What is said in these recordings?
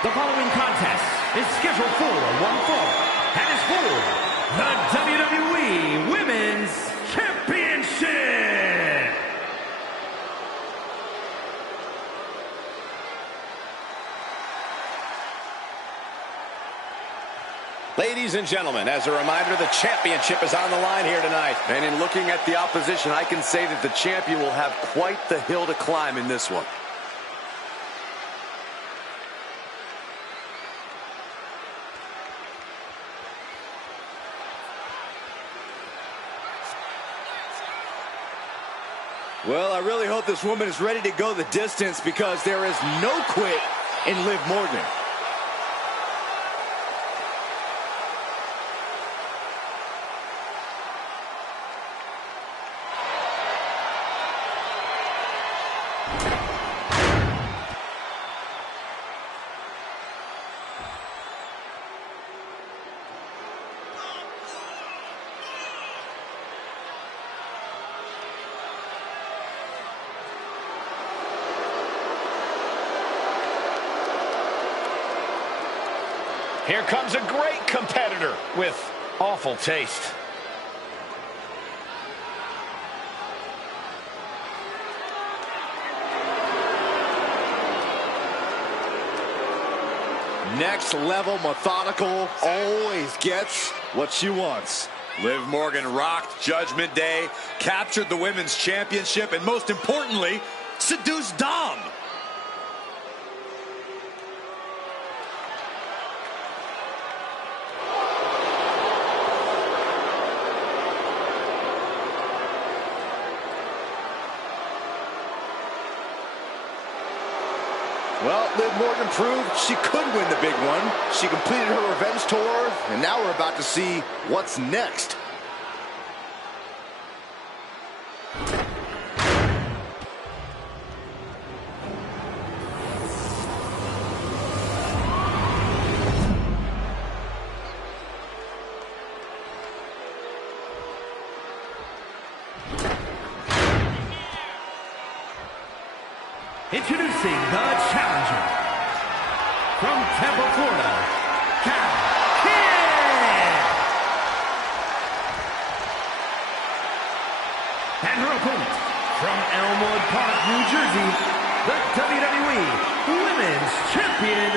The following contest is scheduled for one fall and is for the WWE Women's Championship. Ladies and gentlemen, as a reminder, the championship is on the line here tonight. And in looking at the opposition, I can say that the champion will have quite the hill to climb in this one. Well, I really hope this woman is ready to go the distance, because there is no quit in Liv Morgan. Here comes a great competitor with awful taste. Next level methodical, always gets what she wants. Liv Morgan rocked Judgment Day, captured the Women's Championship, and most importantly, seduced Dom. Well, Liv Morgan proved she could win the big one. She completed her revenge tour, and now we're about to see what's next. Introducing the challenger from Tampa, Florida, Cal Kidd. And her opponent from Elmwood Park, New Jersey, the WWE Women's Champion,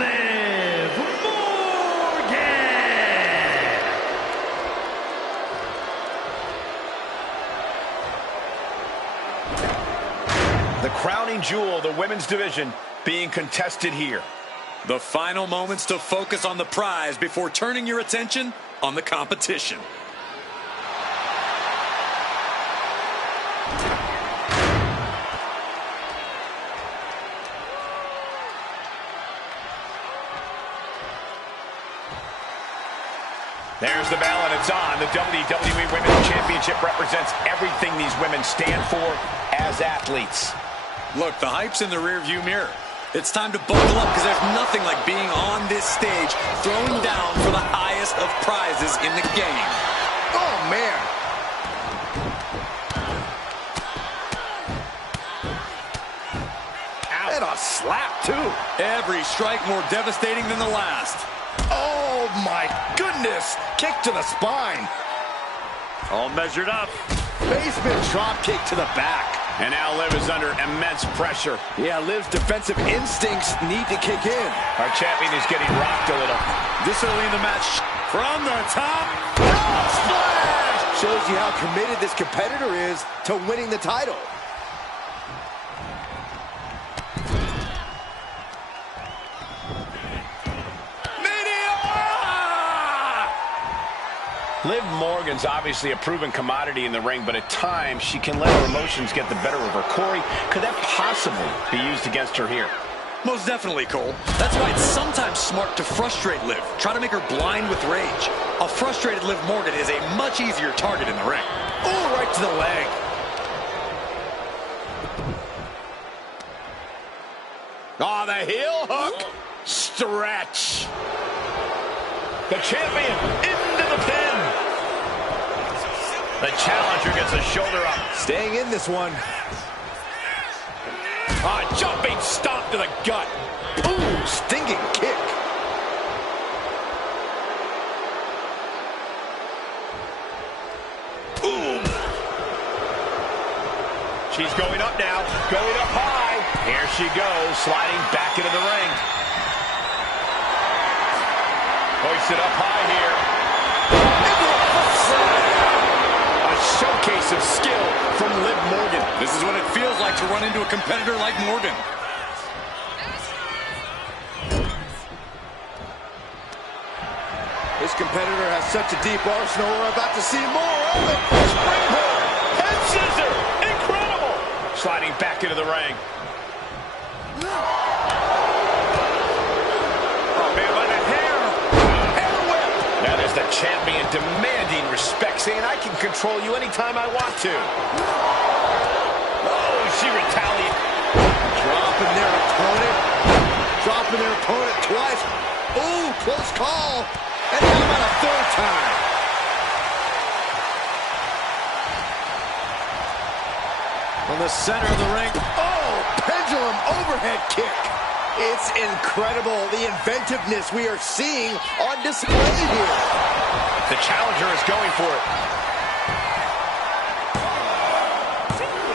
Liv Morgan. The crowning jewel of the women's division being contested here. The final moments to focus on the prize before turning your attention on the competition. There's the bell, and it's on. The WWE Women's Championship represents everything these women stand for as athletes. Look, the hype's in the rearview mirror. It's time to buckle up, because there's nothing like being on this stage, throwing down for the highest of prizes in the game. Oh, man. Ow. And a slap, too. Every strike more devastating than the last. Oh, my goodness. Kick to the spine. All measured up. Basement drop kick to the back. And now Liv is under immense pressure. Yeah, Liv's defensive instincts need to kick in. Our champion is getting rocked a little. This early in the match, from the top, splash! Shows you how committed this competitor is to winning the title. Liv Morgan's obviously a proven commodity in the ring, but at times she can let her emotions get the better of her. Corey, could that possibly be used against her here? Most definitely, Cole. That's why it's sometimes smart to frustrate Liv. Try to make her blind with rage. A frustrated Liv Morgan is a much easier target in the ring. Oh, right to the leg. Oh, the heel hook. Stretch. The champion into the pin. The challenger gets a shoulder up. Staying in this one. Jumping stomp to the gut. Ooh, stinging kick. Boom. She's going up now, going up high. Here she goes, sliding back into the ring. Hoisted up high here. A showcase of skill from Liv Morgan. This is what it feels like to run into a competitor like Morgan. This competitor has such a deep arsenal. We're about to see more of it. Springboard, head scissor, incredible. Sliding back into the ring. Oh man, by the hair. Hair whip. Now there's the champion demanding respect, saying I can control you anytime I want to. Oh, she retaliated. Dropping their opponent. Dropping their opponent twice. Ooh, close call. And how about a third time? From the center of the ring. Oh, pendulum overhead kick. It's incredible, the inventiveness we are seeing on display here. The challenger is going for it.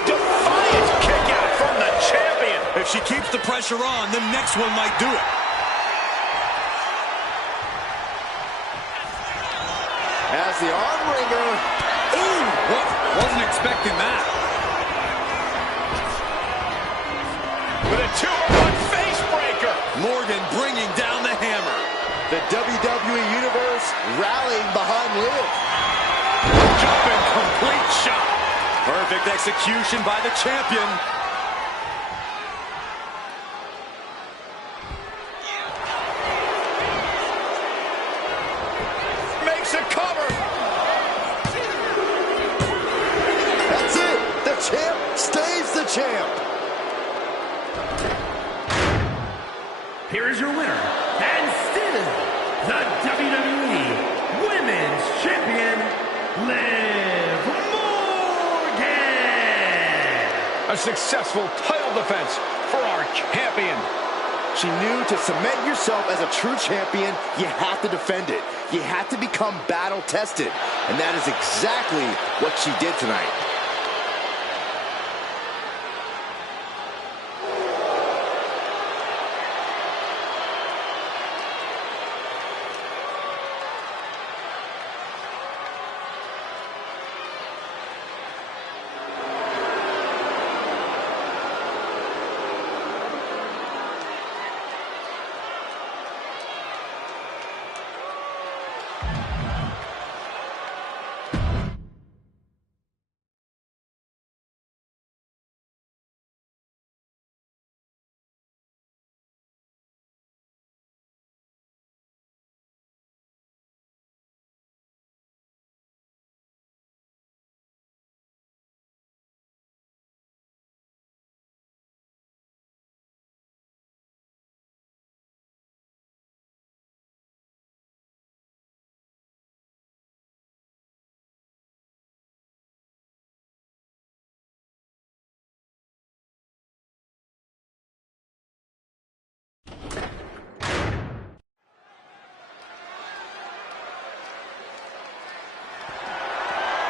Defiant kick out from the champion. If she keeps the pressure on, the next one might do it. As the arm wringer. Ooh, wasn't expecting that. With a 2-on-1 face breaker. Morgan bringing down the hammer. The WWE Universe rallying behind Liv. Jumping complete shot. Perfect execution by the champion. Makes a cover. That's it. The champ stays the champ. Here is your winner, and still the WWE Women's Champion, Liv Morgan. A successful title defense for our champion. She knew to cement yourself as a true champion, you have to defend it. You have to become battle-tested. And that is exactly what she did tonight.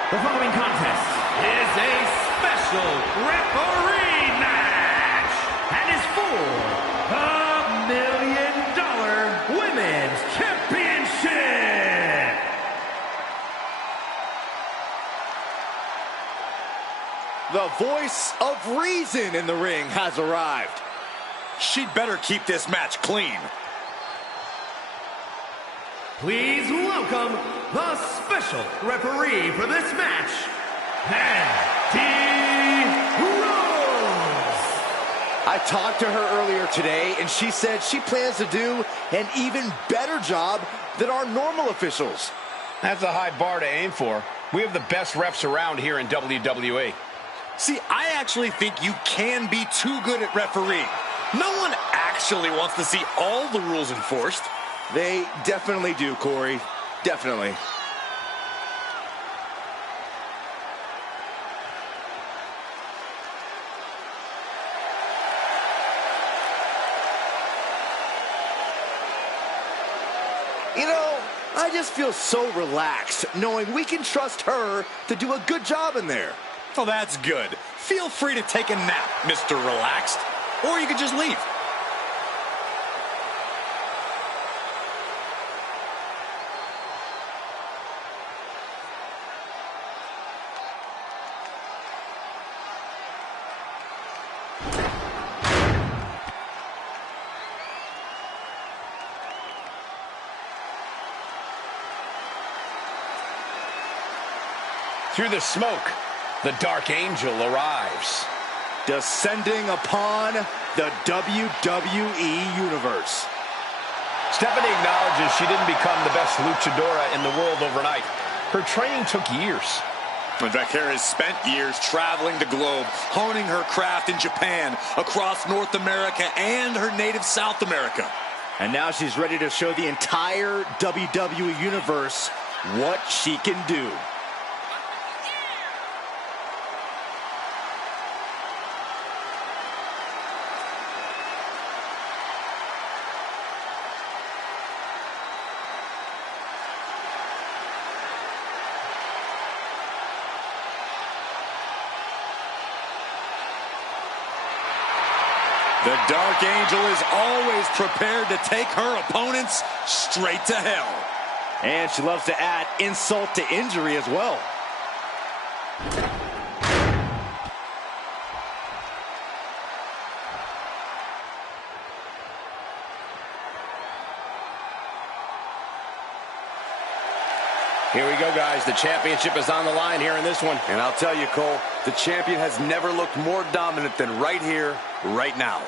The following contest is a special referee match and is for the $1 Million Women's Championship. The voice of reason in the ring has arrived. She'd better keep this match clean. Please welcome the special referee for this match, Mandy Rose. I talked to her earlier today, and she said she plans to do an even better job than our normal officials. That's a high bar to aim for. We have the best refs around here in WWE. See, I actually think you can be too good at refereeing. No one actually wants to see all the rules enforced. They definitely do, Corey. Definitely. You know, I just feel so relaxed knowing we can trust her to do a good job in there. Well, that's good. Feel free to take a nap, Mr. Relaxed. Or you could just leave. Through the smoke, the Dark Angel arrives. Descending upon the WWE Universe. Stephanie acknowledges she didn't become the best luchadora in the world overnight. Her training took years. In fact, Kara has spent years traveling the globe, honing her craft in Japan, across North America, and her native South America. And now she's ready to show the entire WWE Universe what she can do. The Dark Angel is always prepared to take her opponents straight to hell. And she loves to add insult to injury as well. Here we go, guys. The championship is on the line here in this one. And I'll tell you, Cole, the champion has never looked more dominant than right here, right now.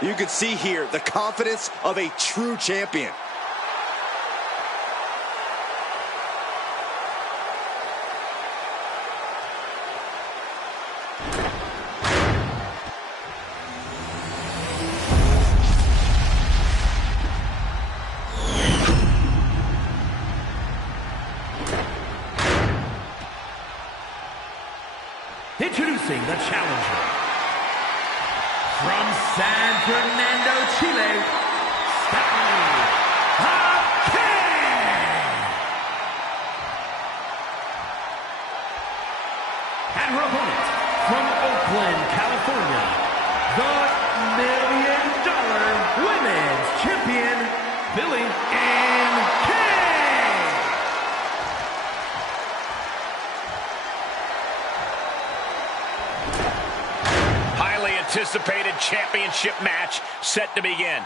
You can see here the confidence of a true champion. Introducing the challenger from San Fernando, Chile, Stephanie. And her opponent from Oakland, California, the $1 Million Women's Champion, Billie Kay. Highly anticipated championship match set to begin.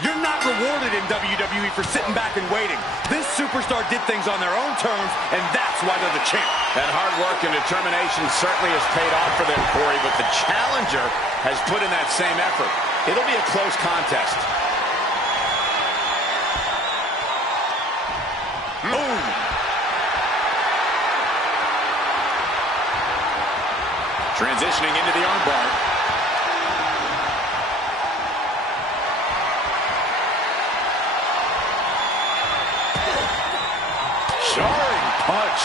You're not rewarded in WWE for sitting back and waiting. This superstar did things on their own terms, and that's why they're the champ. That hard work and determination certainly has paid off for them, Corey, but the challenger has put in that same effort. It'll be a close contest. Boom! Transitioning into the armbar. Jarring punch.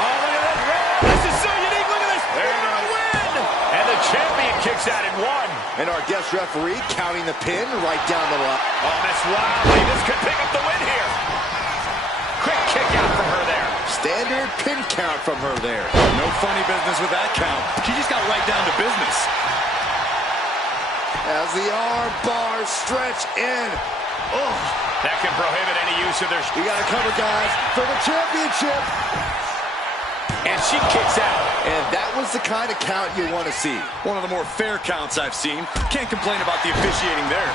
Oh, look at this. This is so unique. Look at this. They're going to win. And the champion kicks out at one. And our guest referee counting the pin right down the line. Oh, Miss Wiley. This could pick up the win here. Quick kick out for her. Standard pin count from her there. No funny business with that count. She just got right down to business. As the arm bars stretch in. Oh. That can prohibit any use of their... You got to cover, guys, for the championship. And she kicks out. And that was the kind of count you want to see. One of the more fair counts I've seen. Can't complain about the officiating there.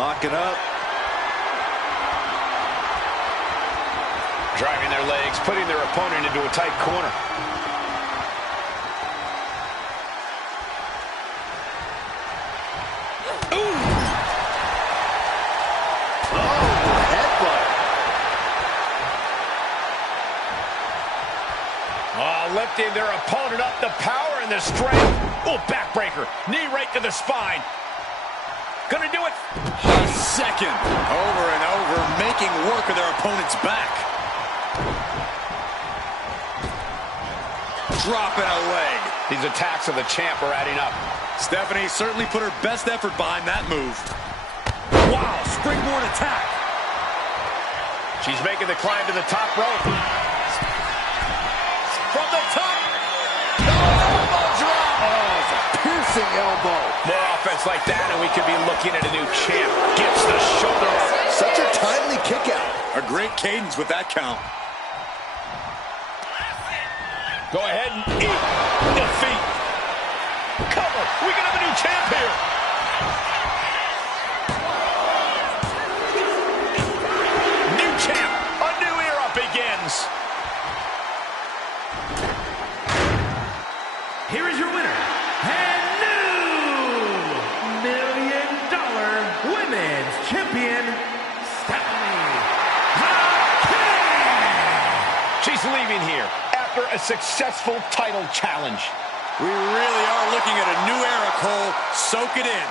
Locking up. Driving their legs, putting their opponent into a tight corner. Lifting their opponent up, the power and the strength. Oh, backbreaker. Knee right to the spine. Gonna do it. A second. Over and over, making work of their opponent's back. Dropping a leg. These attacks of the champ are adding up. Stephanie certainly put her best effort behind that move. Wow, springboard attack. She's making the climb to the top rope. From the top. Elbow drop. Oh, it's a piercing elbow. More offense like that, and we could be looking at a new champ. Gets the shoulder up. Such a timely kick out. A great cadence with that count. Go ahead and eat defeat. Cover. We can have a new champ here. New champ. A new era begins. Here is your winner, and new $1 million Women's Champion, Stephanie. She's leaving here after a successful title challenge. We really are looking at a new era, Cole. Soak it in.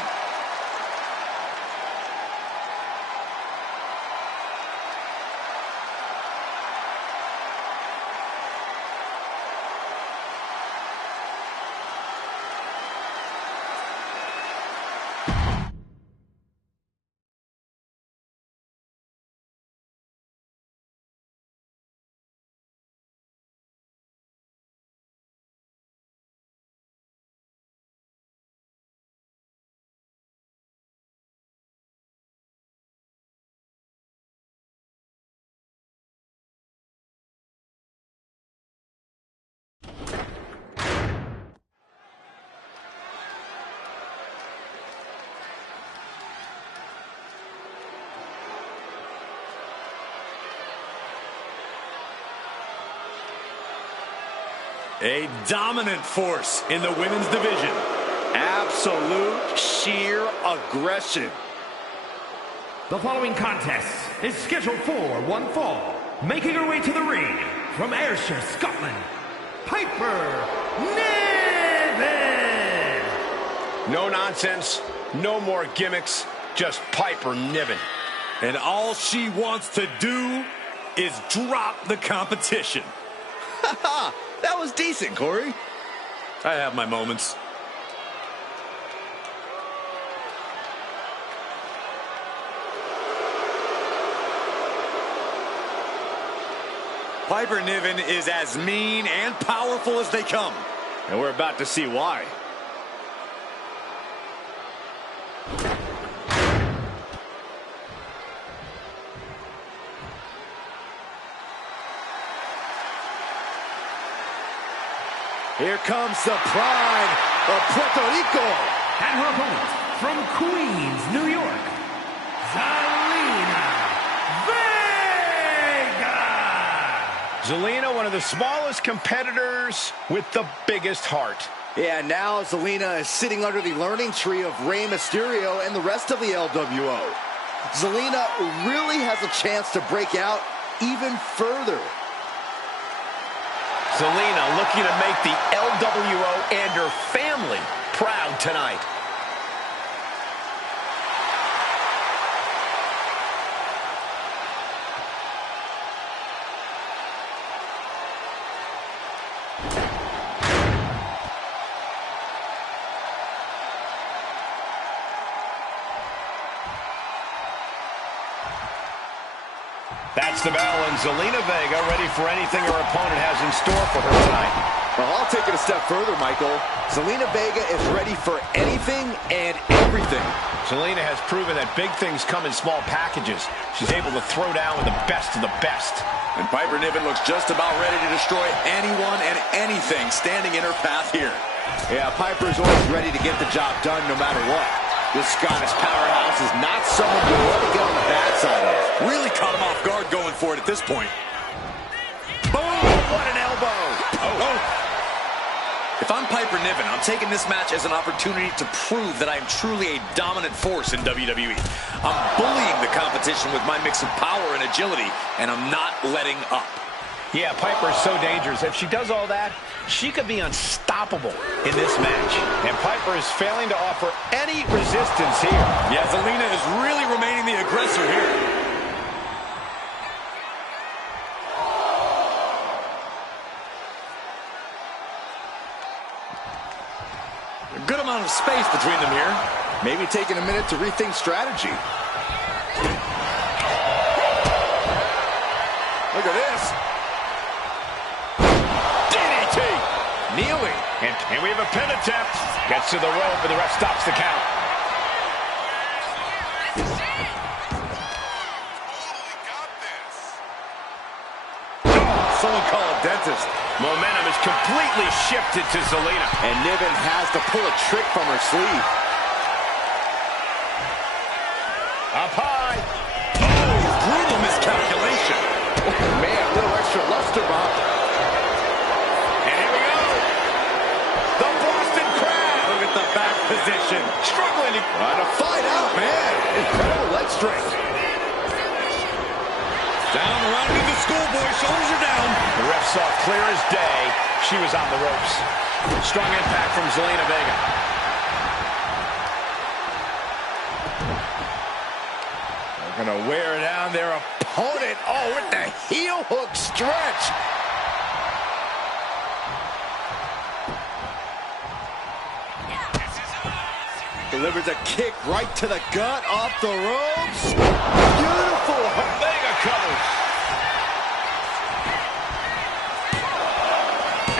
A dominant force in the women's division. Absolute sheer aggression. The following contest is scheduled for one fall. Making her way to the ring from Ayrshire, Scotland, Piper Niven. No nonsense, no more gimmicks, just Piper Niven. And all she wants to do is drop the competition. Ha! That was decent, Corey. I have my moments. Piper Niven is as mean and powerful as they come. And we're about to see why. Here comes the pride of Puerto Rico. And her opponent from Queens, New York, Zelina Vega. Zelina, one of the smallest competitors with the biggest heart. Yeah, now Zelina is sitting under the learning tree of Rey Mysterio and the rest of the LWO. Zelina really has a chance to break out even further. Zelina looking to make the LWO and her family proud tonight. That's the bell, and Zelina Vega ready for anything her opponent has in store for her tonight. Well, I'll take it a step further, Michael. Zelina Vega is ready for anything and everything. Zelina has proven that big things come in small packages. She's able to throw down with the best of the best. And Piper Niven looks just about ready to destroy anyone and anything standing in her path here. Yeah, Piper's always ready to get the job done no matter what. This Scottish powerhouse is not someone you want to get on the bad side of. Really caught him off guard going for it at this point. Boom! What an elbow! Oh. If I'm Piper Niven, I'm taking this match as an opportunity to prove that I am truly a dominant force in WWE. I'm bullying the competition with my mix of power and agility, and I'm not letting up. Yeah, Piper is so dangerous. If she does all that, she could be unstoppable in this match. And Piper is failing to offer any resistance here. Yeah, Zelina is really remaining the aggressor here. A good amount of space between them here. Maybe taking a minute to rethink strategy. Look at this. DDT. Kneeling. And we have a pin attempt. Gets to the rope, and the ref stops the count. Someone call a dentist. Momentum is completely shifted to Zelina. And Niven has to pull a trick from her sleeve. Up high. Oh, brutal miscalculation. Oh, man, a little extra luster, Bob. And here we go. The Boston Crab. Look at the back position. Struggling to... Trying to fight out, man. Incredible leg strength. Down around into the schoolboy. Shoulders are down. The ref saw clear as day. She was on the ropes. Strong impact from Zelina Vega. They're going to wear down their opponent. Oh, with the heel hook stretch. Delivers a kick right to the gut off the ropes. Beautiful. Vega covers.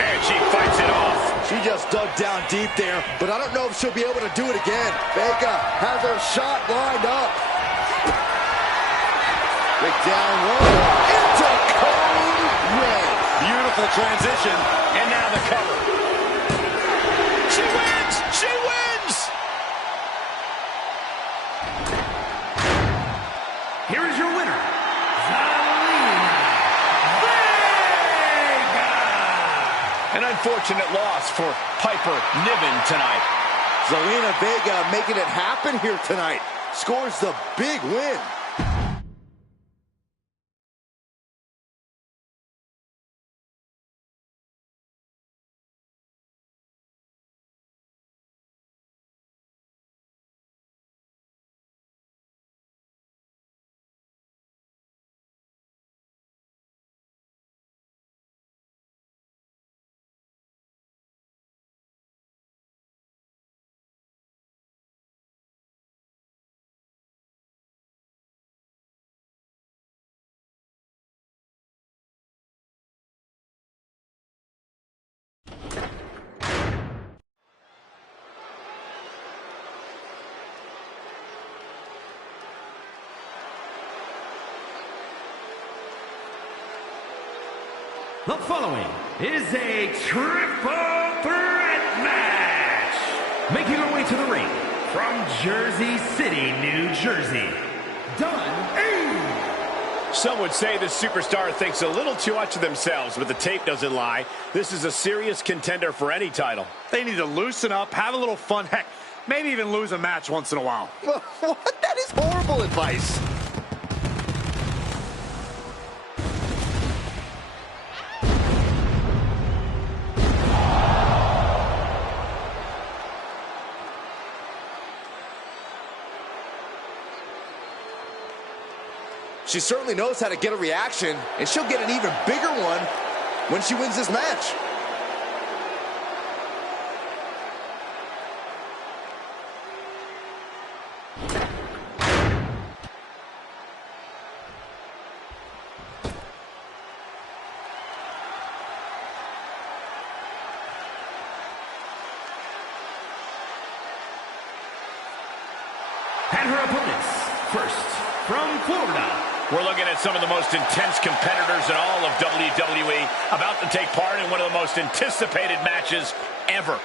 And she fights it off. She just dug down deep there, but I don't know if she'll be able to do it again. Vega has her shot lined up. Big down low into code red. Beautiful transition. And now the cover. She wins! She wins! Here is your winner, Zelina Vega! An unfortunate loss for Piper Niven tonight. Zelina Vega making it happen here tonight. Scores the big win. The following is a triple threat match. Making her way to the ring from Jersey City, New Jersey, Dunn. Some would say this superstar thinks a little too much of themselves, but the tape doesn't lie. This is a serious contender for any title. They need to loosen up, have a little fun, heck, maybe even lose a match once in a while. What? That is horrible advice. She certainly knows how to get a reaction, and she'll get an even bigger one when she wins this match. And her opponents, first, from Florida. We're looking at some of the most intense competitors in all of WWE about to take part in one of the most anticipated matches ever.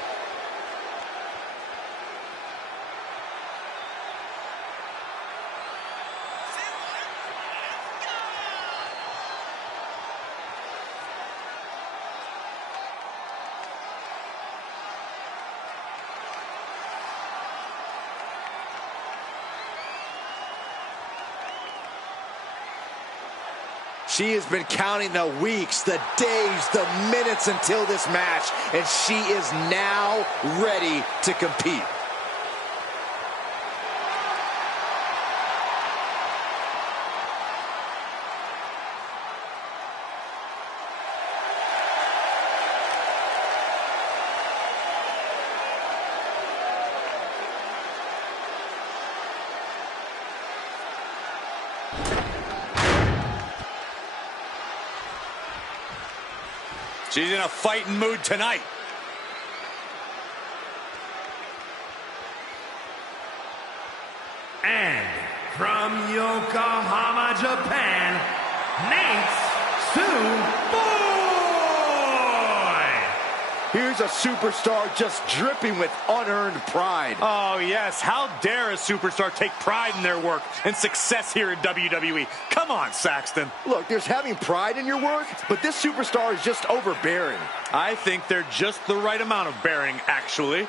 She has been counting the weeks, the days, the minutes until this match, and she is now ready to compete. She's in a fighting mood tonight. And from Yokohama, Japan, Boy! Here's a superstar just dripping with unearned pride. Oh, yes. How dare a superstar take pride in their work and success here in WWE? Come on, Saxton. Look, there's having pride in your work, but this superstar is just overbearing. I think they're just the right amount of bearing, actually.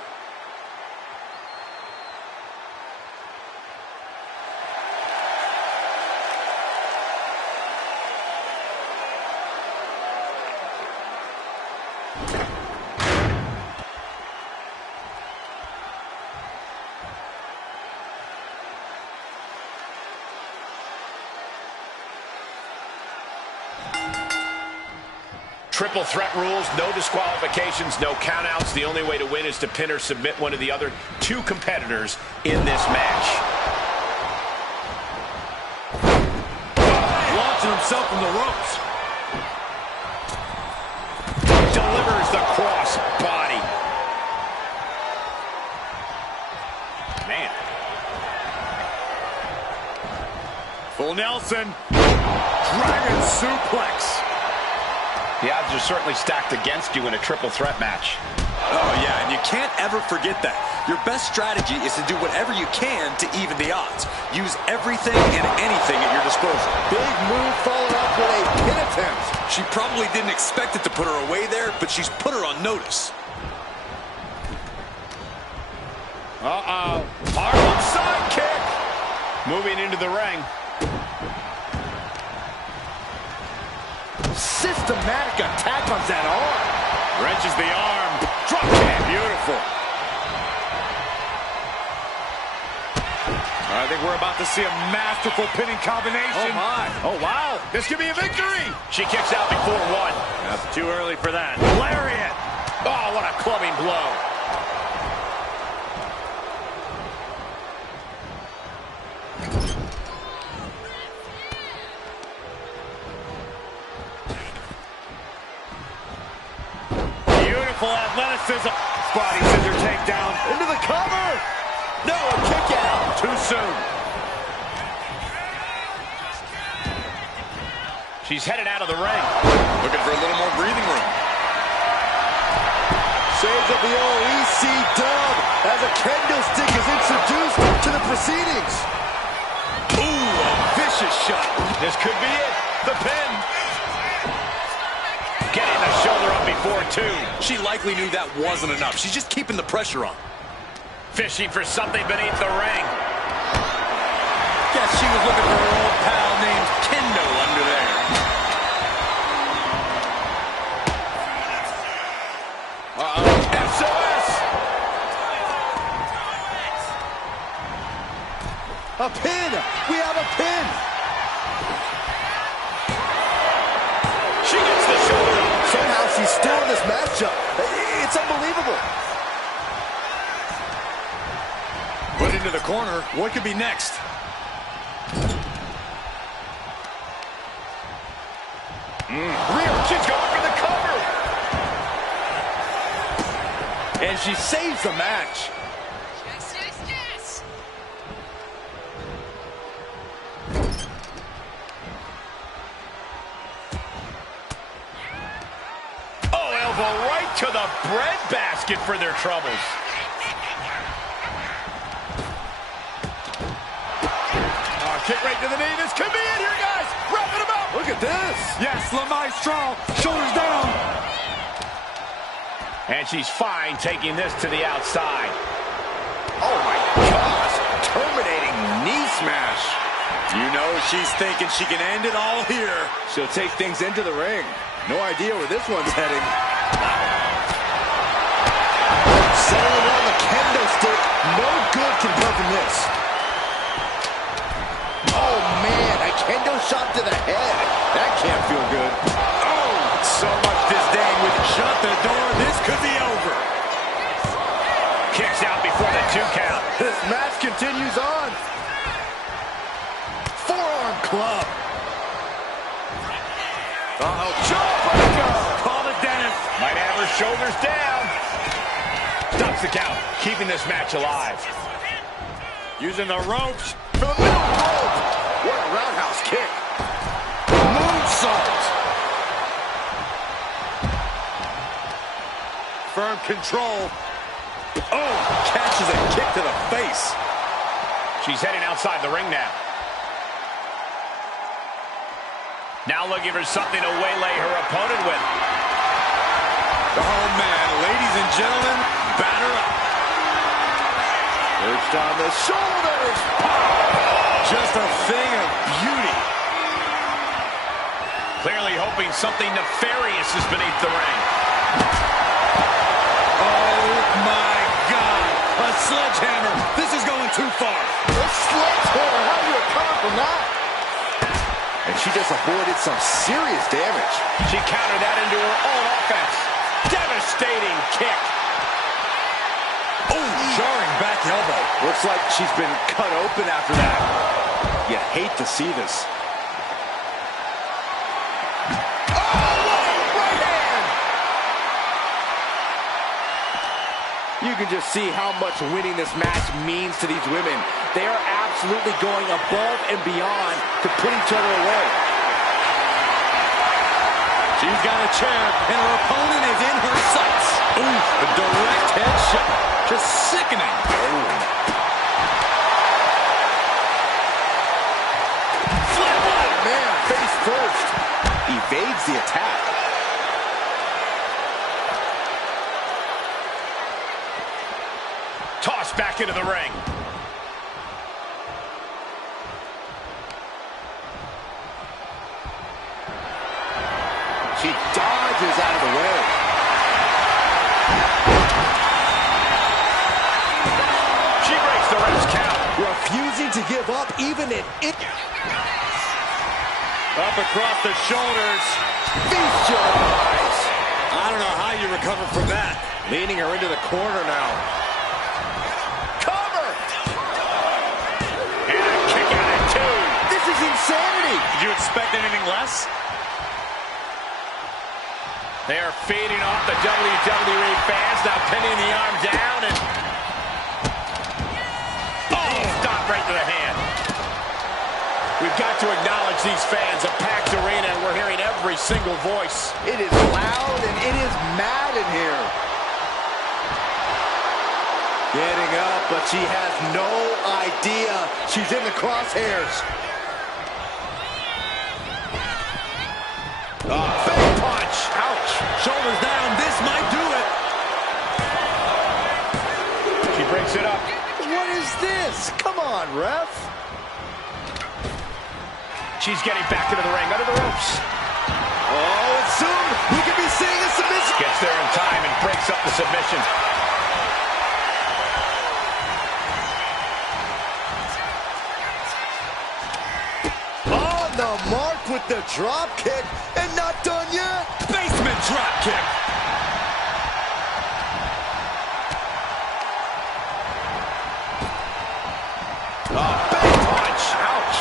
Triple threat rules, no disqualifications, no countouts. The only way to win is to pin or submit one of the other two competitors in this match. Launching himself from the ropes. Delivers the cross body. Man. Full Nelson. Dragon suplex. The odds are certainly stacked against you in a triple threat match. Oh, yeah, and you can't ever forget that. Your best strategy is to do whatever you can to even the odds. Use everything and anything at your disposal. Big move followed up with a pin attempt. She probably didn't expect it to put her away there, but she's put her on notice. Uh-oh. Harlem sidekick. Moving into the ring. Systematic attack on that arm. Wrenches the arm. Drop kick. Beautiful. I think we're about to see a masterful pinning combination. Oh, my. Oh, wow. This could be a victory. She kicks out before one. That's too early for that. Lariat. Oh, what a clubbing blow. Beautiful athleticism. Body scissor takedown. Into the cover. No, a kick out. Too soon. She's headed out of the ring. Looking for a little more breathing room. Shades of the old EC dub as a kendo stick is introduced to the proceedings. Ooh, a vicious shot. This could be it. The pin. Getting the shoulder up before two. She likely knew that wasn't enough. She's just keeping the pressure on. Fishing for something beneath the ring. Guess she was looking for her old pal named Kendo under there. SOS! A pin. We have a pin. She gets the shoulder up. Somehow she's still in this matchup. It's unbelievable. Put into the corner. What could be next? She's going for the cover. And she saves the match. Yes, yes, yes. to the breadbasket for their troubles. Kick right to the knee. This could be it here, guys. Wrapping him up. Look at this. Yes, La Maestro. Shoulders down. And she's fine taking this to the outside. Oh, my gosh. Terminating knee smash. You know she's thinking she can end it all here. She'll take things into the ring. No idea where this one's heading. Settling on the kendo stick. No good can come from this. Oh, man, a kendo shot to the head. That can't feel good. Oh, so much disdain would shut the door. This could be over. Kicks out before the 2 count. This match continues on. Forearm club. Uh-oh, jawbreaker. Call it, Dennis. Might have her shoulders down. Stops the count, keeping this match alive. Using the ropes for the middle rope. What a roundhouse kick. Moonsault. Firm control. Oh, catches a kick to the face. She's heading outside the ring now. Now looking for something to waylay her opponent with. Oh, man. Ladies and gentlemen, batter up. Perched on the shoulders. Just a thing of beauty. Clearly hoping something nefarious is beneath the ring. Oh, my God. A sledgehammer. This is going too far. A sledgehammer. How do you recover from that? And she just avoided some serious damage. She countered that into her own offense. Devastating kick. Oh, jarring back elbow. Looks like she's been cut open after that. You hate to see this. You can just see how much winning this match means to these women. They are absolutely going above and beyond to put each other away. She's got a chair, and her opponent is in her sights. Ooh, a direct headshot. Just sickening. Flip. Oh, man, face first. Evades the attack. Tossed back into the ring. She dodges out of the way. She breaks the ref's count. Refusing to give up even in it. Up across the shoulders. Feast your eyes. I don't know how you recover from that. Leading her into the corner now. Cover! And a kick out at 2. This is insanity. Did you expect anything less? They are feeding off the WWE fans, now pinning the arm down and... Oh, stop right to the hand. We've got to acknowledge these fans, a packed arena, and we're hearing every single voice. It is loud and it is mad in here. Getting up, but she has no idea she's in the crosshairs. Big punch. Ouch. Shoulders down. This might do it. She breaks it up. What is this? Come on, ref. She's getting back into the ring, under the ropes. Oh, and soon we could be seeing a submission. Gets there in time and breaks up the submission. On the mark with the drop kick, and not done yet. Basement drop kick. Big punch. Ouch.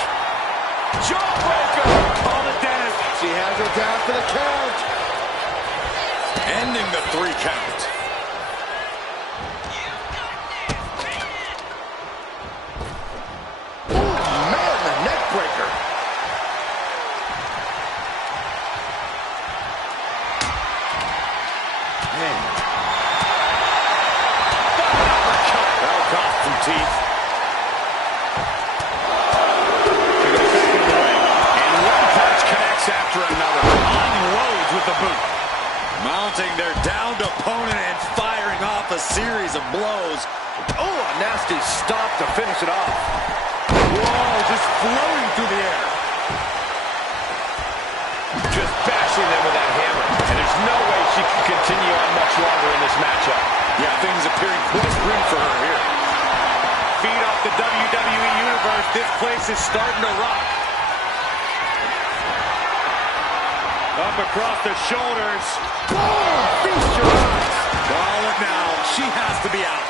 Jawbreaker. Call it, Dennis. She has her down for the count. Ending the 3 count. Ooh, man, the neck breaker. Man, mounting their downed opponent and firing off a series of blows. Oh, a nasty stop to finish it off. Whoa, just floating through the air. Just bashing them with that hammer. And there's no way she can continue on much longer in this matchup. Yeah, things appearing quite grim for her here. Feed off the WWE Universe. This place is starting to rock. Up across the shoulders. Boom! Feast your eyes. Well, look now. She has to be out.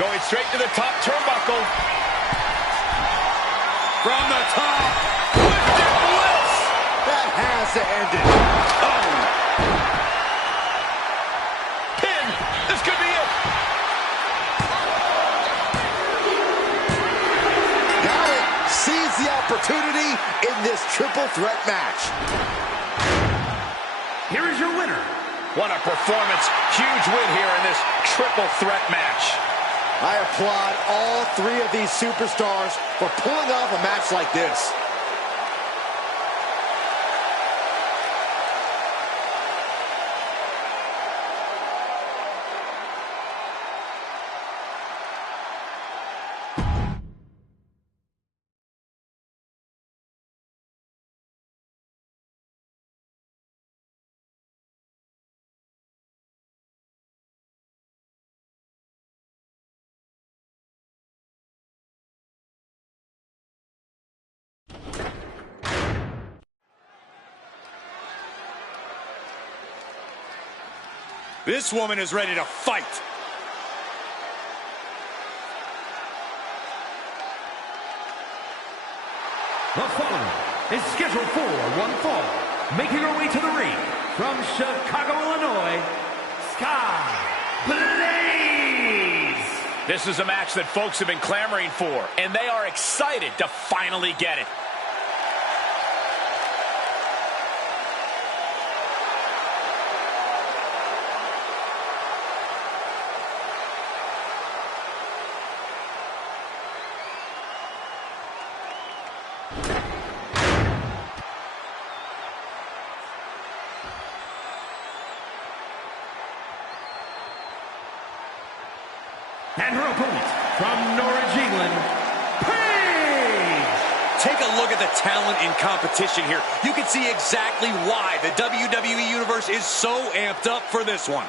Going straight to the top turnbuckle. From the top. Twisted bliss. That has to end it. Oh. Pin. This could be it. Got it. Seize the opportunity in this triple threat match. Here is your winner. What a performance. Huge win here in this triple threat match. I applaud all three of these superstars for pulling off a match like this. This woman is ready to fight. The following is scheduled for one fall. Making her way to the ring from Chicago, Illinois, Sky Blaze. This is a match that folks have been clamoring for, and they are excited to finally get it. And her opponent from Norwich, England, Paige! Take a look at the talent in competition here. You can see exactly why the WWE Universe is so amped up for this one.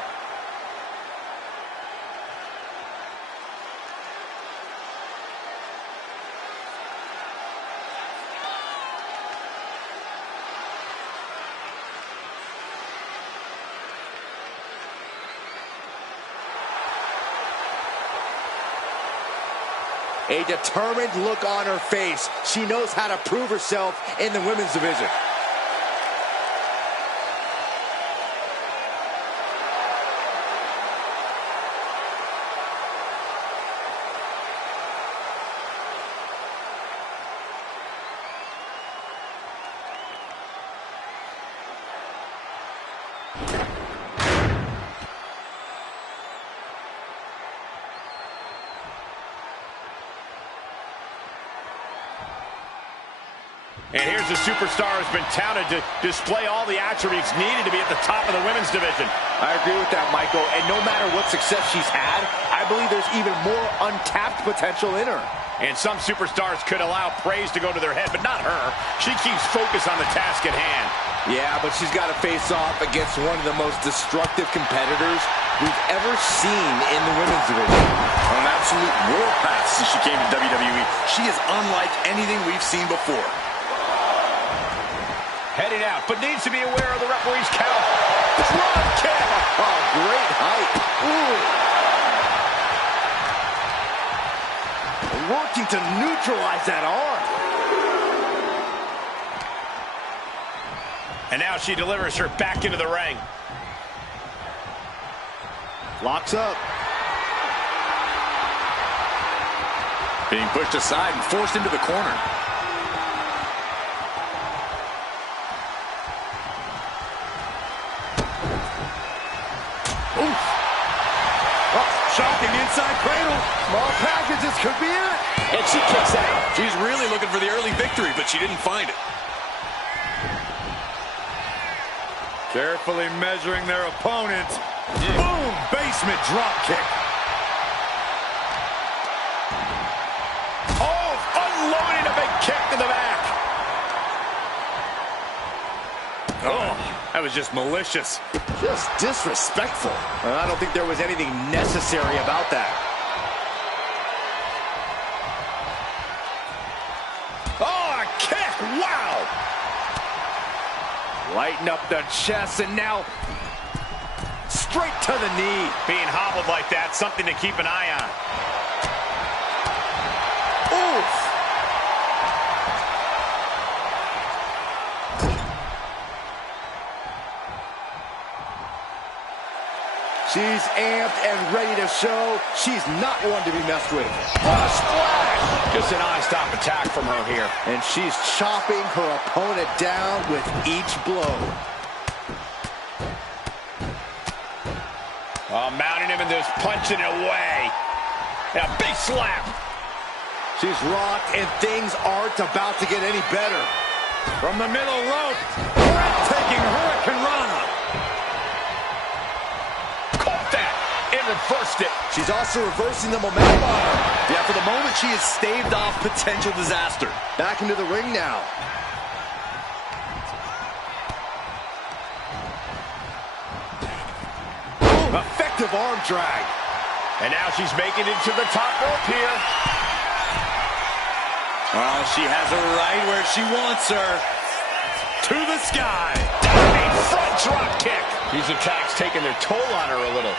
A determined look on her face. She knows how to prove herself in the women's division. And here's a superstar who's been touted to display all the attributes needed to be at the top of the women's division. I agree with that, Michael. And no matter what success she's had, I believe there's even more untapped potential in her. And some superstars could allow praise to go to their head, but not her. She keeps focus on the task at hand. Yeah, but she's got to face off against one of the most destructive competitors we've ever seen in the women's division. On an absolute warpath since she came to WWE. She is unlike anything we've seen before. Heading out, but needs to be aware of the referee's count. Drop kick! Oh, great height. Ooh. Working to neutralize that arm. And now she delivers her back into the ring. Locks up. Being pushed aside and forced into the corner. Shocking inside cradle. Small packages could be it. And she kicks out. She's really looking for the early victory, but she didn't find it. Carefully measuring their opponent. Boom! Basement drop kick. Oh, unloading a big kick to the back. Oh, that was just malicious. Just disrespectful. I don't think there was anything necessary about that. Oh, a kick! Wow! Lighten up the chest, and now straight to the knee. Being hobbled like that, something to keep an eye on. Oof. She's amped and ready to show she's not one to be messed with. What a splash! Just a non-stop attack from her here. And she's chopping her opponent down with each blow. Oh, mounting him and just punching it away. And a big slap. She's rocked, and things aren't about to get any better. From the middle rope, breathtaking Hurricane Rana. Caught that and reversed it. She's also reversing the momentum on her. Yeah, for the moment, she has staved off potential disaster. Back into the ring now. Effective arm drag. And now she's making it to the top rope here. Oh, she has her right where she wants her. To the sky. Diving front drop kick. These attacks taking their toll on her a little.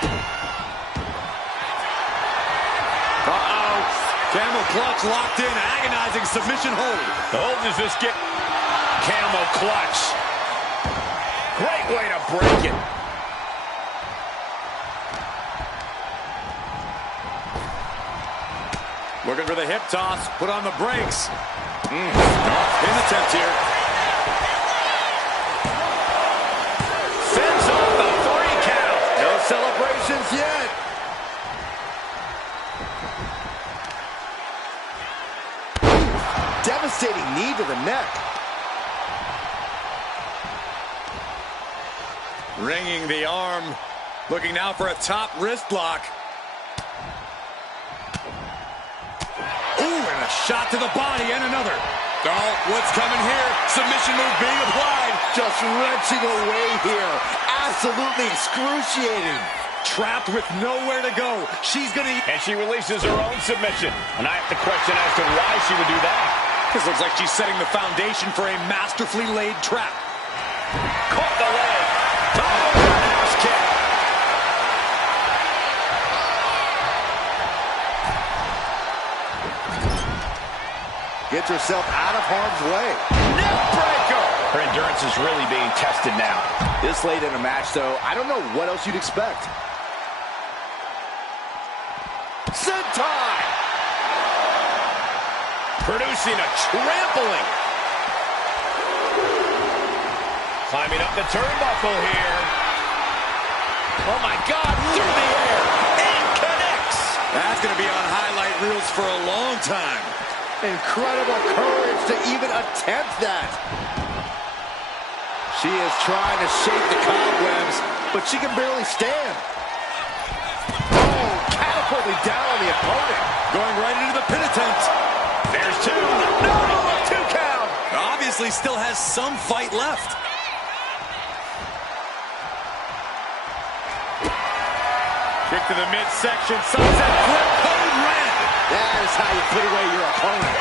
Uh-oh. Camel clutch locked in. Agonizing submission hold. Oh, does this get... Camel clutch. Great way to break it. Looking for the hip toss. Put on the brakes. Pin attempt here. Fends off the 3 count. No celebrations yet. Devastating knee to the neck. Ringing the arm. Looking now for a top wrist lock. Ooh, and a shot to the body and another. Oh, what's coming here? Submission move being applied. Just wrenching away here. Absolutely excruciating. Trapped with nowhere to go. She's going to... And she releases her own submission. And I have to question as to why she would do that. This looks like she's setting the foundation for a masterfully laid trap. Caught the leg. Oh, roundhouse kick. Gets herself out of harm's way. Neck breaker. Her endurance is really being tested now. This late in a match, though, I don't know what else you'd expect. Sentai! Producing a trampling. Climbing up the turnbuckle here. Oh, my God, through the air. And connects. That's going to be on highlight reels for a long time. Incredible courage to even attempt that. She is trying to shake the cobwebs, but she can barely stand. Oh, catapulting down on the opponent. Going right into the pin attempt. There's 2. No, 2 count. Obviously still has some fight left. Kick to the midsection. Sunset flip. Code red. That is how you put away your opponent.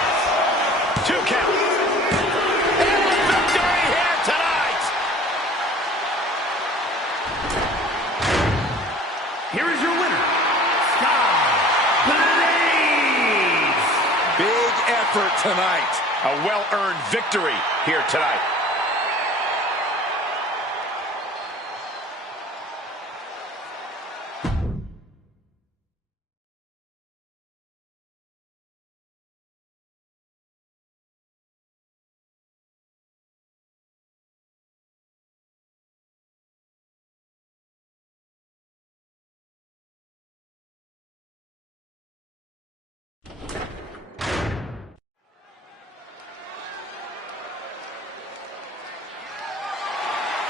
2 count. And the victory here tonight. Here is your winner, Sky Blaze. Big effort tonight. A well-earned victory here tonight.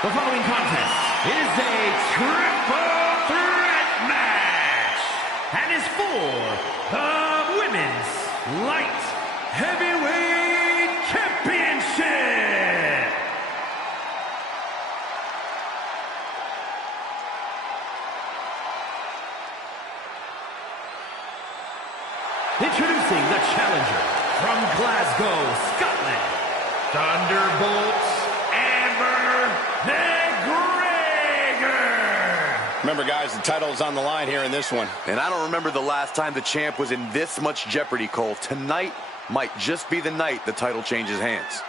The following contest is a triple threat match and is for the Women's Light Heavyweight Championship. Introducing the challenger from Glasgow, Scotland, Thunderbolts, Amber McGregor. Remember, guys, the title is on the line here in this one. And I don't remember the last time the champ was in this much jeopardy, Cole. Tonight might just be the night the title changes hands.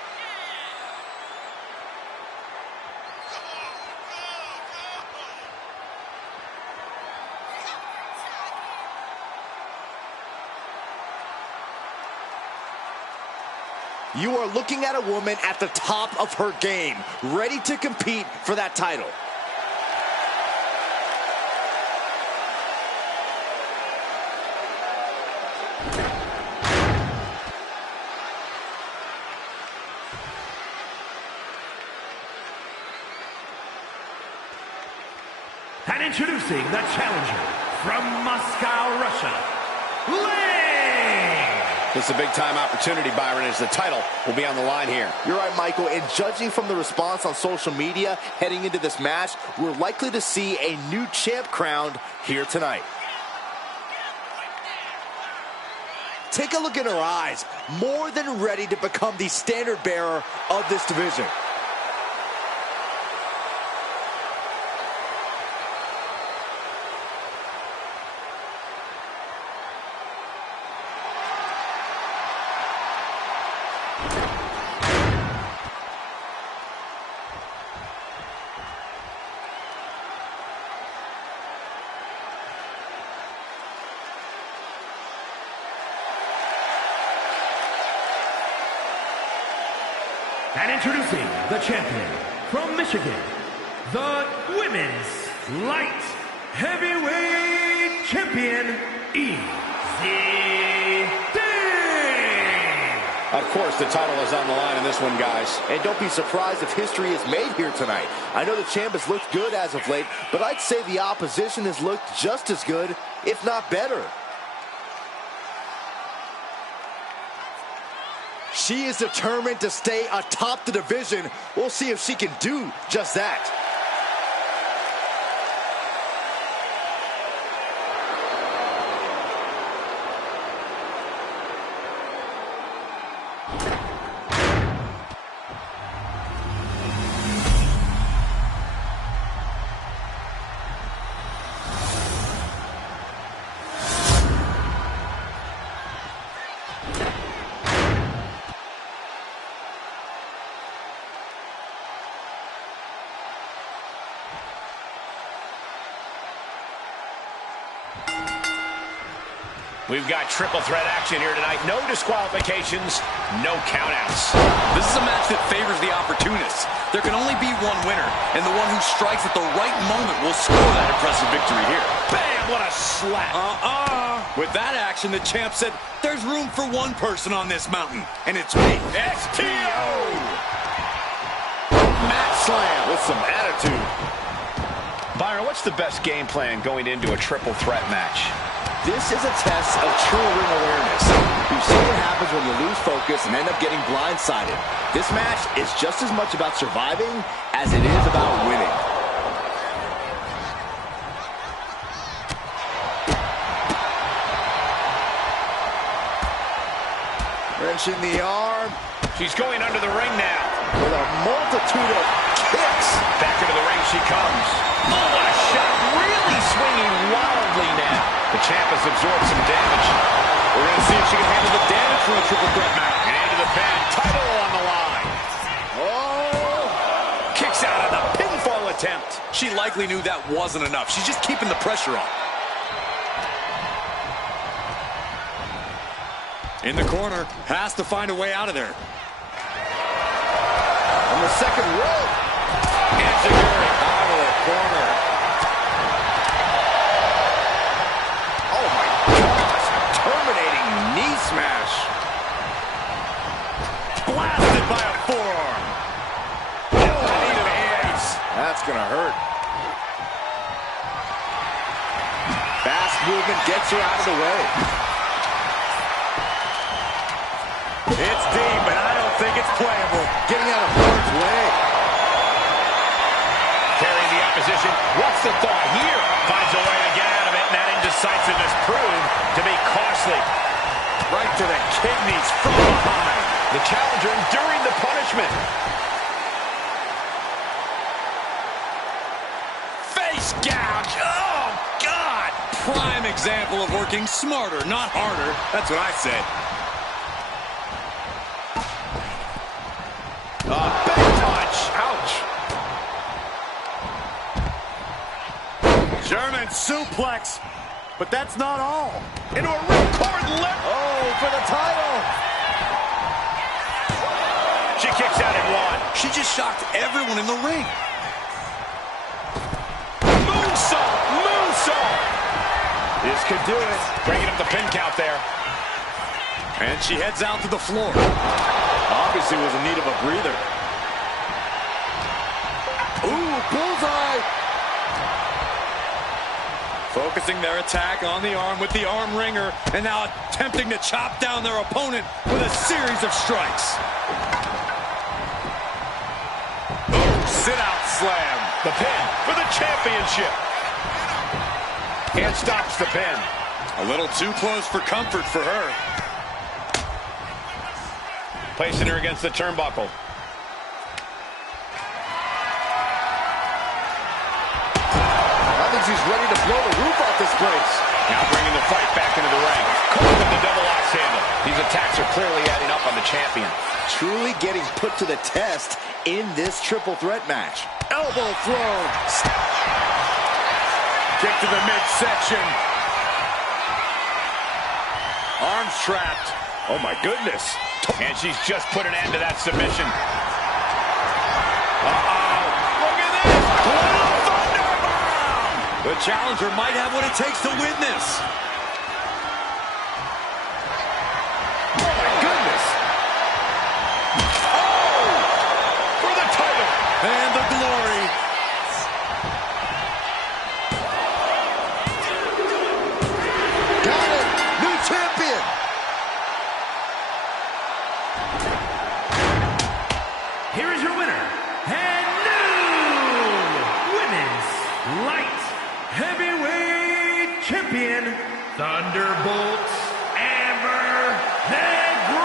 You are looking at a woman at the top of her game, ready to compete for that title. And introducing the challenger from Moscow, Russia, This is a big-time opportunity, Byron, as the title will be on the line here. You're right, Michael, and judging from the response on social media heading into this match, we're likely to see a new champ crowned here tonight. Take a look in her eyes, more than ready to become the standard bearer of this division. And introducing the champion from Michigan, the Women's Light Heavyweight Champion, Easy Dane. Of course, the title is on the line in this one, guys. And don't be surprised if history is made here tonight. I know the champ has looked good as of late, but I'd say the opposition has looked just as good, if not better. She is determined to stay atop the division. We'll see if she can do just that. We've got triple threat action here tonight. No disqualifications, no countouts. This is a match that favors the opportunists. There can only be one winner, and the one who strikes at the right moment will score that impressive victory here. Bam, what a slap. With that action, the champ said, there's room for one person on this mountain, and it's me. STO. Mat slam with some attitude. Byron, what's the best game plan going into a triple threat match? This is a test of true ring awareness. You see what happens when you lose focus and end up getting blindsided. This match is just as much about surviving as it is about winning. Wrenching the arm. She's going under the ring now. With a multitude of kicks. Back into the ring she comes. Oh, what a shot. Really swinging wildly now. The champ has absorbed some damage. We're going to see if she can handle the damage from a triple threat match. And into the pin. Title on the line. Oh! Kicks out of the pinfall attempt. She likely knew that wasn't enough. She's just keeping the pressure on. In the corner. Has to find a way out of there. On the second rope. Enziguri out of the corner. Oh my gosh. Terminating knee smash. Blasted by a forearm. That's gonna hurt. movement gets her out of the way. It's deep, and I don't think it's playable. Getting out of harm's way. Carrying the opposition. What's the thought here? Finds a way to get out of it, and that indecisiveness proved to be costly. Right to the kidneys from behind. The challenger enduring the punishment. Face gouge. Oh, God. Prime example of working smarter, not harder. That's what I say. Big punch. Ouch. German suplex. But that's not all. Into a ripcord lip. Oh, for the title. She kicks out at one. She just shocked everyone in the ring. Moonsault. Moonsault. This could do it. Breaking up the pin count there. And she heads out to the floor. Obviously was in need of a breather. Ooh, bullseye. Focusing their attack on the arm with the arm wringer, and now attempting to chop down their opponent with a series of strikes. Oh, sit-out slam. The pin for the championship. And stops the pin. A little too close for comfort for her. Placing her against the turnbuckle. I think she's ready to blow the roof off this place. Now bringing the fight back into the ring. Caught with the double axe handle. These attacks are clearly adding up on the champion. Truly getting put to the test in this triple threat match. Elbow thrown. Kick to the midsection. Arms trapped. Oh, my goodness. And she's just put an end to that submission. Uh-oh. Look at this. Little Thunderbomb. The challenger might have what it takes to win this. Oh, my goodness. Oh! For the title. And the glory. Got it. New champion. Here is your winner, and new Women's Light Heavyweight Champion, Thunderbolt Amber McGregor.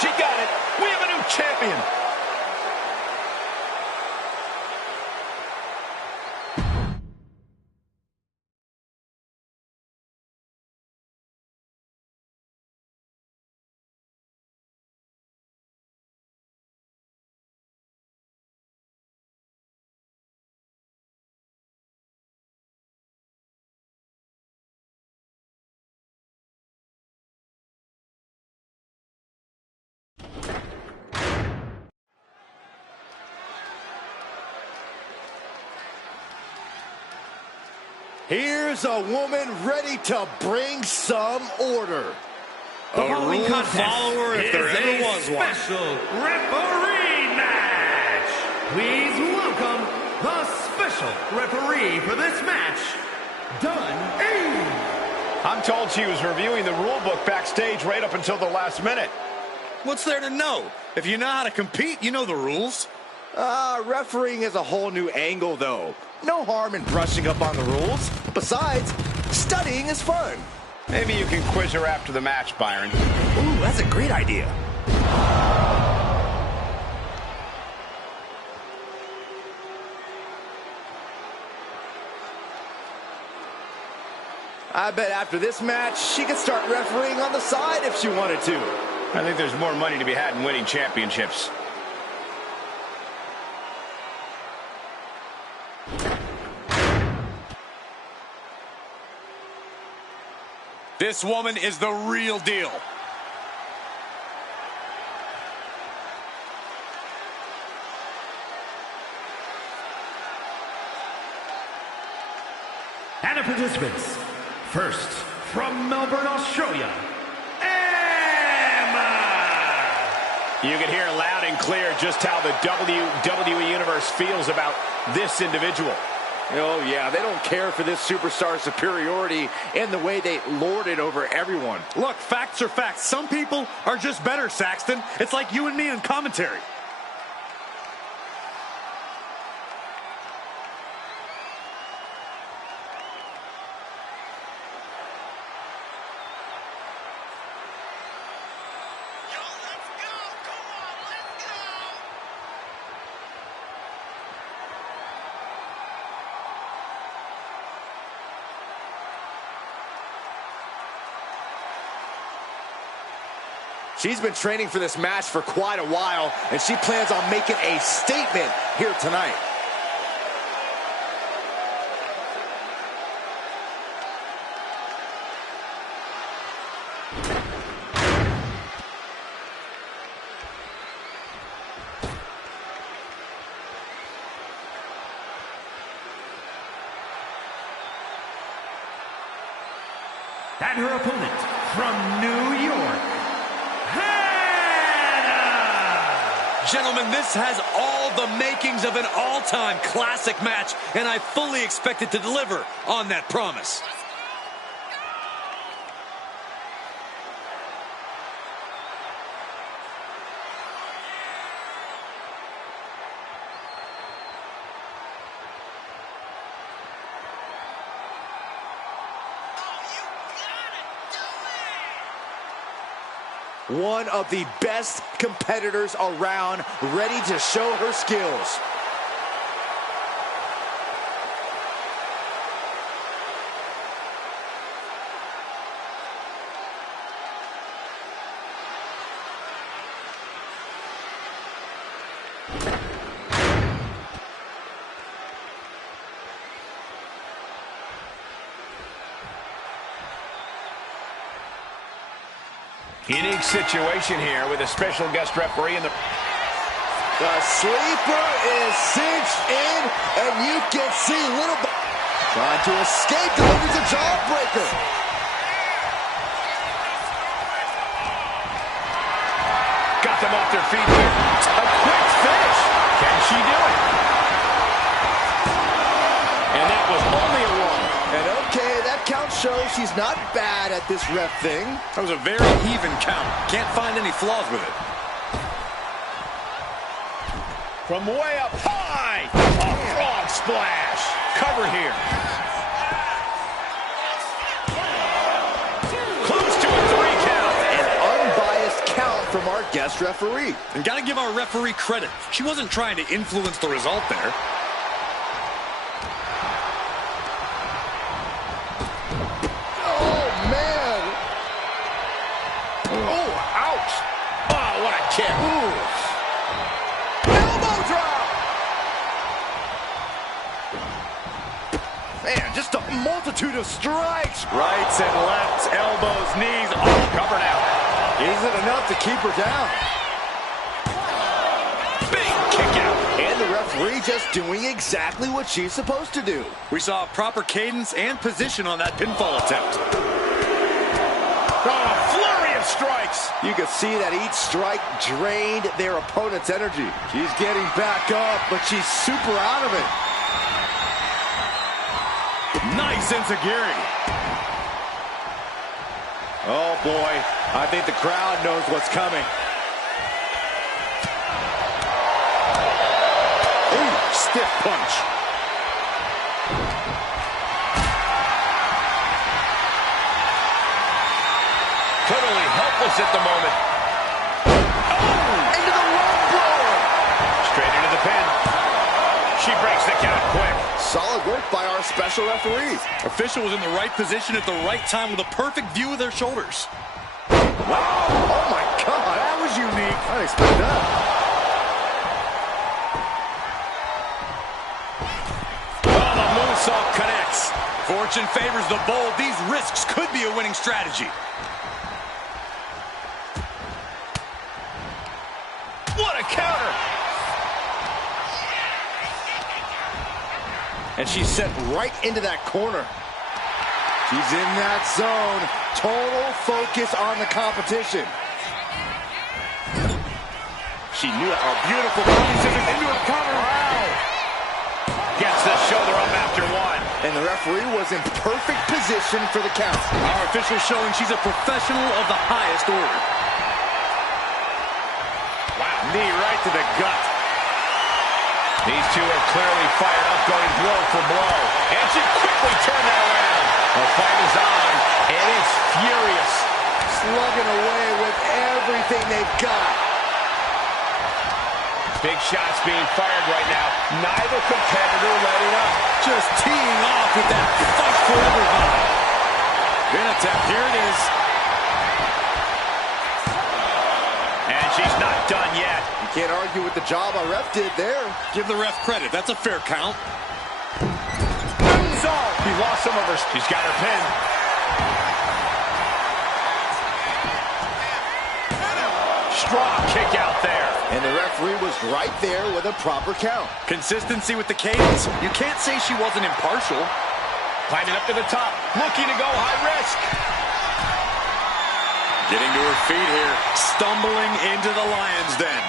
She got it. We have a new champion. Here's a woman ready to bring some order. The following rule contest follower if there is ever a was one. special referee match. Please welcome the special referee for this match, Dunn A. I'm told she was reviewing the rule book backstage right up until the last minute. What's there to know? If you know how to compete, you know the rules. Refereeing is a whole new angle, though. No harm in brushing up on the rules. Besides, studying is fun. Maybe you can quiz her after the match, Byron. Ooh, that's a great idea. I bet after this match, she could start refereeing on the side if she wanted to. I think there's more money to be had in winning championships. This woman is the real deal. And the participants, first from Melbourne, Australia, Emma. You can hear loud and clear just how the WWE Universe feels about this individual. Oh, yeah, they don't care for this superstar superiority and the way they lord it over everyone. Look, facts are facts. Some people are just better, Saxton. It's like you and me in commentary. She's been training for this match for quite a while, and she plans on making a statement here tonight. And her opponent from New York, Gentlemen, this has all the makings of an all-time classic match, and I fully expect it to deliver on that promise. One of the best competitors around, ready to show her skills. Unique situation here with a special guest referee in the... The sleeper is cinched in, and you can see little... Trying to escape, delivers a jawbreaker. Got them off their feet here. A quick finish. Can she do it? And that was only a one. And okay, that count shows she's not bad at this ref thing. That was a very even count. Can't find any flaws with it. From way up high. A frog splash. Cover here. Close to a 3 count. An unbiased count from our guest referee. And gotta give our referee credit. She wasn't trying to influence the result there. What a kick. Ooh. Elbow drop. Man, just a multitude of strikes. Rights and lefts, elbows, knees, all covered out. Isn't enough to keep her down. Big kick out. And the referee just doing exactly what she's supposed to do. We saw proper cadence and position on that pinfall attempt. Oh, a flurry of strikes. You can see that each strike drained their opponent's energy. She's getting back up, but she's super out of it. Nice enziguri. Oh, boy. I think the crowd knows what's coming. Ooh, stiff punch. Totally helpless at the moment. Oh! Into the rope blower. Straight into the pin. She breaks the count quick. Solid work by our special referee. Official was in the right position at the right time with a perfect view of their shoulders. Wow! Oh my God! That was unique. I didn't expect that. Oh, the moonsault connects. Fortune favors the bold. These risks could be a winning strategy. What a counter! And she's set right into that corner. She's in that zone. Total focus on the competition. She knew a beautiful body scissors into a cover. Wow. Gets the shoulder up after one. And the referee was in perfect position for the count. Our official showing she's a professional of the highest order. Wow, knee right to the gut. These two are clearly fired up, going blow for blow. And she quickly turned that around. The fight is on, and it's furious. Slugging away with everything they've got. Big shots being fired right now. Neither competitor letting up. Just teeing off with that fight forever vibe. Pin attempt, here it is. And she's not done yet. You can't argue with the job our ref did there. Give the ref credit, that's a fair count. He lost some of her. She's got her pin. Strong kick out there. And the referee was right there with a proper count. Consistency with the cadence. You can't say she wasn't impartial. Climbing up to the top, looking to go high risk. Getting to her feet here. Stumbling into the lion's den.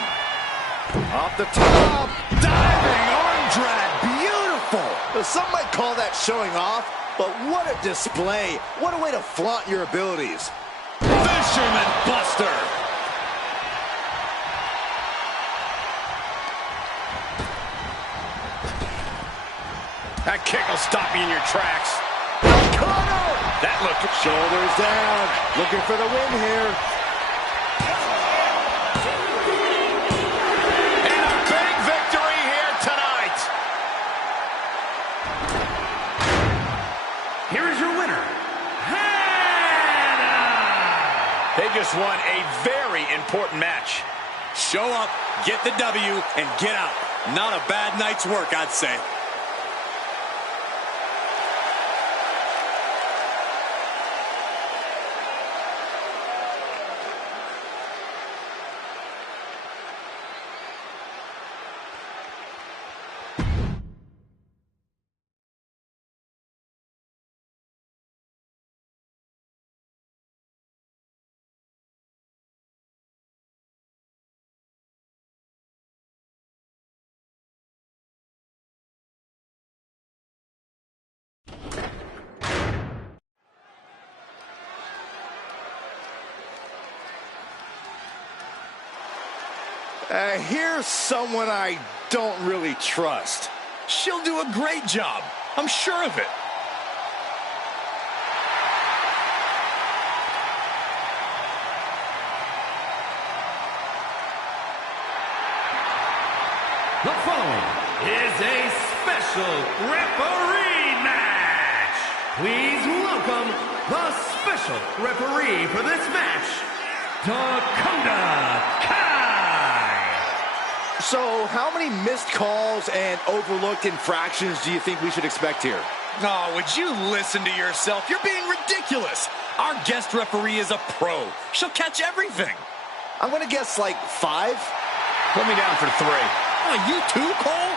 Off the top. Diving arm drag. Beautiful. Some might call that showing off, but what a display. What a way to flaunt your abilities. Fisherman Buster. That kick will stop you in your tracks. Cutter! That look. Shoulders down. Looking for the win here. And a big victory here tonight. Here is your winner, Hannah! They just won a very important match. Show up, get the W, and get out. Not a bad night's work, I'd say. Here's someone I don't really trust. She'll do a great job. I'm sure of it. The following is a special referee match. Please welcome the special referee for this match, Dakota Kai. So, how many missed calls and overlooked infractions do you think we should expect here? Oh, would you listen to yourself? You're being ridiculous. Our guest referee is a pro. She'll catch everything. I'm going to guess like 5. Put me down for 3. Oh, you too, Cole?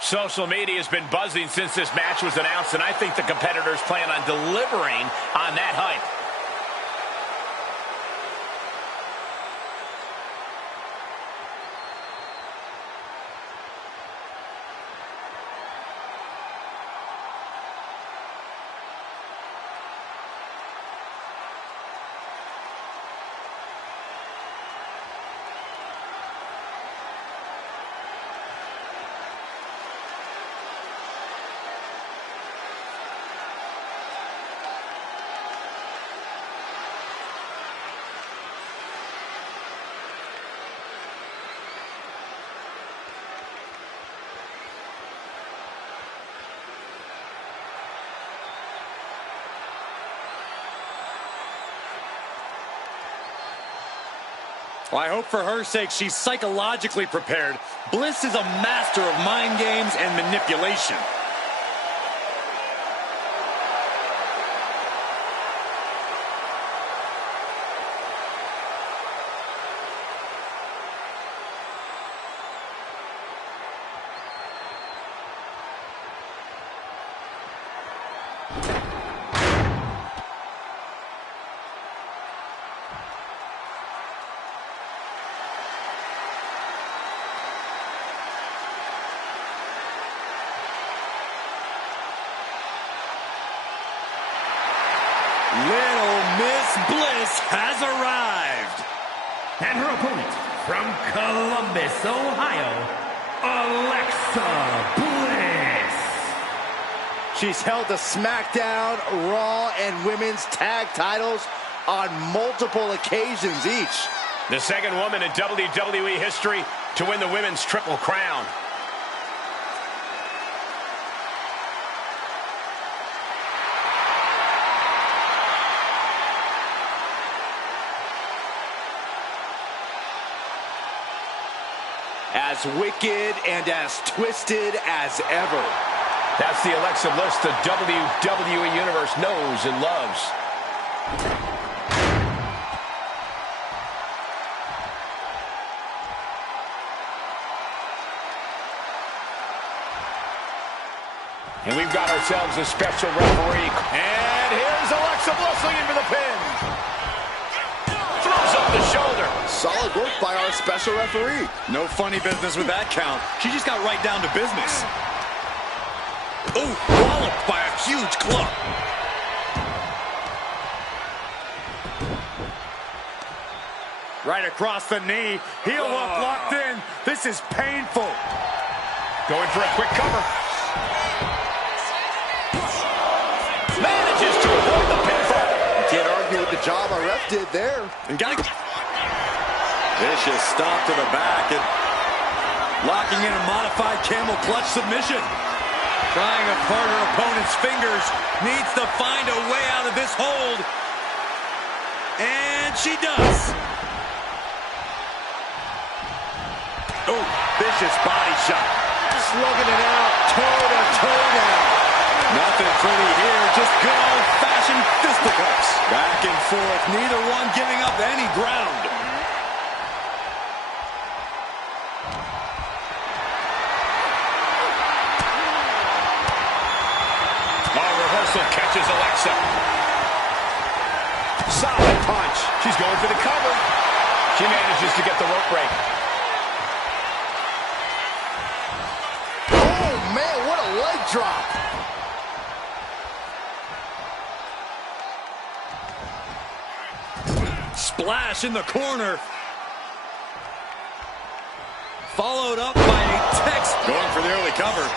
Social media has been buzzing since this match was announced, and I think the competitors plan on delivering on that hype. Well, I hope for her sake she's psychologically prepared. Bliss is a master of mind games and manipulation. Little Miss Bliss has arrived. And her opponent from Columbus, Ohio, Alexa Bliss. She's held the SmackDown, Raw, and Women's Tag titles on multiple occasions each. The second woman in WWE history to win the Women's Triple Crown. As wicked and as twisted as ever. That's the Alexa Bliss the WWE Universe knows and loves. And we've got ourselves a special referee. And here's Alexa Bliss looking for the pin. Throws up the shoulder. Solid work by our special referee. No funny business with that count. She just got right down to business. Ooh, walloped by a huge club. Right across the knee. Heel hook locked in. This is painful. Going for a quick cover. Manages to avoid the pinfall. Can't argue with the job our ref did there. And got it. Vicious stomp to the back and locking in a modified camel clutch submission. Trying apart her opponent's fingers. Needs to find a way out of this hold. And she does. Oh, vicious body shot. Slugging it out, toe-to-toe now. Nothing pretty here, just good old-fashioned fisticuffs. Back and forth, neither one giving up any ground. Reversal catches Alexa. Solid punch. She's going for the cover. She manages to get the rope break. Oh, man, what a leg drop. Splash in the corner. Followed up by a text. Going for the early cover.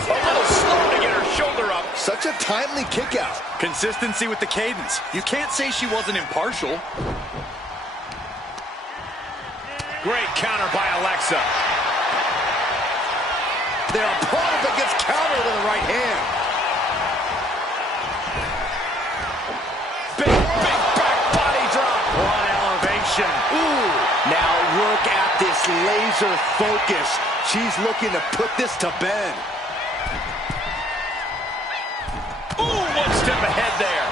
A little slow to get her shoulder up. Such a timely kick out. Consistency with the cadence. You can't say she wasn't impartial. Great counter by Alexa. Their opponent gets countered with a right hand. Big back body drop. One elevation. Ooh. Now look at this laser focus. She's looking to put this to bed. Ooh, one step ahead there.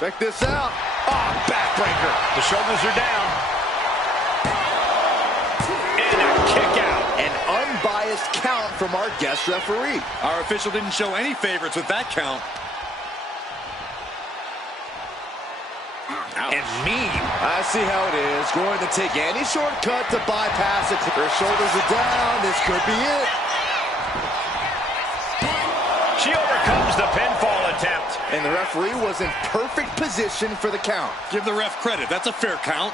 Check this out. Oh, backbreaker. The shoulders are down. And a kick out. An unbiased count from our guest referee. Our official didn't show any favorites with that count. And mean. I see how it is. Going to take any shortcut to bypass it. Her shoulders are down. This could be it. She overcomes the pinfall attempt. And the referee was in perfect position for the count. Give the ref credit. That's a fair count.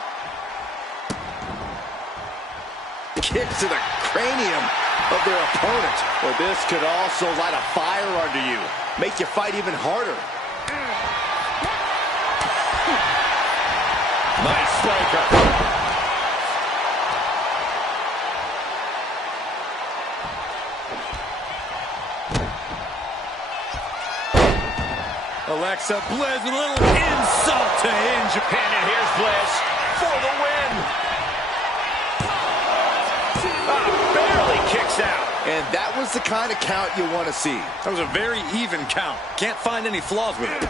Kick to the cranium of their opponent. Well, this could also light a fire under you. Make you fight even harder. Nice breaker. Alexa Bliss with a little insult to injury. And here's Bliss for the win. Barely kicks out. And that was the kind of count you want to see. That was a very even count. Can't find any flaws with it.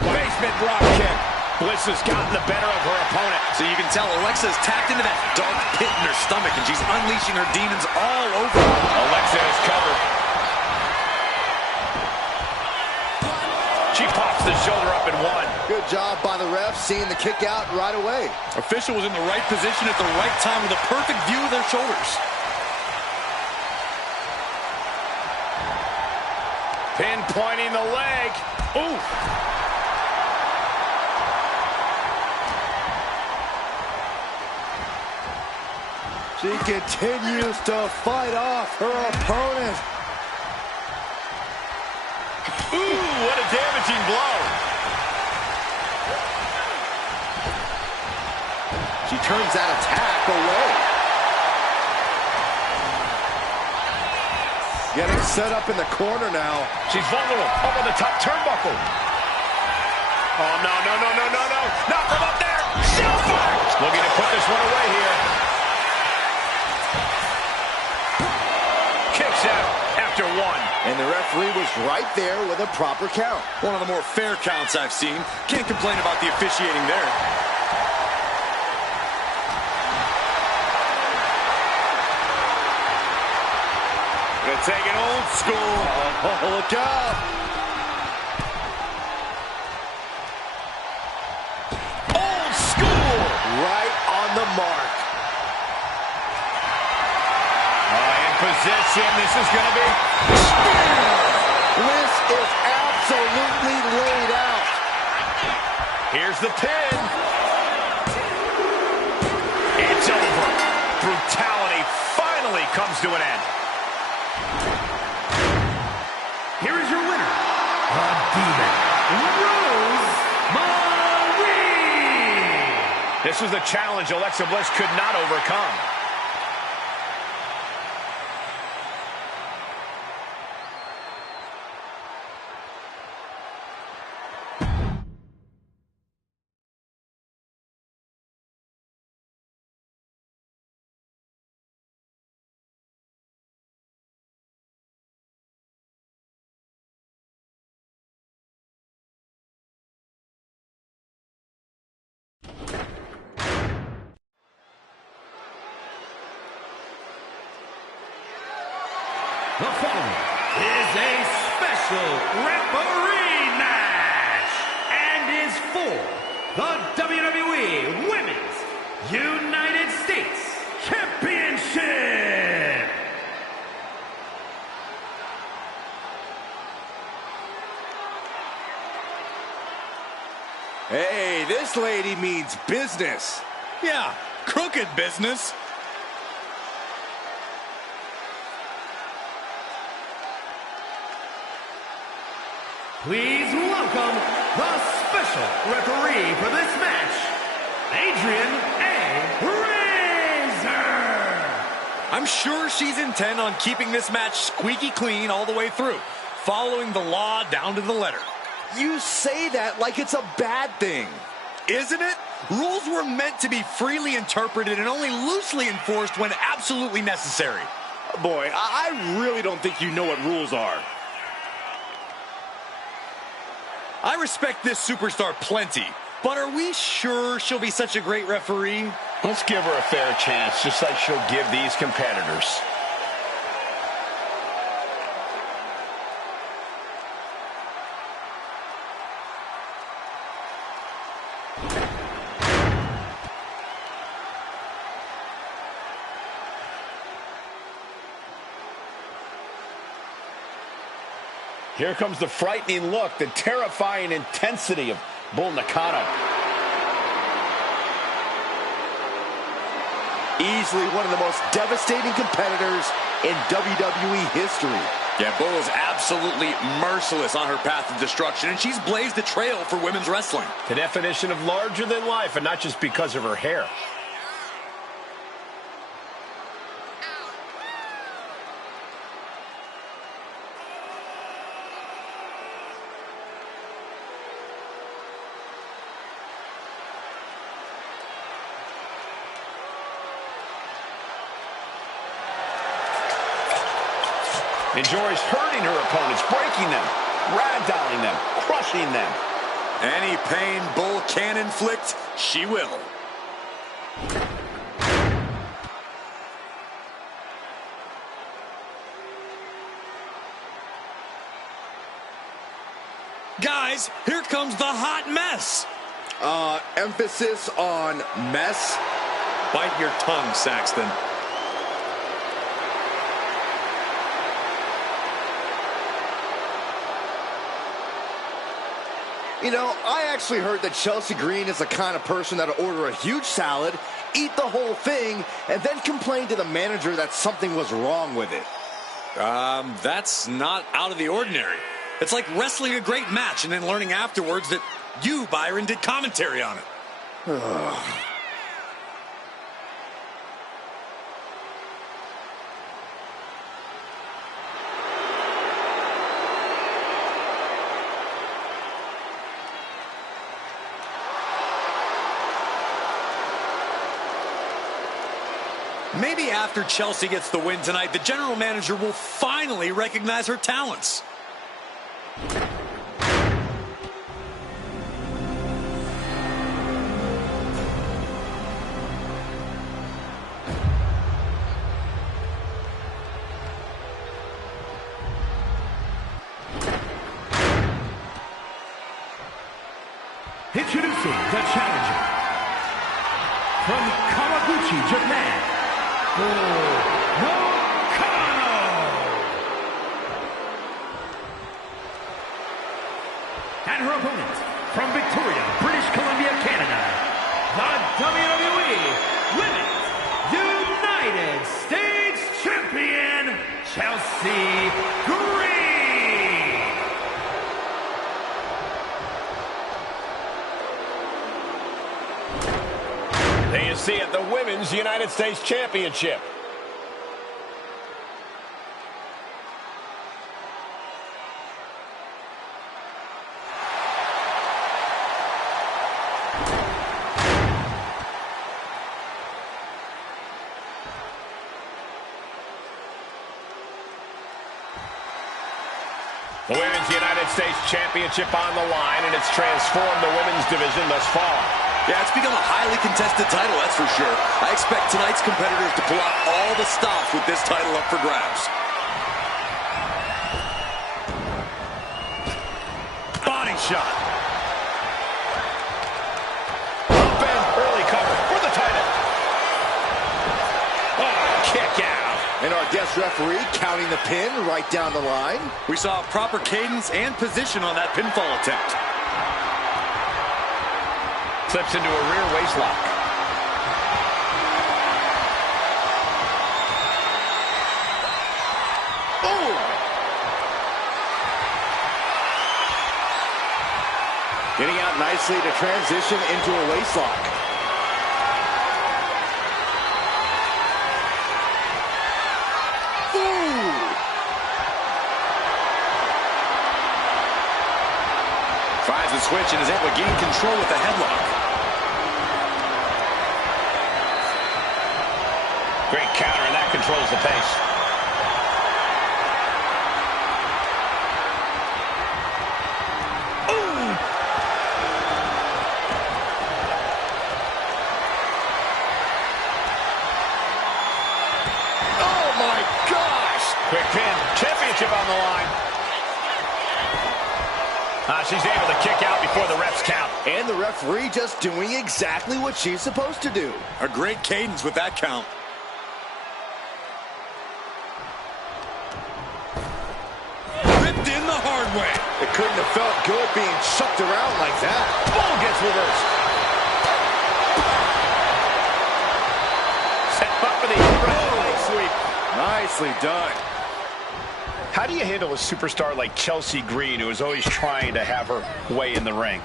Basement drop kick. Bliss has gotten the better of her opponent. So you can tell Alexa's tapped into that dark pit in her stomach, and she's unleashing her demons all over her. Alexa is covered. She pops the shoulder up and one. Good job by the ref, seeing the kick out right away. Official was in the right position at the right time with a perfect view of their shoulders. Pinpointing the leg. Ooh. She continues to fight off her opponent. Ooh, what a damaging blow. She turns that attack away. Getting set up in the corner now. She's vulnerable up on the top turnbuckle. Oh, no, no, no, no, no, no. Not from up there. Silver. Looking to put this one away here. Kicks out after one. And the referee was right there with a proper count. One of the more fair counts I've seen. Can't complain about the officiating there. Gonna take it old school. Oh, look out. Old school. Right on the mark. In position. This is gonna be... Bliss is absolutely laid out. Here's the pin. It's over. Brutality finally comes to an end. Here is your winner, the Demon, Rose Marie. This was a challenge Alexa Bliss could not overcome. The following is a special referee match and is for the WWE Women's United States Championship. Hey, this lady means business. Yeah, crooked business. Please welcome the special referee for this match, Adrian A. Razor. I'm sure she's intent on keeping this match squeaky clean all the way through, following the law down to the letter. You say that like it's a bad thing. Isn't it? Rules were meant to be freely interpreted and only loosely enforced when absolutely necessary. Boy, I really don't think you know what rules are. I respect this superstar plenty, but are we sure she'll be such a great referee? Let's give her a fair chance, just like she'll give these competitors. Here comes the frightening look, the terrifying intensity of Bull Nakano. Easily one of the most devastating competitors in WWE history. Yeah, Bull is absolutely merciless on her path of destruction, and she's blazed a trail for women's wrestling. The definition of larger than life, and not just because of her hair. Enjoys hurting her opponents, breaking them, ragdolling them, crushing them. Any pain Bull can inflict, she will. Guys, here comes the hot mess. Emphasis on mess. Bite your tongue, Saxton. You know, I actually heard that Chelsea Green is the kind of person that'll order a huge salad, eat the whole thing, and then complain to the manager that something was wrong with it. That's not out of the ordinary. It's like wrestling a great match and then learning afterwards that you, Byron, did commentary on it. Maybe after Chelsea gets the win tonight, the general manager will finally recognize her talents. Introducing the challenger from Kawaguchi, Japan. No Kano! And her opponent from Victoria, British Columbia, Canada, the WWE Women's United States Champion, Chelsea Green! There you see it, the Women's United States Championship. The Women's United States Championship on the line, and it's transformed the women's division thus far. Yeah, it's become a highly contested title, that's for sure. I expect tonight's competitors to pull out all the stops with this title up for grabs. Body shot. Up and early cover for the title. Oh, kick out. And our guest referee counting the pin right down the line. We saw proper cadence and position on that pinfall attempt. Slips into a rear waist lock. Boom! Getting out nicely to transition into a waist lock. Finds the switch and is able to gain control with the headlock. Great counter, and that controls the pace. Ooh! Oh my gosh! Quick pin, championship on the line. She's able to kick out before the refs count. And the referee just doing exactly what she's supposed to do. A great cadence with that count. Ripped in the hard way. It couldn't have felt good being chucked around like that. Ball gets reversed. Set up for the leg sweep. Nicely done. How do you handle a superstar like Chelsea Green, who is always trying to have her way in the ring?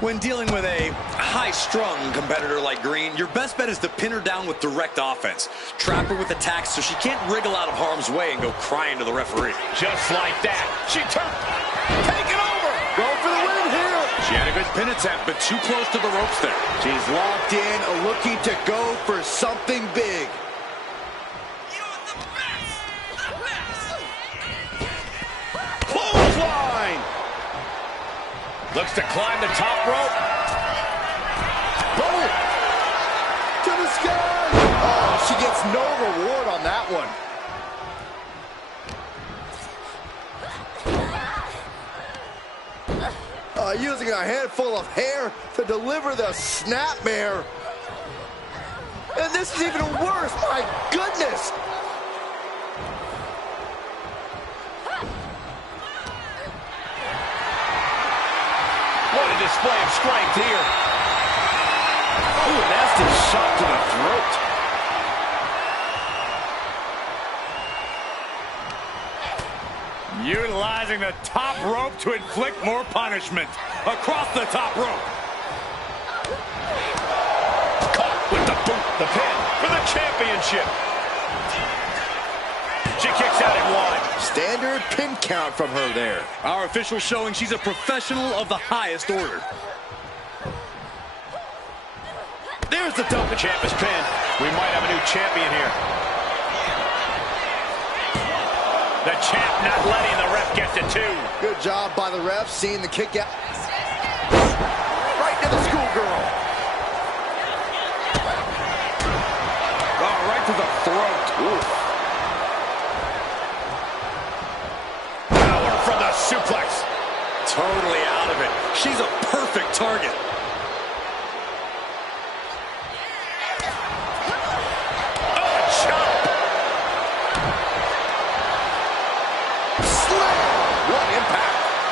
When dealing with a high-strung competitor like Green, your best bet is to pin her down with direct offense. Trap her with attacks so she can't wriggle out of harm's way and go crying to the referee. Just like that. She turned. Take it over. Go for the win here. She had a good pin attempt, but too close to the ropes there. She's locked in, looking to go for something big. Looks to climb the top rope. Boom! To the sky! Oh, she gets no reward on that one. Using a handful of hair to deliver the snapmare. And this is even worse, my goodness! What a display of strength here. Ooh, nasty shot to the throat. Utilizing the top rope to inflict more punishment. Across the top rope. Caught with the boot. The pin for the championship. She kicks out at 1. Standard pin count from her there. Our official showing she's a professional of the highest order. There's the double. The champ is pinned. We might have a new champion here. The champ not letting the ref get to 2. Good job by the ref, seeing the kick out. Right to the schoolgirl. Oh, right to the throat. Oof. Power from the suplex. Totally out of it. She's a perfect target.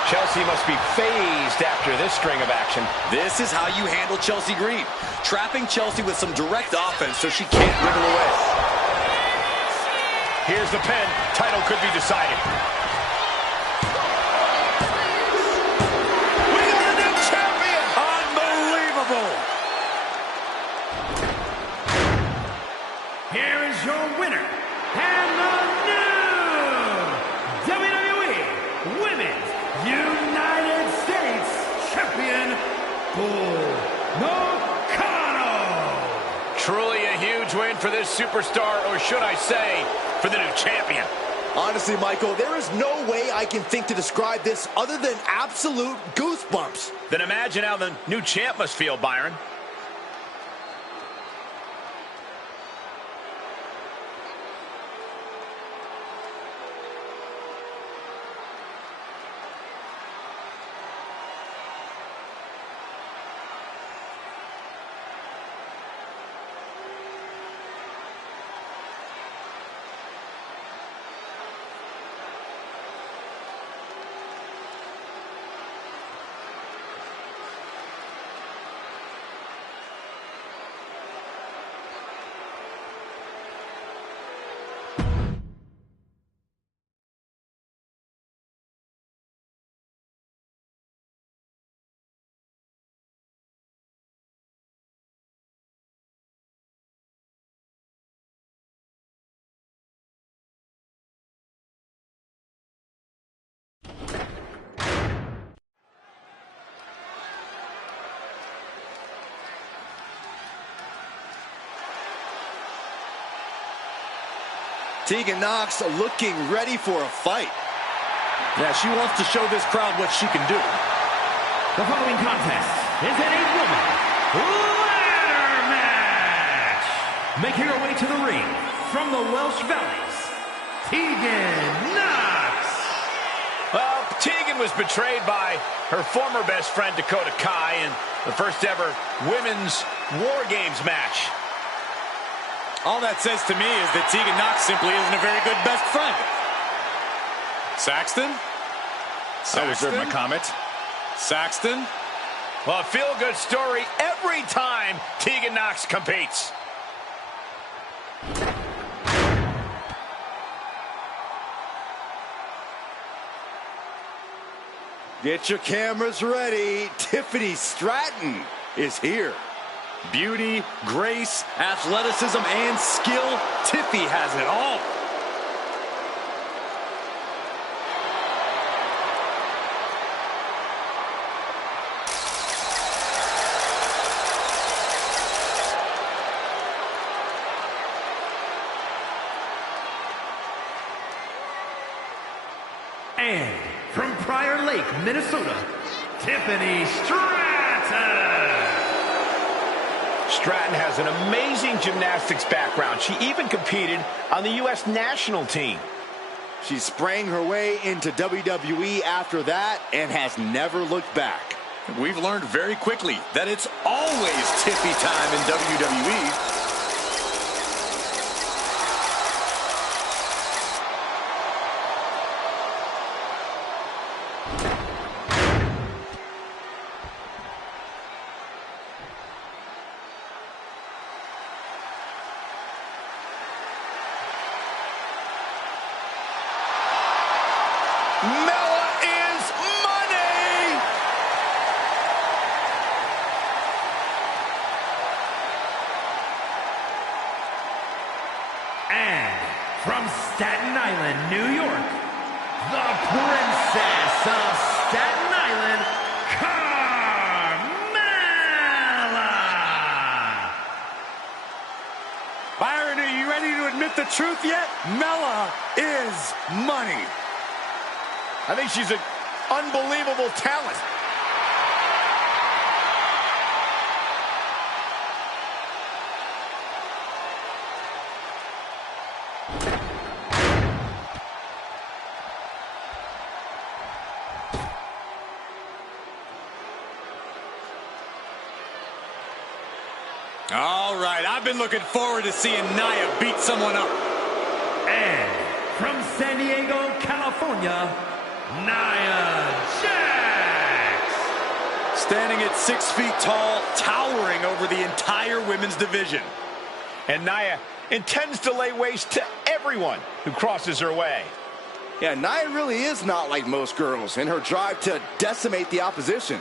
Chelsea must be phased after this string of action. This is how you handle Chelsea Green. Trapping Chelsea with some direct offense so she can't wriggle away. Here's the pin. Title could be decided. We got a new champion! Unbelievable! Here is your winner, and the new WWE Women's United States Champion, Bull Nakano. Truly a huge win for this superstar, or should I say, for the new champion. Honestly, Michael, there is no way I can think to describe this other than absolute goosebumps. Then imagine how the new champ must feel, Byron. Tegan Nox looking ready for a fight. Yeah, she wants to show this crowd what she can do. The following contest is an 8-woman ladder match. Making her way to the ring from the Welsh Valleys, Tegan Nox. Well, Tegan was betrayed by her former best friend Dakota Kai in the first ever women's War Games match. All that says to me is that Tegan Nox simply isn't a very good best friend. Saxton? I reserve my comment. Saxton? Well, a feel-good story every time Tegan Nox competes. Get your cameras ready. Tiffany Stratton is here. Beauty, grace, athleticism, and skill. Tiffy has it all. And from Prior Lake, Minnesota, Tiffany Stratton. Stratton has an amazing gymnastics background. She even competed on the U.S. national team. She sprang her way into WWE after that and has never looked back. We've learned very quickly that it's always Tiffy time in WWE. Mella is money! And from Staten Island, New York, the Princess of Staten Island, Carmella! Byron, are you ready to admit the truth yet? Mella is money. I think she's an unbelievable talent. All right, I've been looking forward to seeing Nia beat someone up. And from San Diego, California, Nia Jax! Standing at 6 feet tall, towering over the entire women's division. And Nia intends to lay waste to everyone who crosses her way. Yeah, Nia really is not like most girls in her drive to decimate the opposition.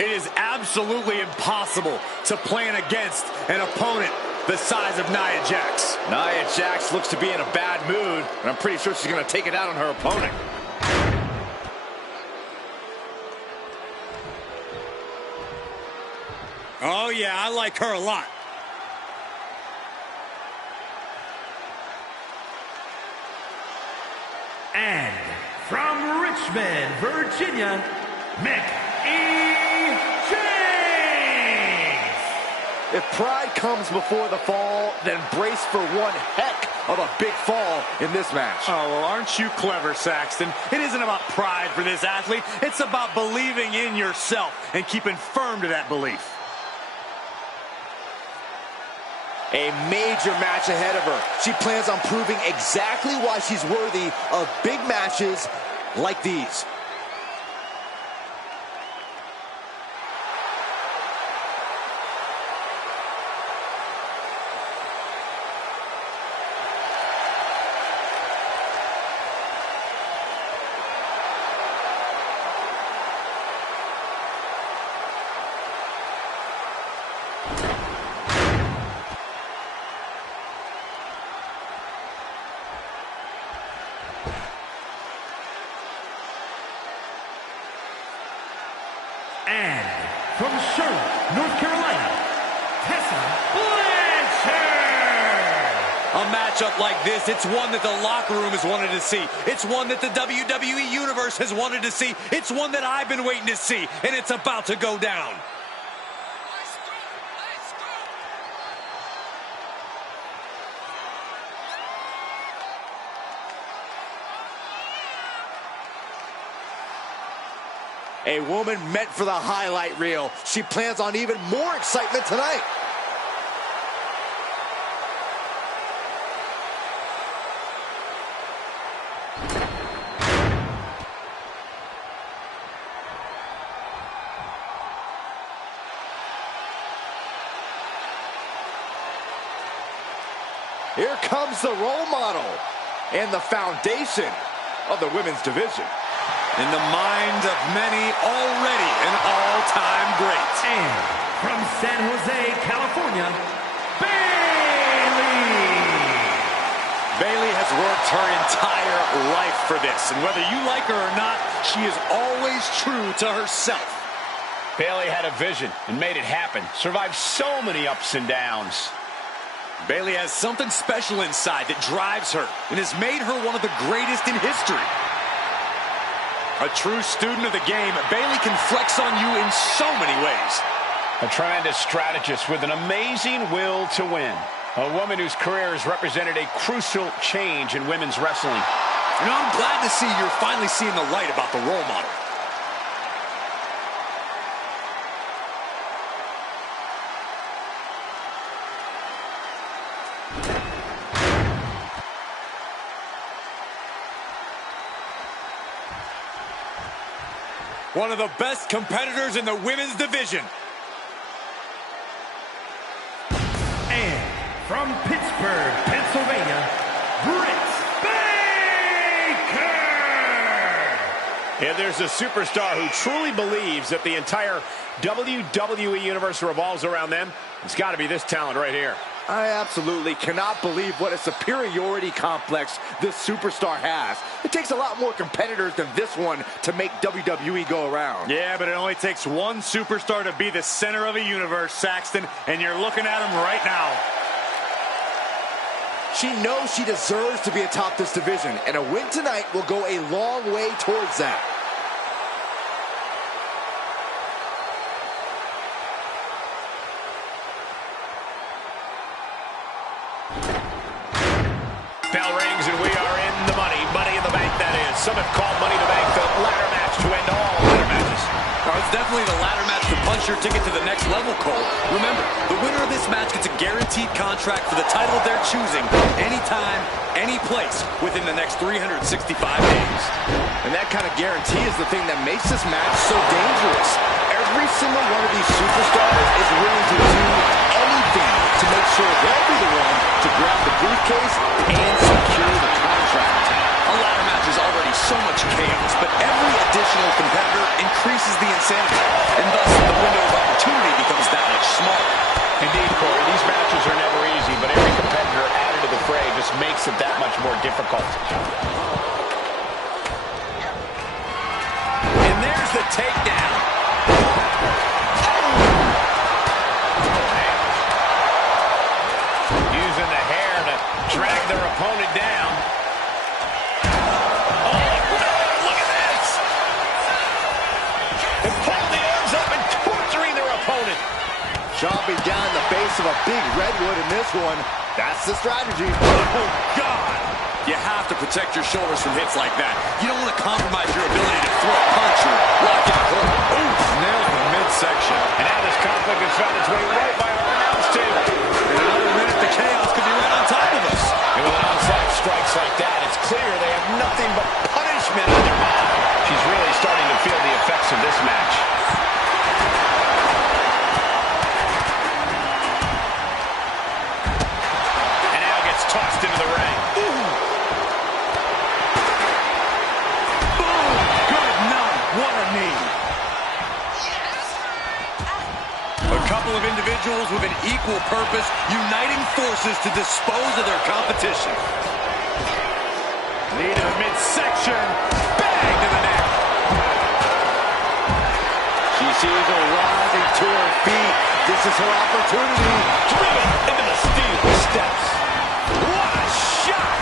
It is absolutely impossible to plan against an opponent the size of Nia Jax. Nia Jax looks to be in a bad mood, and I'm pretty sure she's going to take it out on her opponent. Oh, yeah, I like her a lot. And from Richmond, Virginia, Mickey James! If pride comes before the fall, then brace for one heck of a big fall in this match. Oh, well, aren't you clever, Saxton? It isn't about pride for this athlete. It's about believing in yourself and keeping firm to that belief. A major match ahead of her. She plans on proving exactly why she's worthy of big matches like these. And from Charlotte, North Carolina, Tessa Blanchard! A matchup like this, it's one that the locker room has wanted to see. It's one that the WWE Universe has wanted to see. It's one that I've been waiting to see, and it's about to go down. A woman meant for the highlight reel. She plans on even more excitement tonight. Here comes the role model and the foundation of the women's division. In the minds of many, already an all-time great. And from San Jose, California, Bayley! Bayley has worked her entire life for this, and whether you like her or not, she is always true to herself. Bayley had a vision and made it happen. Survived so many ups and downs. Bayley has something special inside that drives her and has made her one of the greatest in history. A true student of the game, Bayley can flex on you in so many ways. A tremendous strategist with an amazing will to win. A woman whose career has represented a crucial change in women's wrestling. You know, I'm glad to see you're finally seeing the light about the role model. One of the best competitors in the women's division. And from Pittsburgh, Pennsylvania, Britt Baker! Yeah, there's a superstar who truly believes that the entire WWE Universe revolves around them. It's got to be this talent right here. I absolutely cannot believe what a superiority complex this superstar has. It takes a lot more competitors than this one to make WWE go around. Yeah, but it only takes one superstar to be the center of a universe, Saxton, and you're looking at him right now. She knows she deserves to be atop this division, and a win tonight will go a long way towards that. Bell rings and we are in the money. Money in the Bank, that is. Some have called Money in the Bank the ladder match to end all ladder matches. Well, it's definitely the ladder match to punch your ticket to the next level, Cole. Remember, the winner of this match gets a guaranteed contract for the title of their choosing, anytime, any place, within the next 365 days. And that kind of guarantee is the thing that makes this match so dangerous. Every single one of these superstars is willing to do anything to make sure they'll be the one to grab the briefcase and secure the contract. A ladder match is already so much chaos, but every additional competitor increases the insanity, and thus the window of opportunity becomes that much smaller. Indeed, Corey, these matches are never easy, but every competitor added to the fray just makes it that much more difficult. And there's the takedown. Using the hair to drag their opponent down. Oh, no, look at this! And pulling the arms up and torturing their opponent. Chopping down the base of a big redwood in this one. That's the strategy. Oh, God! You have to protect your shoulders from hits like that. You don't want to compromise your ability to throw a punch or lock in a hold. Ooh, nailed the midsection. And now this conflict has found its way right by our announce table. In another minute, the chaos could be right on top of us. And with onslaught strikes like that, it's clear they have nothing but punishment on their mind. She's really starting to feel the effects of this match. And now gets tossed into the ring. Boom! Good night. What a knee. A couple of individuals with an equal purpose, uniting forces to dispose of their competition. Knee to the midsection. Bang to the neck. She sees her rising to her feet. This is her opportunity. Driven into the steel steps. What a shot!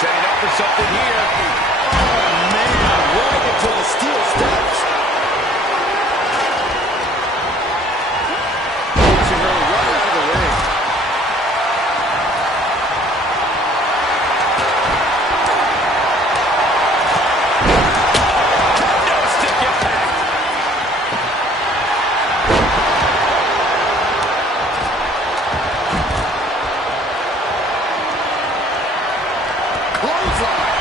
Setting up for something here. Oh, man, right into the steel steps. Pushing her right into the ring. No stick impact. Clothesline.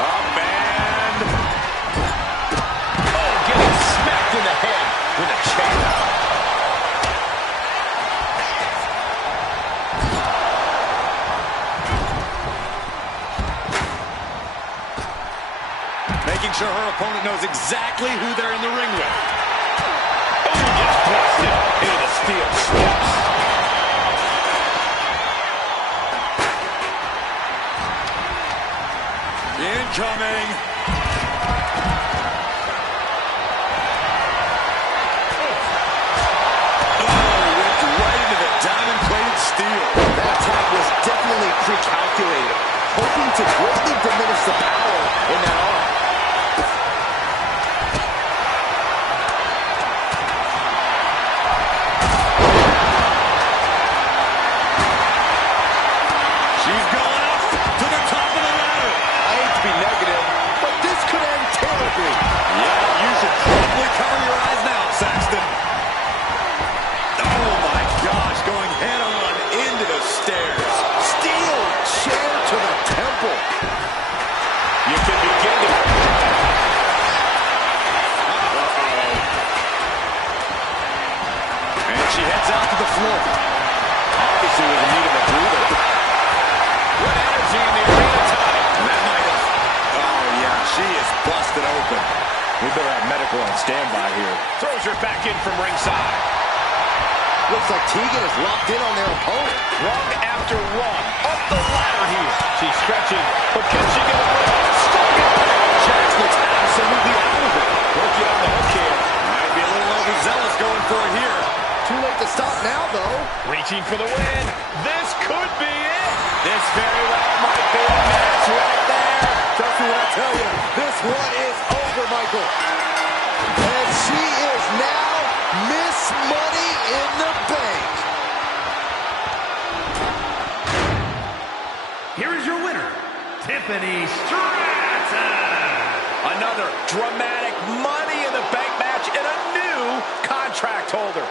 Up and... Oh, getting smacked in the head with a chair. making sure her opponent knows exactly who they're in the ring with. Oh, gets blasted into the steel steps. Incoming. hoping to greatly diminish the power in that arm. She's going up to the top of the ladder. I hate to be negative, but this could end terribly. Yeah, you should probably cover your eyes now, Saxton. Oh my gosh, going head on into the stairs. Steel chair to the temple. You can begin to... And she heads out to the floor. Obviously was in need of a breather. What energy in the arena tonight. That might have... Oh yeah, she is busted open. We better have medical on standby here. Throws her back in from ringside. Looks like Tegan is locked in on their opponent. Rung after rung. Up the ladder here. She's stretching, but can she get away? Stuck it. Jax looks absolutely out of it. Rookie on the hook here. Might be a little overzealous going for it here. Too late to stop now, though. Reaching for the win. This could be it. This very well might be a match right there. Trust me when I tell you, this one is over, Michael. And she is now Miss Money in the Bank. Here is your winner, Tiffany Stratton. Another dramatic Money in the Bank match and a new contract holder.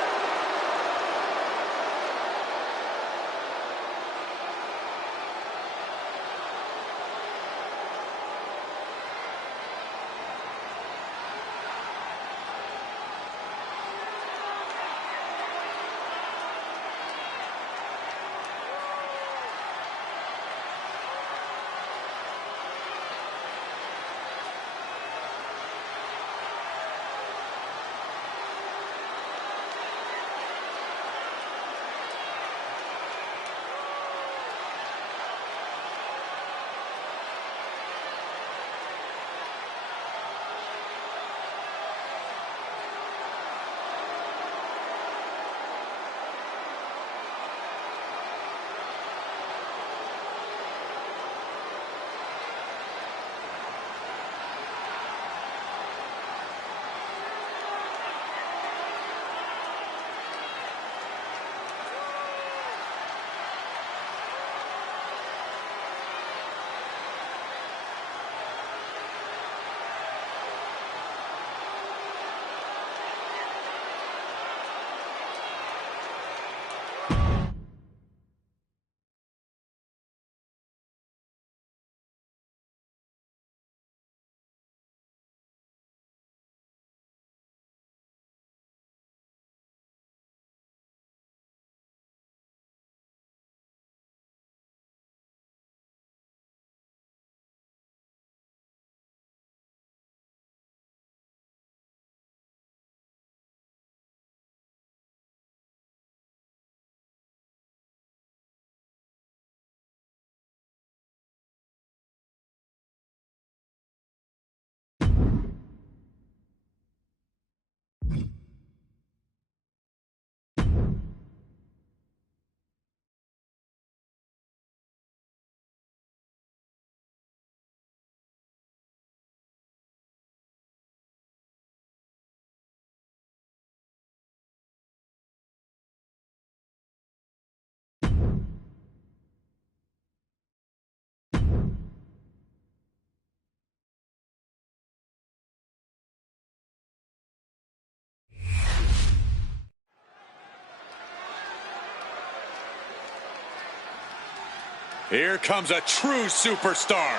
Here comes a true superstar.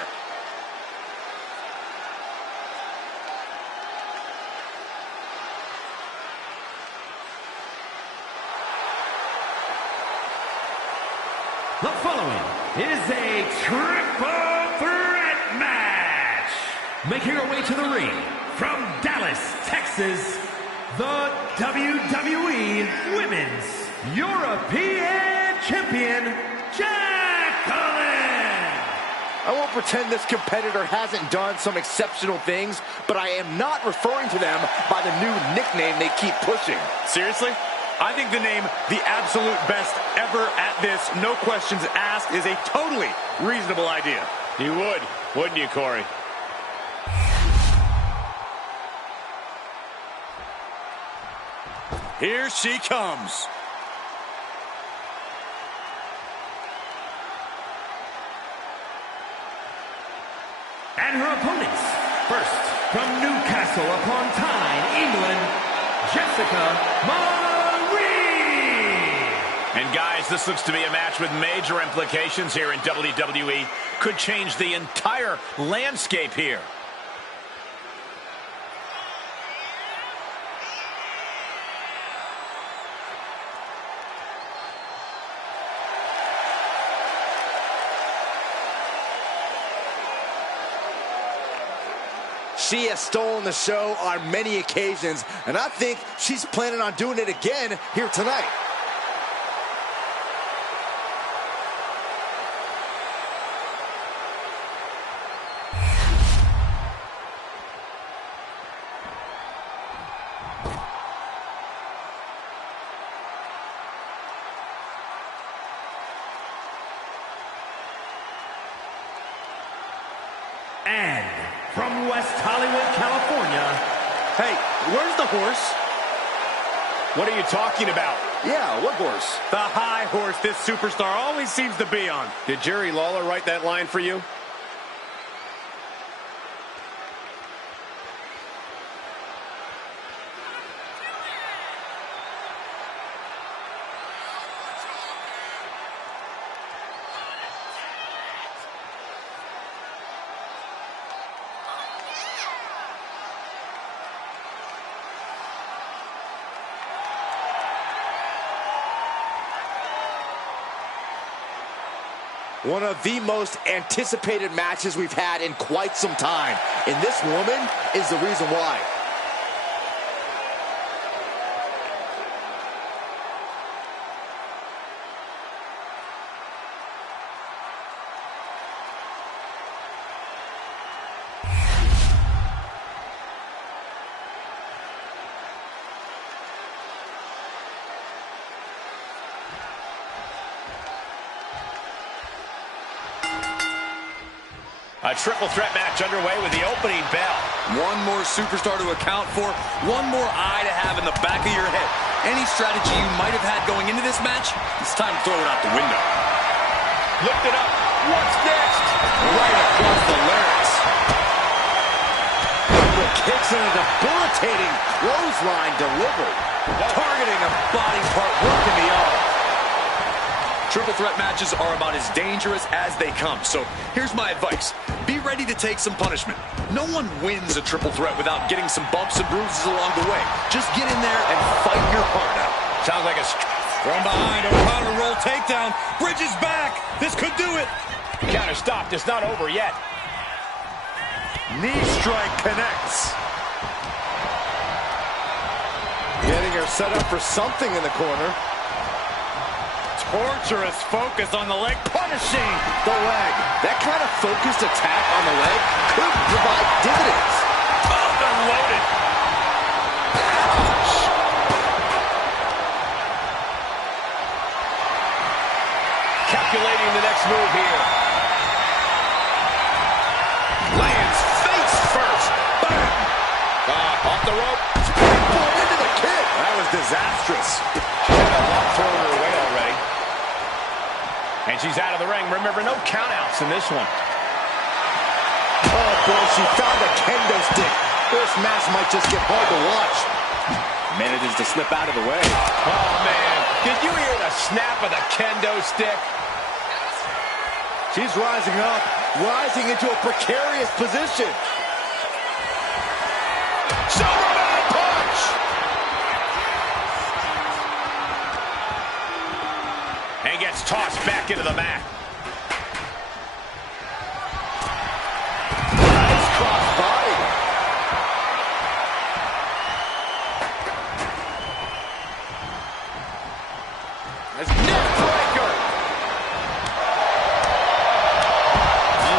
The following is a triple threat match. Making her way to the ring from Dallas, Texas, the WWE Women's European Champion, Jacqueline. I won't pretend this competitor hasn't done some exceptional things, but I am not referring to them by the new nickname they keep pushing. Seriously? I think the name the absolute best ever at this, no questions asked, is a totally reasonable idea. You would, wouldn't you, Corey? Here she comes. And her opponents, first, from Newcastle upon Tyne, England, Jessica Marie. And guys, this looks to be a match with major implications here in WWE. Could change the entire landscape here. She has stolen the show on many occasions, and I think she's planning on doing it again here tonight. And from West Hollywood, California. Hey, where's the horse? What are you talking about? Yeah, what horse? The high horse this superstar always seems to be on. Did Jerry Lawler write that line for you? One of the most anticipated matches we've had in quite some time. And this woman is the reason why. A triple threat match underway with the opening bell. One more superstar to account for, one more eye to have in the back of your head. Any strategy you might have had going into this match, it's time to throw it out the window. Lift it up. What's next? Right across the larynx. The kicks and a debilitating clothesline delivered. Targeting a body part, working the arm. Triple threat matches are about as dangerous as they come. So here's my advice. Be ready to take some punishment. No one wins a triple threat without getting some bumps and bruises along the way. Just get in there and fight your heart out. Sounds like a... From behind, O'Connor roll takedown. Bridges back. This could do it. Counter stopped. It's not over yet. Knee strike connects. Getting her set up for something in the corner. Torturous focus on the leg, punishing the leg. That kind of focused attack on the leg could provide dividends. Oh, they're loaded. Ouch. Calculating the next move here. Lands face first. Bam. Off the rope. Springboard into the kick. That was disastrous. She had a lot thrown her way already. And she's out of the ring. Remember, no countouts in this one. Oh, boy, she found a kendo stick. This match might just get hard to watch. Manages to slip out of the way. Oh, man. Did you hear the snap of the kendo stick? She's rising up, rising into a precarious position. Superman punch! And gets tossed back into the mat. Nice cross body. That's neck breaker.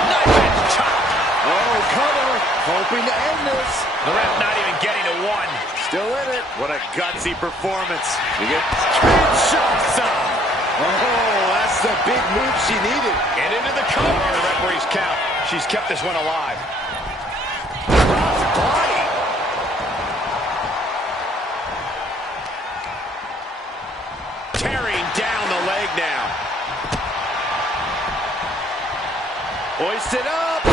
Knife edge chop. Oh, cover. Hoping to end this. The ref not even getting to one. Still in it. What a gutsy performance. You get Kinshasa. Oh, that's the big move she needed. And into the cover. And the referee's count. She's kept this one alive. Body. Tearing down the leg now. Hoisted up.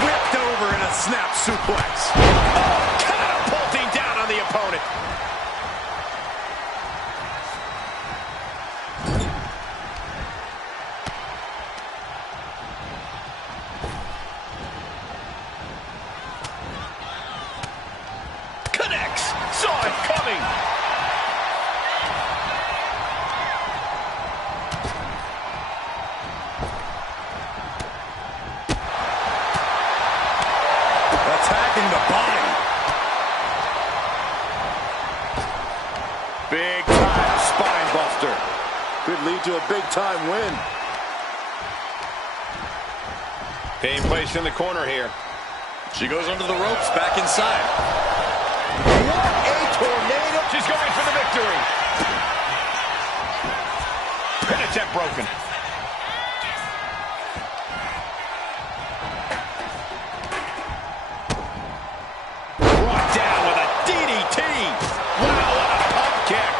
Whipped over in a snap suplex. Oh, catapulting down on the opponent. Connects. Saw it coming. Attacking the body. Big time spine buster. Could lead to a big-time win. Being placed in the corner here. She goes under the ropes, back inside. What a tornado. She's going for the victory. Pin attempt broken. Brought down with a DDT. Wow, what a pump kick.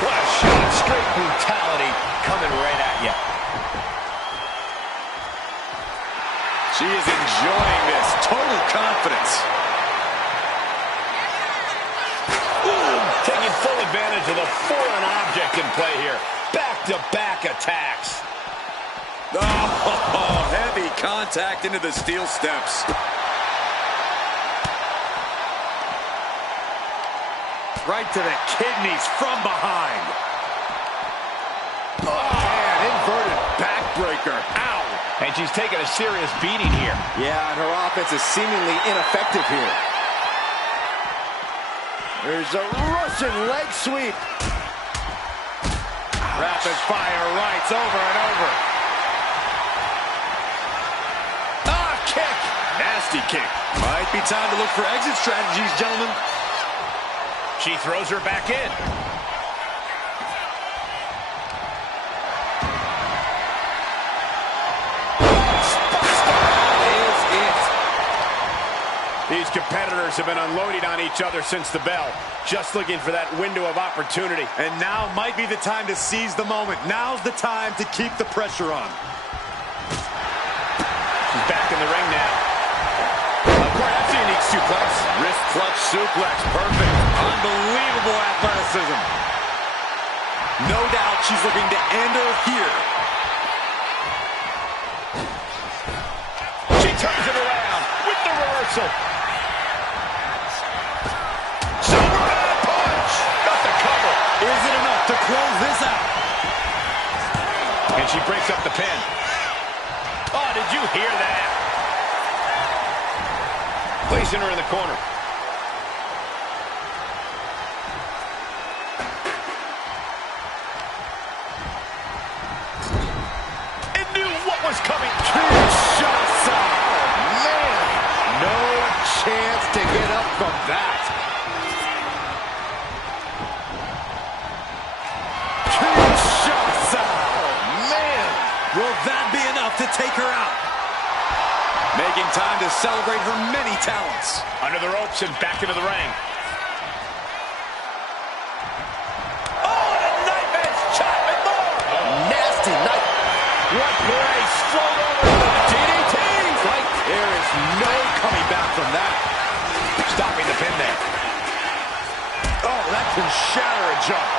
What a shot of straight brutality coming right at you. She is enjoying this. Total confidence. Ooh, taking full advantage of the foreign object in play here. Back-to-back attacks. Oh, heavy contact into the steel steps. Right to the kidneys from behind. Oh, man, inverted backbreaker. Ow. And she's taking a serious beating here. Yeah, and her offense is seemingly ineffective here. There's a Russian leg sweep. Rapid fire rights over and over. Ah, kick. Nasty kick. Might be time to look for exit strategies, gentlemen. She throws her back in. These competitors have been unloading on each other since the bell, just looking for that window of opportunity. And now might be the time to seize the moment. Now's the time to keep the pressure on. She's back in the ring now. Of course, that's a unique suplex. Wrist clutch suplex, perfect. Unbelievable athleticism. No doubt she's looking to end her here. She turns it around with the reversal. Is it enough to close this out? And she breaks up the pin. Oh, did you hear that? Placing her in the corner. It knew what was coming. Kinshasa. Man, no chance to get up from that. Will that be enough to take her out? Making time to celebrate her many talents. Under the ropes and back into the ring. Oh, and a knife edge chop and more. Nasty knife. What grace. Float over the DDT. Right. There is no coming back from that. Stopping the pin there. Oh, that can shatter a jump.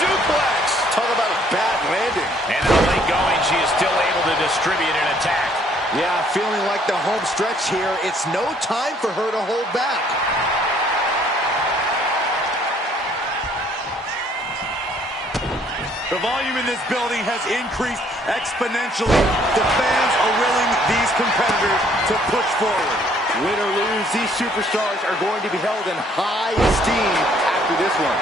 Suplex. Talk about a bad landing. And in the late going, she is still able to distribute an attack. Yeah, feeling like the home stretch here. It's no time for her to hold back. The volume in this building has increased exponentially. The fans are willing these competitors to push forward. Win or lose, these superstars are going to be held in high esteem after this one.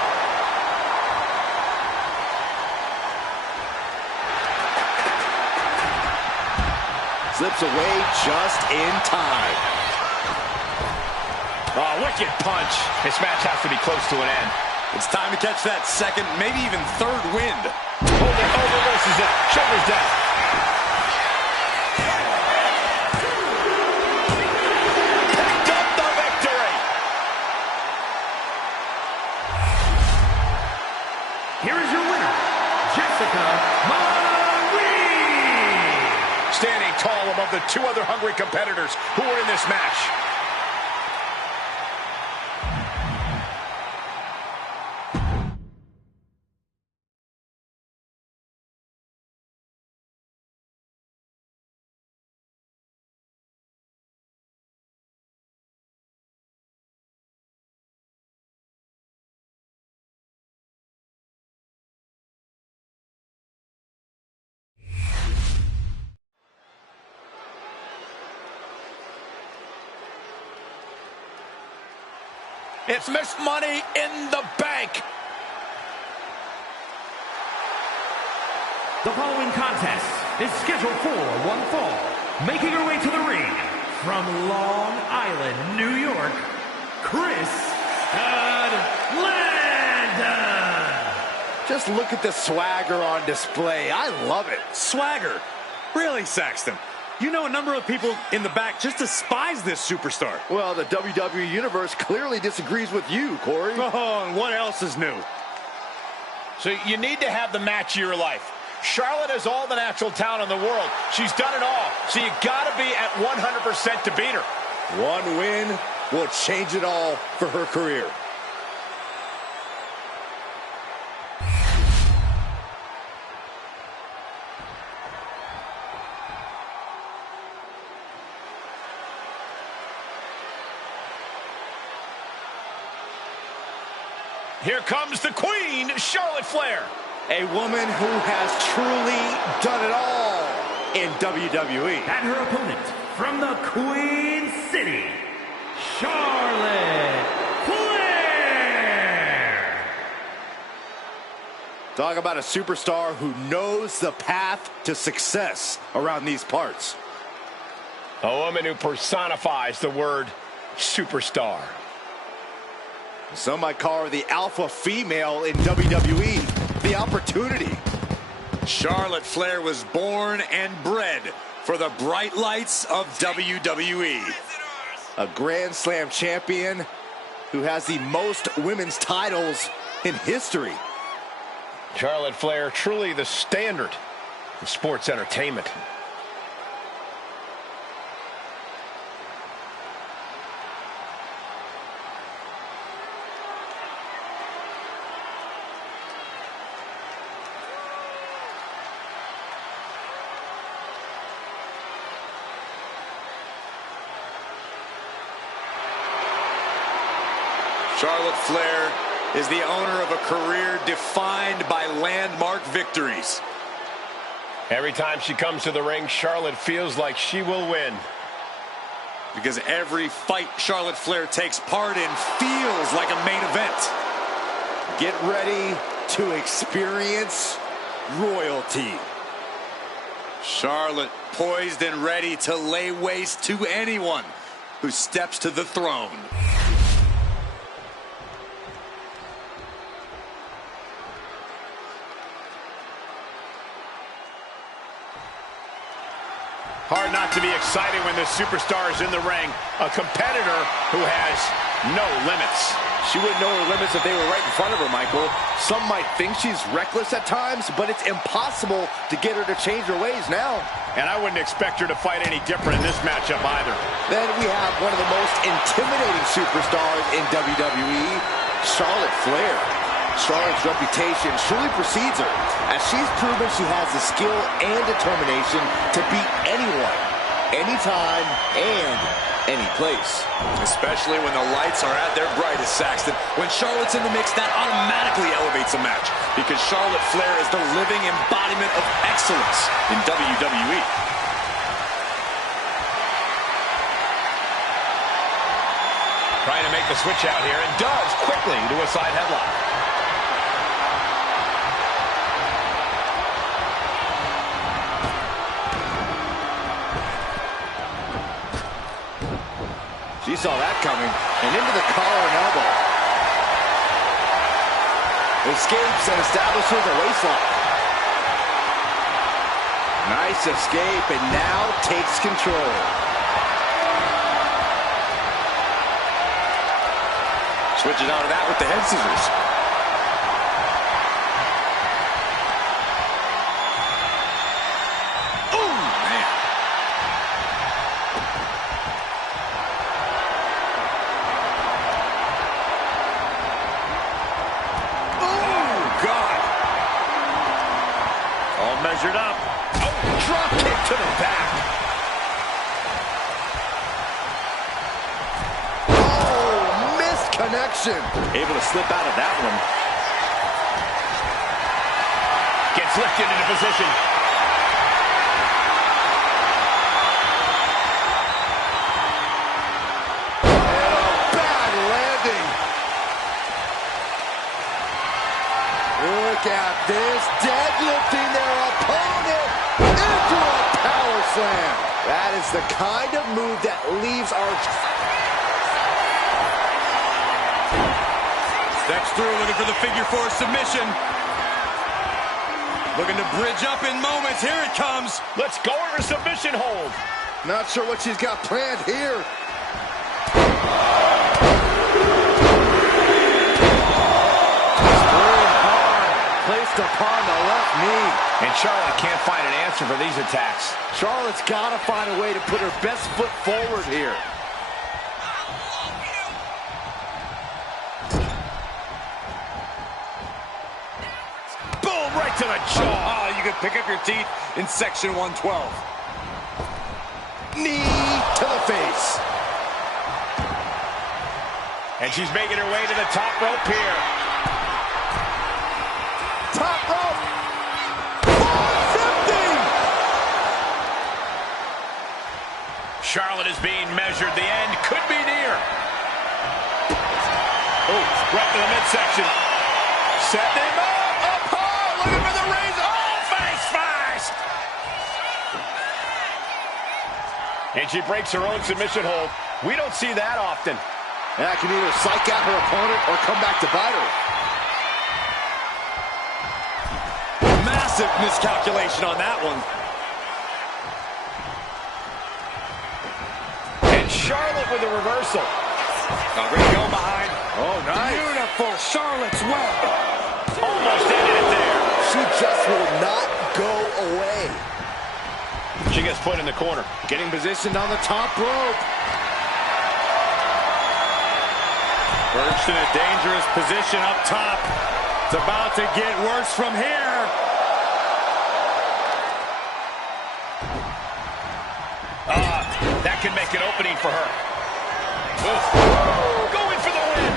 Slips away just in time. Oh, wicked punch. This match has to be close to an end. It's time to catch that second, maybe even third wind. Holding over versus it. Shoulders down. Picked up the victory. Here is your winner, Jessica Marie. Standing tall above the two other hungry competitors who are in this match. It's Miss Money in the Bank. The following contest is scheduled for one fall. Making her way to the ring from Long Island, New York, Chris Landon. Just look at the swagger on display. I love it. Swagger. Really, Saxton? You know a number of people in the back just despise this superstar. Well, the WWE Universe clearly disagrees with you, Corey. Oh, and what else is new? So you need to have the match of your life. Charlotte has all the natural talent in the world. She's done it all. So you got to be at 100% to beat her. One win will change it all for her career. Here comes the Queen, Charlotte Flair. A woman who has truly done it all in WWE. And her opponent from the Queen City, Charlotte Flair. Talk about a superstar who knows the path to success around these parts. A woman who personifies the word superstar. Some might call her the alpha female in WWE. The opportunity. Charlotte Flair was born and bred for the bright lights of WWE. A Grand Slam champion who has the most women's titles in history. Charlotte Flair, truly the standard in sports entertainment. Charlotte Flair is the owner of a career defined by landmark victories. Every time she comes to the ring, Charlotte feels like she will win. Because every fight Charlotte Flair takes part in feels like a main event. Get ready to experience royalty. Charlotte poised and ready to lay waste to anyone who steps to the throne. Hard not to be excited when the superstar is in the ring. A competitor who has no limits. She wouldn't know her limits if they were right in front of her, Michael. Some might think she's reckless at times, but it's impossible to get her to change her ways now. And I wouldn't expect her to fight any different in this matchup either. Then we have one of the most intimidating superstars in WWE, Charlotte Flair. Charlotte's reputation truly precedes her, as she's proven she has the skill and determination to beat anyone, anytime, and any place. Especially when the lights are at their brightest, Saxton. When Charlotte's in the mix, that automatically elevates a match, because Charlotte Flair is the living embodiment of excellence in WWE. Trying to make the switch out here, and does quickly to a side headlock. She saw that coming. And into the collar and elbow. Escapes and establishes a waistlock. Nice escape, and now takes control. Switches out of that with the head scissors. Oh, man. Oh, God. All measured up. Drop kick to the back. Oh, missed connection. Able to slip out of that one. Gets lifted into position. And a bad landing. Look at this. Deadlifting their opponent into a power slam. That is the kind of move that leaves our... Steps through, looking for the figure four submission. Looking to bridge up in moments. Here it comes. Let's go over submission hold. Not sure what she's got planned here. Placed upon the left knee. And Charlotte can't find an answer for these attacks. Charlotte's got to find a way to put her best foot forward here. Boom, right to the jaw. Oh, you can pick up your teeth in section 112. Knee to the face. And she's making her way to the top rope here. Top rope. 450. Charlotte is being measured. The end could be near. Oh, right to the midsection. Set him up high. Looking for the raise. Oh, face first. And she breaks her own submission hold. We don't see that often. That can either psych out her opponent or come back to bite her. Massive miscalculation on that one. And Charlotte with a reversal. Oh, great going behind. Oh, nice. Beautiful Charlotte's Web. Almost ended it there. She just will not go away. She gets put in the corner. Getting positioned on the top rope. Perched in a dangerous position up top. It's about to get worse from here. That can make an opening for her. Oof. Going for the win.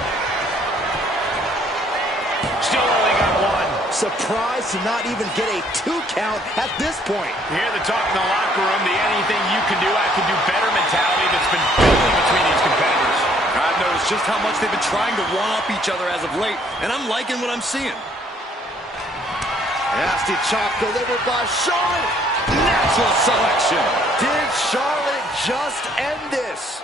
Still only got one. Surprised to not even get a 2 count at this point. You hear the talk in the locker room, the anything you can do, I can do better mentality that's been building between these competitors. I've noticed just how much they've been trying to one-up each other as of late, and I'm liking what I'm seeing. Nasty chop delivered by Charlotte. Natural selection. Did Charlotte just end this?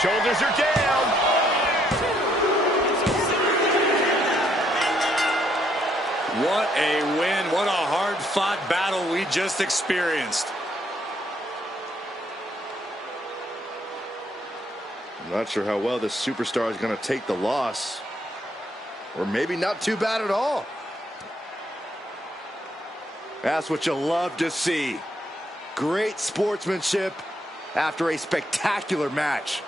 Shoulders are down. What a win. What a hard-fought battle we just experienced. I'm not sure how well this superstar is going to take the loss. Or maybe not too bad at all. That's what you love to see. Great sportsmanship after a spectacular match.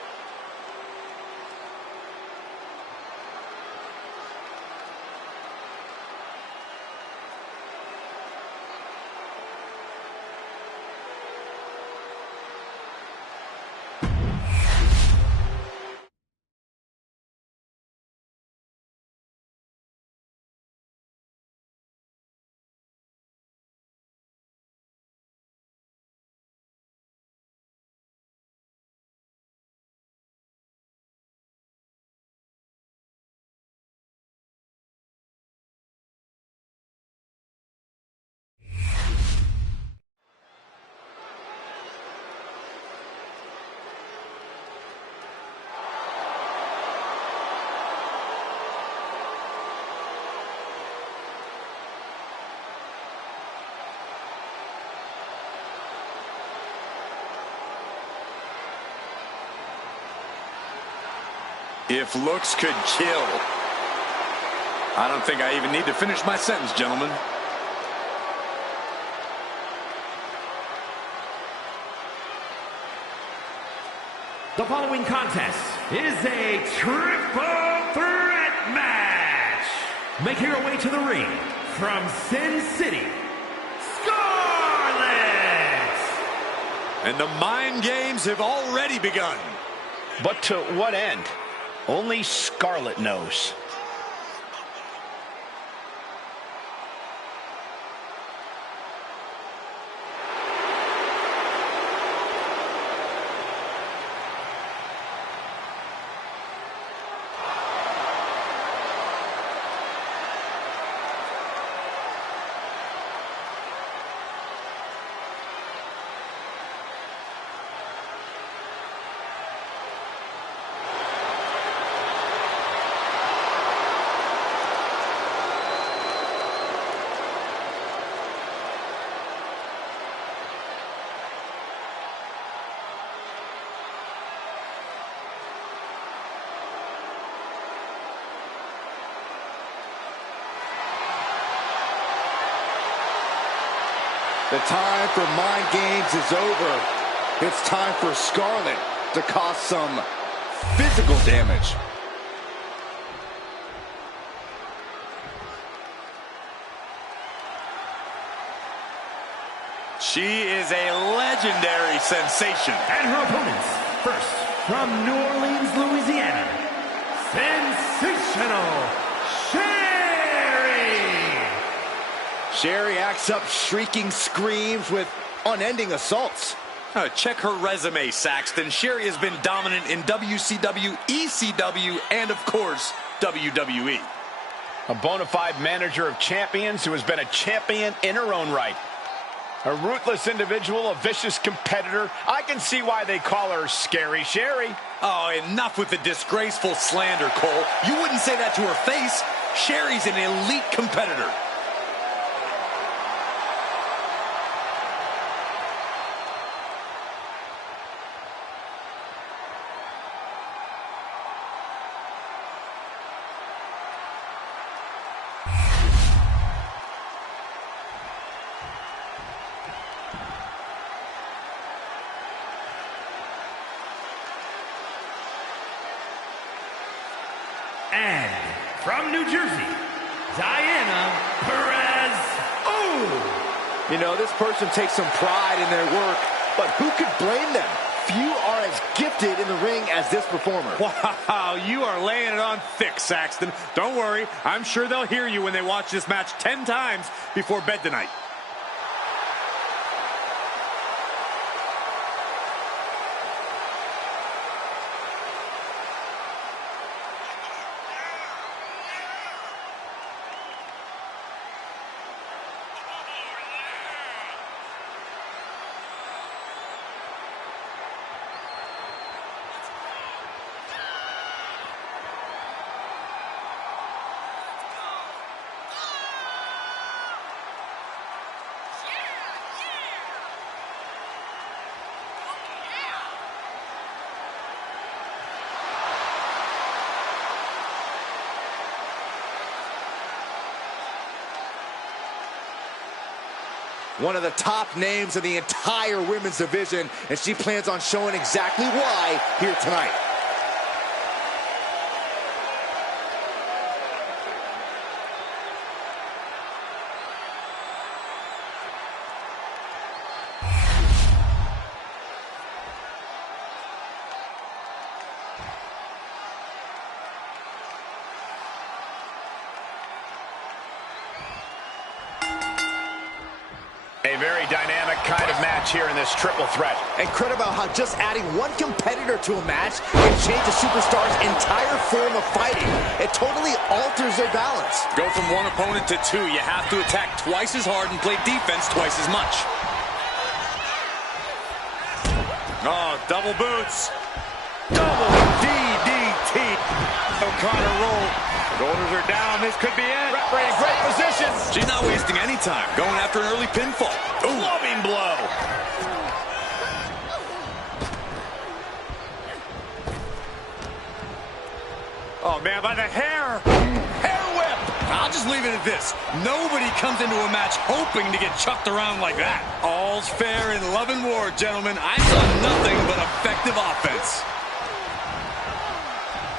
If looks could kill. I don't think I even need to finish my sentence, gentlemen. The following contest is a triple threat match. Making her way to the ring from Sin City, Scarlett! And the mind games have already begun. But to what end? Only Scarlett knows. The time for mind games is over. It's time for Scarlett to cause some physical damage. She is a legendary sensation. And her opponents, first, from New Orleans, Louisiana, Sensational Sherry! Sherry acts up shrieking screams with unending assaults. Check her resume, Saxton. Sherry has been dominant in WCW, ECW, and of course, WWE. A bona fide manager of champions who has been a champion in her own right. A ruthless individual, a vicious competitor. I can see why they call her Scary Sherry. Oh, enough with the disgraceful slander, Cole. You wouldn't say that to her face. Sherry's an elite competitor. And from New Jersey, Diana Perez. Oh! You know, this person takes some pride in their work, but who could blame them? Few are as gifted in the ring as this performer. Wow, you are laying it on thick, Saxton. Don't worry, I'm sure they'll hear you when they watch this match 10 times before bed tonight. One of the top names in the entire women's division, and she plans on showing exactly why here tonight. A very dynamic kind of match here in this triple threat. Incredible how just adding one competitor to a match can change a superstar's entire form of fighting. It totally alters their balance. Go from one opponent to two. You have to attack twice as hard and play defense twice as much. Oh, double boots. Double DDT. O'Connor roll. Shoulders are down. This could be it. Referee in great position. She's not wasting any time. Going after an early pinfall. Ooh. Loving blow. Oh, man, by the hair. Hair whip. I'll just leave it at this. Nobody comes into a match hoping to get chucked around like that. All's fair in love and war, gentlemen. I saw nothing but effective offense.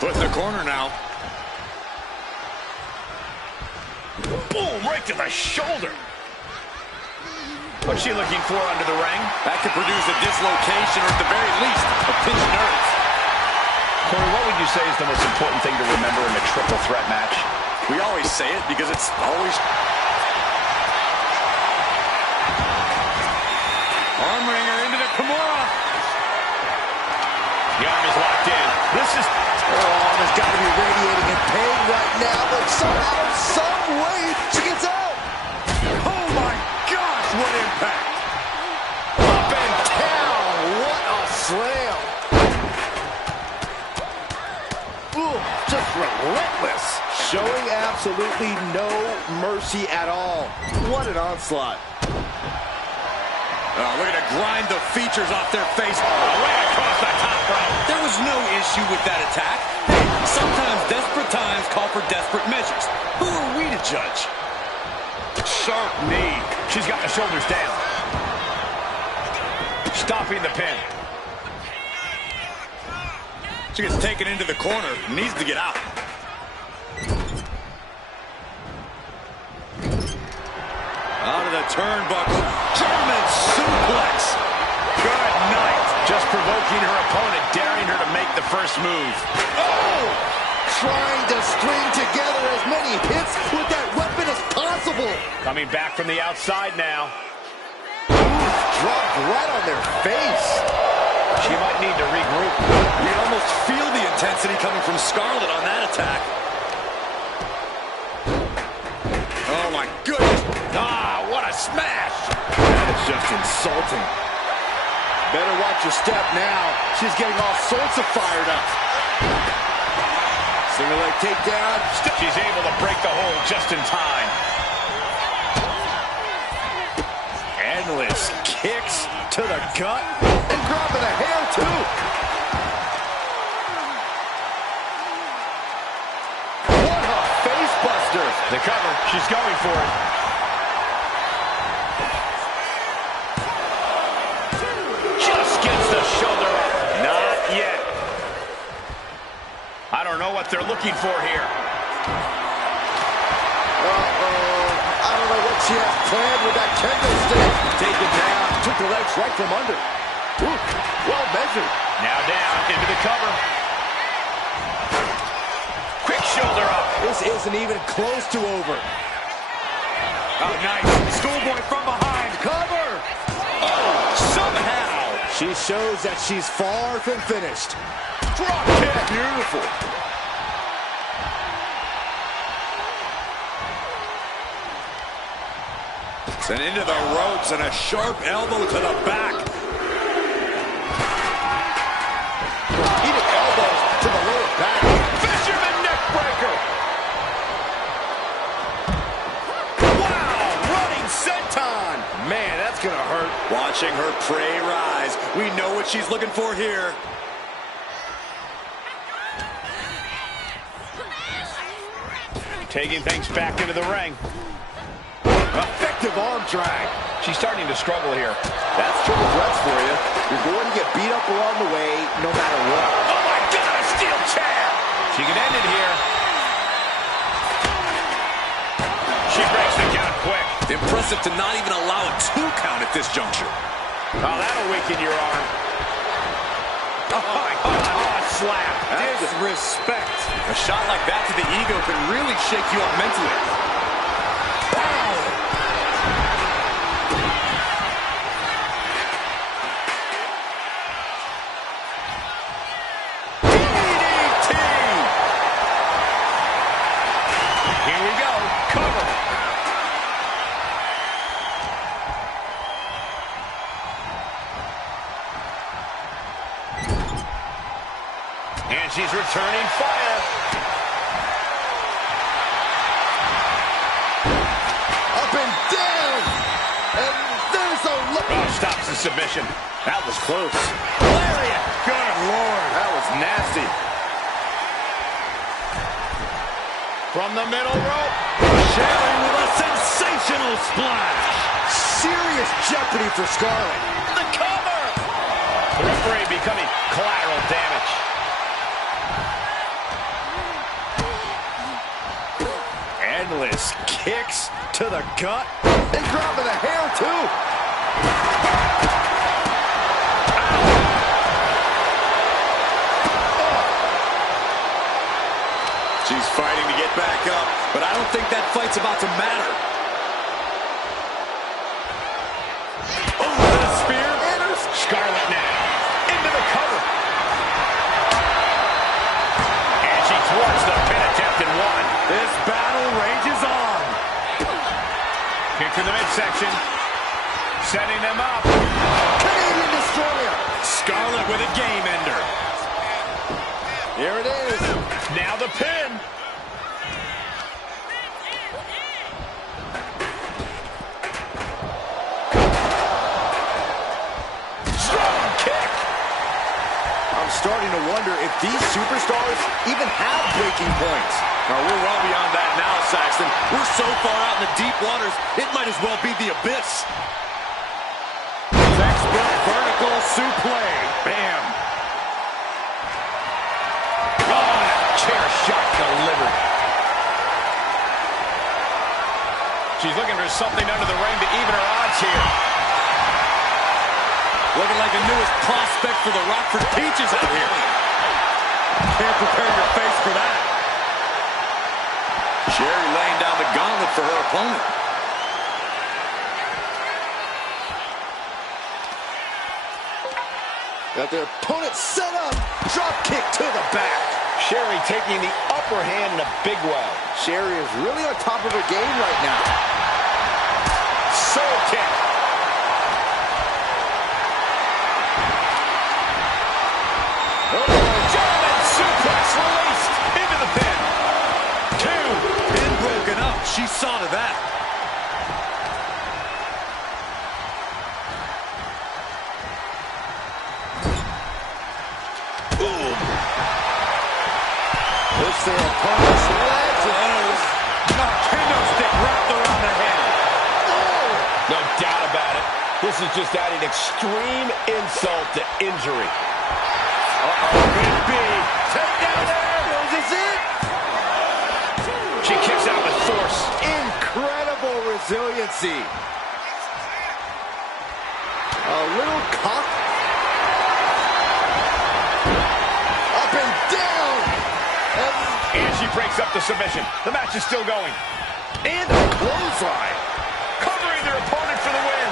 Foot in the corner now. Boom, right to the shoulder. What's she looking for under the ring? That could produce a dislocation or at the very least, a pinched nerve. Corey, what would you say is the most important thing to remember in a triple threat match? We always say it because it's always... Arm wringer into the Kimura. The arm is locked in. This is... Her arm has got to be radiating in pain right now, but somehow, some way, she gets out. Oh my gosh, what impact! Up and down, what a slam. Ooh, just relentless. Showing absolutely no mercy at all. What an onslaught. Oh, look at her grind the features off their face. Right across the top rope. There was no issue with that attack. Hey, sometimes desperate times call for desperate measures. Who are we to judge? sharp knee. She's got the shoulders down. Stopping the pin. She gets taken into the corner. Needs to get out. Out of the turnbuckle. German suplex. Good night. Just provoking her opponent, daring her to make the first move. Oh! Trying to string together as many hits with that weapon as possible. Coming back from the outside now. Dropped right on their face. She might need to regroup. You can almost feel the intensity coming from Scarlett on that attack. Oh my goodness. Ah, what a smash. That is just insulting. Better watch your step now. She's getting all sorts of fired up. Single leg takedown. She's able to break the hold just in time. Endless kicks to the gut. And dropping a hair, too. What a face buster. The cover. She's going for it. Just gets the shoulder up. Not yet. I don't know what they're looking for here. I don't know what she has planned with that kendo stick. Taken down. Took the legs right from under. Ooh, well measured. Now down into the cover. Quick shoulder up. This isn't even close to over. Oh, nice. Schoolboy from behind. Cover. Oh, somehow. She shows that she's far from finished. Drop kick. Beautiful. And into the ropes and a sharp elbow to the back. Repeated elbows to the lower back. Fisherman neck breaker. Wow, running senton. Man, that's gonna hurt. Watching her prey rise. We know what she's looking for here. Taking things back into the ring. Effective arm drag. She's starting to struggle here. That's triple threats for you. You're going to get beat up along the way, no matter what. Oh my God, a steel chair! She can end it here. She breaks the count quick. Impressive to not even allow a 2 count at this juncture. Oh, that'll weaken your arm. Oh my God, oh, slap. Disrespect. A shot like that to the ego can really shake you up mentally. And she's returning fire. Up and down. And there's a look. Oh, stops the submission. That was close. Lariat. Good Lord. That was nasty. From the middle rope. Sherry with a sensational splash. Serious jeopardy for Scarlett. The cover. The referee becoming collateral damage. Endless kicks to the gut. And grabbing the hair, too. She's fighting to get back up, but I don't think that fight's about to matter. Over the spear. Scarlett now into the cover. And she thwarts the pin attempt in one. This battle rages on. Kick to the midsection. Setting them up. Canadian Destroyer. Scarlett with a game ender. Here it is. Now the pin. Strong kick. I'm starting to wonder if these superstars even have breaking points. Oh, we're well beyond that now, Saxton. We're so far out in the deep waters, it might as well be the abyss. Textbook vertical suplex. Bam. Oh, that chair shot delivered. She's looking for something under the ring to even her odds here. Looking like the newest prospect for the Rockford Peaches out here. Can't prepare your face for that. Sherry laying down the gauntlet for her opponent. Got their opponent set up. Drop kick to the back. Sherry taking the upper hand in a big way. Sherry is really on top of her game right now. Soul kick. German suplex released into the pin. Two. Pin broken up. She saw to that. Boom. Push their opponent's legs. Kendo stick wrapped around the head. No doubt about it. This is just adding extreme insult to injury. Could be. Take down there. Is this it? She kicks out with force. Incredible resiliency. A little cock. Up and down. And she breaks up the submission. The match is still going. And a clothesline. Covering their opponent for the win.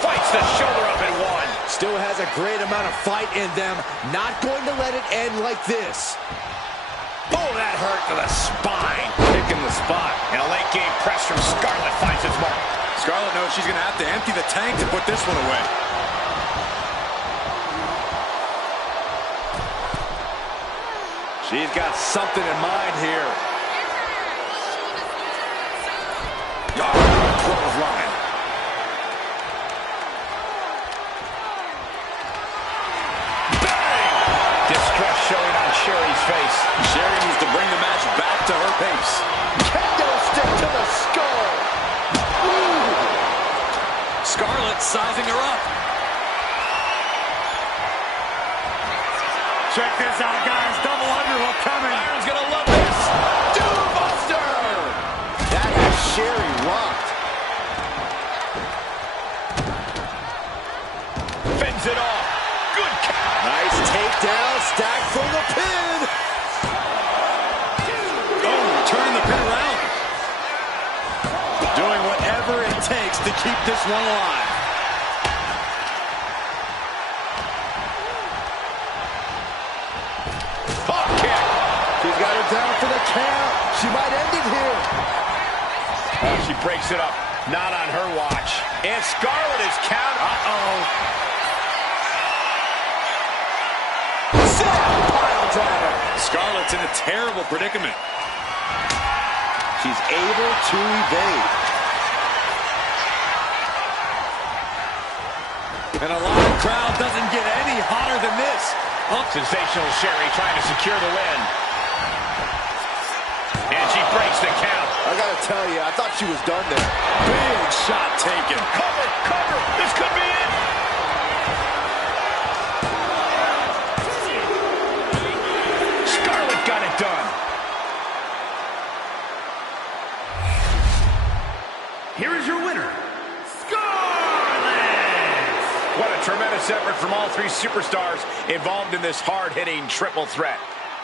Fights the shoulder up in one. Still has a great amount of fight in them. Not going to let it end like this. Oh, that hurt to the spine. Picking the spot. And a late game press from Scarlett finds its mark. Scarlett knows she's going to have to empty the tank to put this one away. She's got something in mind here. Clothesline. Bang! Distress showing on Sherry's face. Sherry needs to bring the match back to her pace. Kendo stick to the skull. Ooh. Scarlett sizing her up. Check this out, guys. Double underhook coming. Byron's gonna love this. Buster. That has Sherry rocked. Fends it off. Good count. Nice takedown, stacked from the pin. Oh, turning the pin around. Doing whatever it takes to keep this one alive. She's got her down for the count. She might end it here. Oh, she breaks it up. Not on her watch. And Scarlett is counter. Pile driver. Scarlett's in a terrible predicament. She's able to evade. And a live crowd doesn't get any hotter than this. Sensational Sherry trying to secure the win. And she breaks the count. I gotta tell you, I thought she was done there. Big shot taken. Cover, cover. This could be it. Scarlett got it done. Here is your winner, Scarlett! What a tremendous effort from all three superstars involved in this hard-hitting triple threat.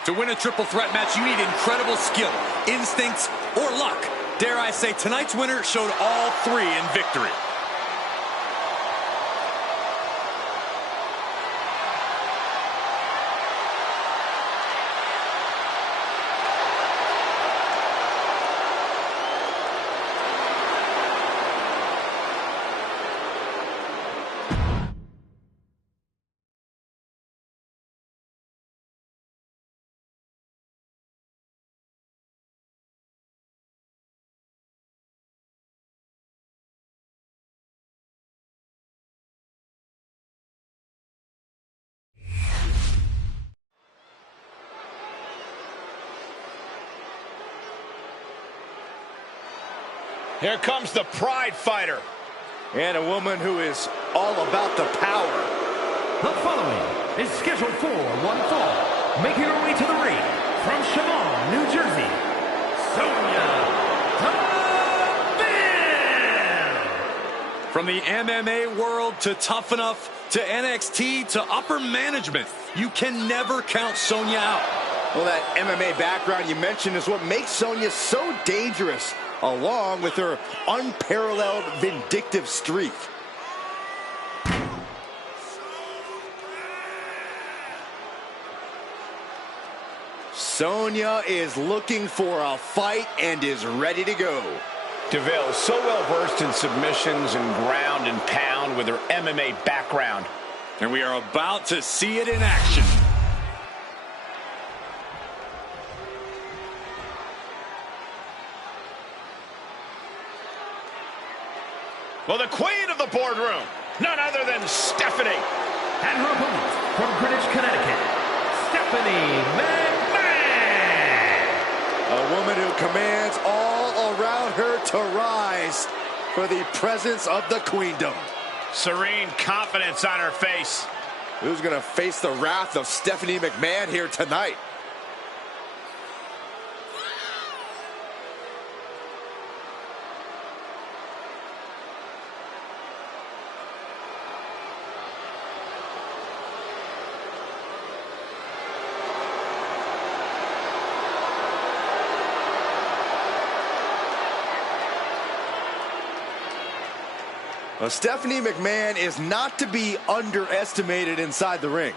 To win a triple threat match, you need incredible skill, instincts, or luck. Dare I say, tonight's winner showed all three in victory. Here comes the Pride Fighter. And a woman who is all about the power. The following is scheduled for one fall. Making her way to the ring from Chemung, New Jersey, Sonya Deville. From the MMA world to Tough Enough to NXT to upper management, you can never count Sonya out. Well, that MMA background you mentioned is what makes Sonya so dangerous, along with her unparalleled vindictive streak. Sonya is looking for a fight and is ready to go. Deville, so well versed in submissions and ground and pound with her MMA background. And we are about to see it in action. Well, the queen of the boardroom, none other than Stephanie. And her opponent from Greenwich, Connecticut, Stephanie McMahon. A woman who commands all around her to rise for the presence of the queendom. Serene confidence on her face. Who's going to face the wrath of Stephanie McMahon here tonight? Well, Stephanie McMahon is not to be underestimated inside the ring.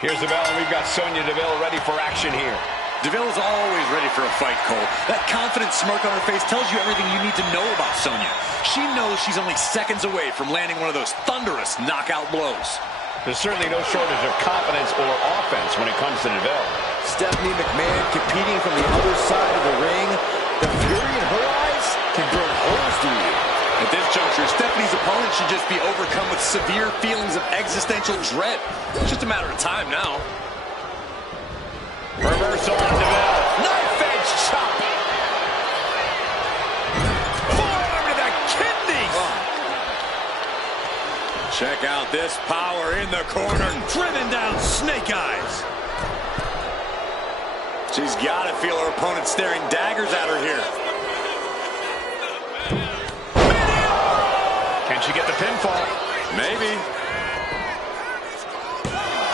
Here's the bell, and we've got Sonya Deville ready for action here. Deville is always ready for a fight, Cole. That confident smirk on her face tells you everything you need to know about Sonya. She knows she's only seconds away from landing one of those thunderous knockout blows. There's certainly no shortage of confidence or offense when it comes to Deville. Stephanie McMahon competing from the other side of the ring. The fury in her eyes can burn holes through you. At this juncture, Stephanie's opponent should just be overcome with severe feelings of existential dread. It's just a matter of time now. Reversal on Deville. Knife edge chop. Forearm to the kidneys. Check out this power in the corner. Driven down Snake Eyes. She's got to feel her opponent staring daggers at her here. Can she get the pinfall? Maybe.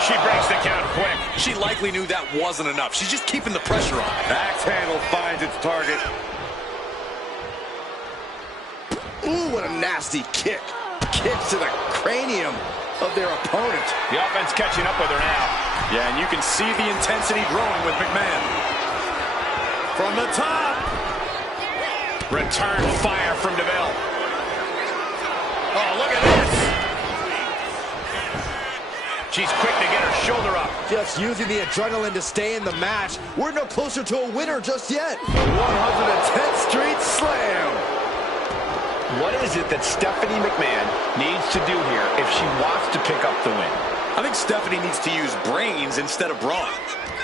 She breaks the count quick. She likely knew that wasn't enough. She's just keeping the pressure on. Axe handle finds its target. Ooh, what a nasty kick. Kicks to the cranium of their opponent. The offense catching up with her now. Yeah, and you can see the intensity growing with McMahon. From the top. Return fire from Deville. Oh, look at this. She's quick to get her shoulder up. Just using the adrenaline to stay in the match. We're no closer to a winner just yet. 110th Street Slam. What is it that Stephanie McMahon needs to do here if she wants to pick up the win? I think Stephanie needs to use brains instead of brawn.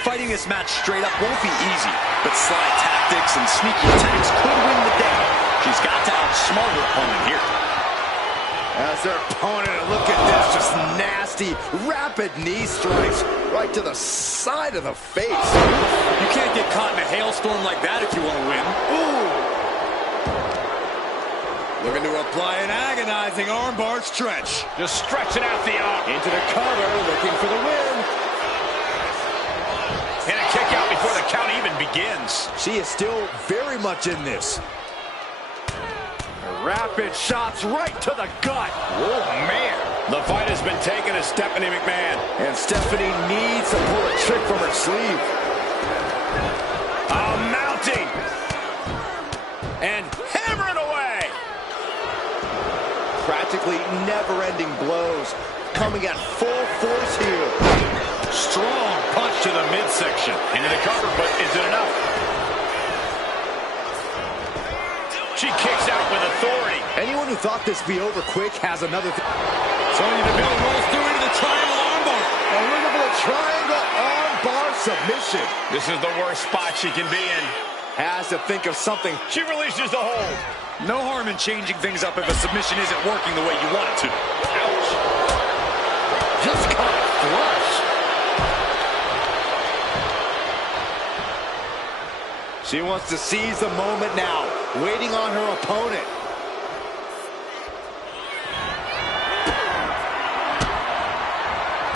Fighting this match straight up won't be easy, but sly tactics and sneaky attacks could win the day. She's got to outsmart her opponent here. As their opponent, look at this, just nasty, rapid knee strikes right to the side of the face. You can't get caught in a hailstorm like that if you want to win. Ooh. Looking to apply an agonizing armbar stretch. Just stretching out the arm. Into the cover, looking for the win. And a kick out before the count even begins. She is still very much in this. Rapid shots right to the gut. Oh, man. The fight has been taken to Stephanie McMahon. And Stephanie needs to pull a trick from her sleeve. Mounting. And hammering away. Practically never-ending blows coming at full force here. Strong punch to the midsection. Into the cover, but is it enough? She kicks out with authority. Anyone who thought this be over quick has another. Sonya Deville rolls through into the triangle armbar. And we're looking at a triangle armbar submission. This is the worst spot she can be in. Has to think of something. She releases the hold. No harm in changing things up if a submission isn't working the way you want it to. Ouch. Just caught flush. She wants to seize the moment now, waiting on her opponent.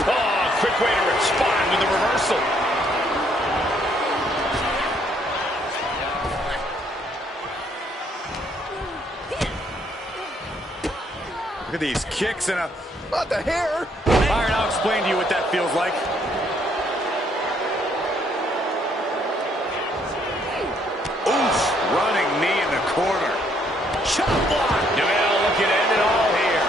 Oh, quick way to respond with the reversal. Look at these kicks and a... Not the hair. Byron, I'll explain to you what that feels like. Oof! Running knee in the corner. Chop block. Deville looking to end it all here.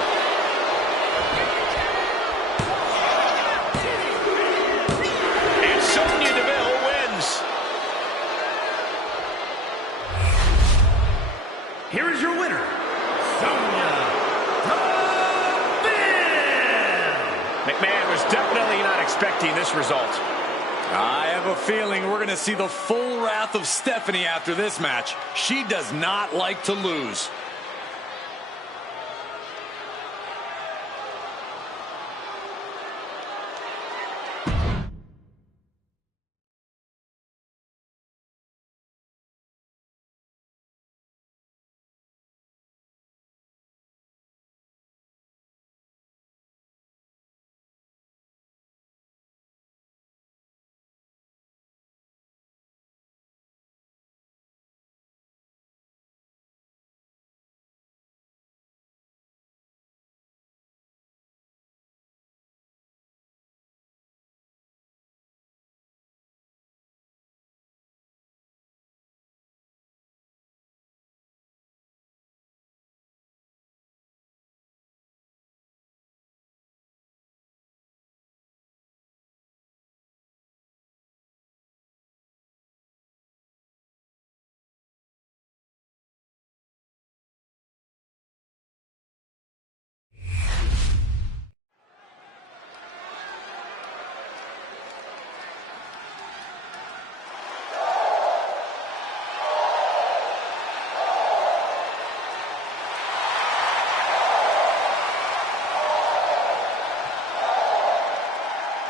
And Sonya Deville wins. Here is your winner, Sonya Deville. McMahon was definitely not expecting this result. I have a feeling we're going to see the full wrath of Stephanie after this match. She does not like to lose.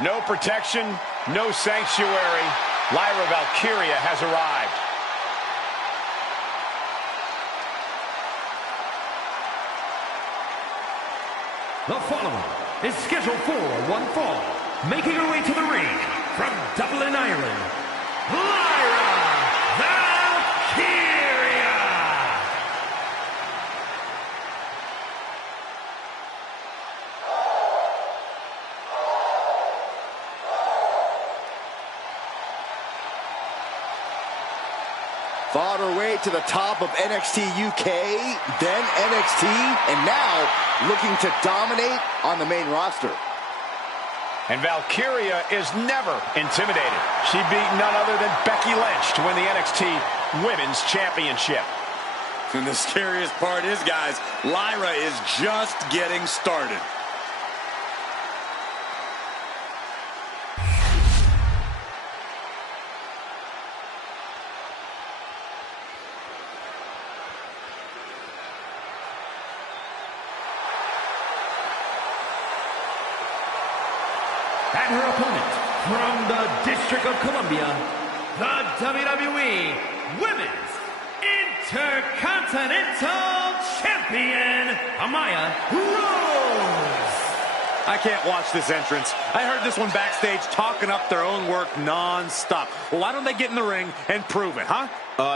No protection, no sanctuary. Lyra Valkyria has arrived. The following is scheduled for one fall. Making her way to the ring from Dublin, Ireland, Lyra Valkyria. Fought her way to the top of NXT UK, then NXT, and now looking to dominate on the main roster. And Valkyria is never intimidated. She beat none other than Becky Lynch to win the NXT Women's Championship. And the scariest part is, guys, Lyra is just getting started. And her opponent, from the District of Columbia, the WWE Women's Intercontinental Champion, Amaya Rose. I can't watch this entrance. I heard this one backstage talking up their own work non-stop. Well, why don't they get in the ring and prove it, huh?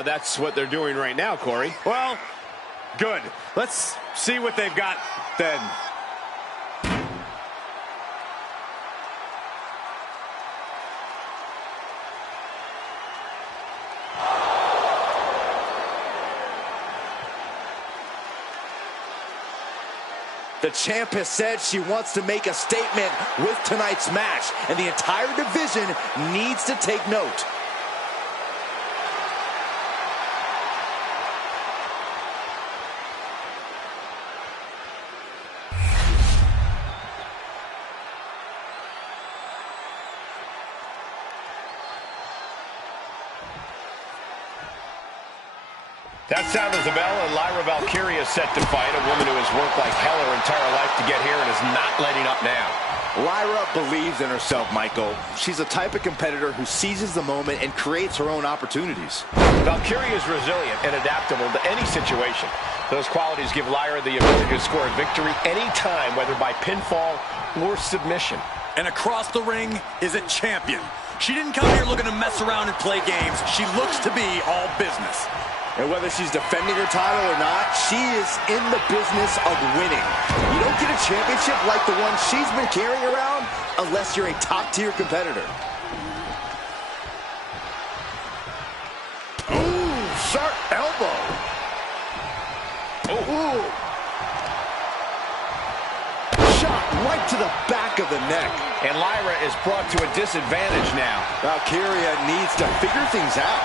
That's what they're doing right now, Corey. Well, good. Let's see what they've got then. The champ has said she wants to make a statement with tonight's match, and the entire division needs to take note. That sound is a bell, and Lyra Valkyria is set to fight, a woman who has worked like hell her entire life to get here and is not letting up now. Lyra believes in herself, Michael. She's a type of competitor who seizes the moment and creates her own opportunities. Valkyria is resilient and adaptable to any situation. Those qualities give Lyra the ability to score a victory anytime, whether by pinfall or submission. And across the ring is a champion. She didn't come here looking to mess around and play games. She looks to be all business. And whether she's defending her title or not, she is in the business of winning. You don't get a championship like the one she's been carrying around unless you're a top-tier competitor. Ooh, sharp elbow. Ooh. Shot right to the back of the neck. And Lyra is brought to a disadvantage now. Valkyria needs to figure things out.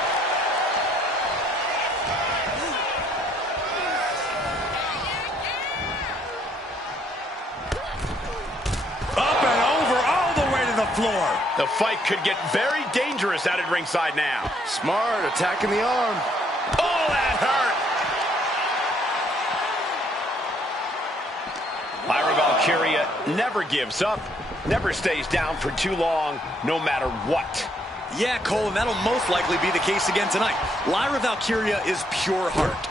Floor. The fight could get very dangerous out at ringside now. Smart, attacking the arm. Oh, that hurt! Lyra Valkyria never gives up, never stays down for too long, no matter what. Yeah, Cole, and that'll most likely be the case again tonight. Lyra Valkyria is pure heart.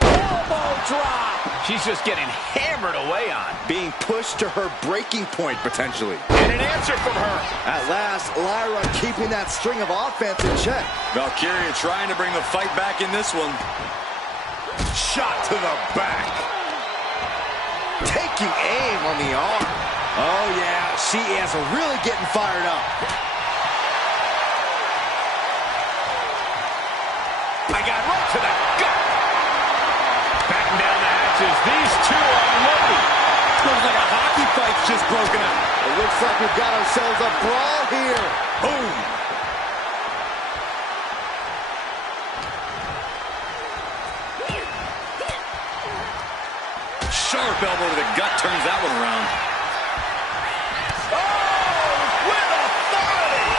Elbow drop! She's just getting hammered away on. Being pushed to her breaking point, potentially. And an answer from her. At last, Lyra keeping that string of offense in check. Valkyria trying to bring the fight back in this one. Shot to the back. Taking aim on the arm. Oh, yeah, she is really getting fired up. I got right to the gut. Backing down the hatches. These two are loaded. Looks like a hockey fight's just broken out. It looks like we've got ourselves a brawl here. Boom. Sharp elbow to the gut turns that one around. Oh, with authority.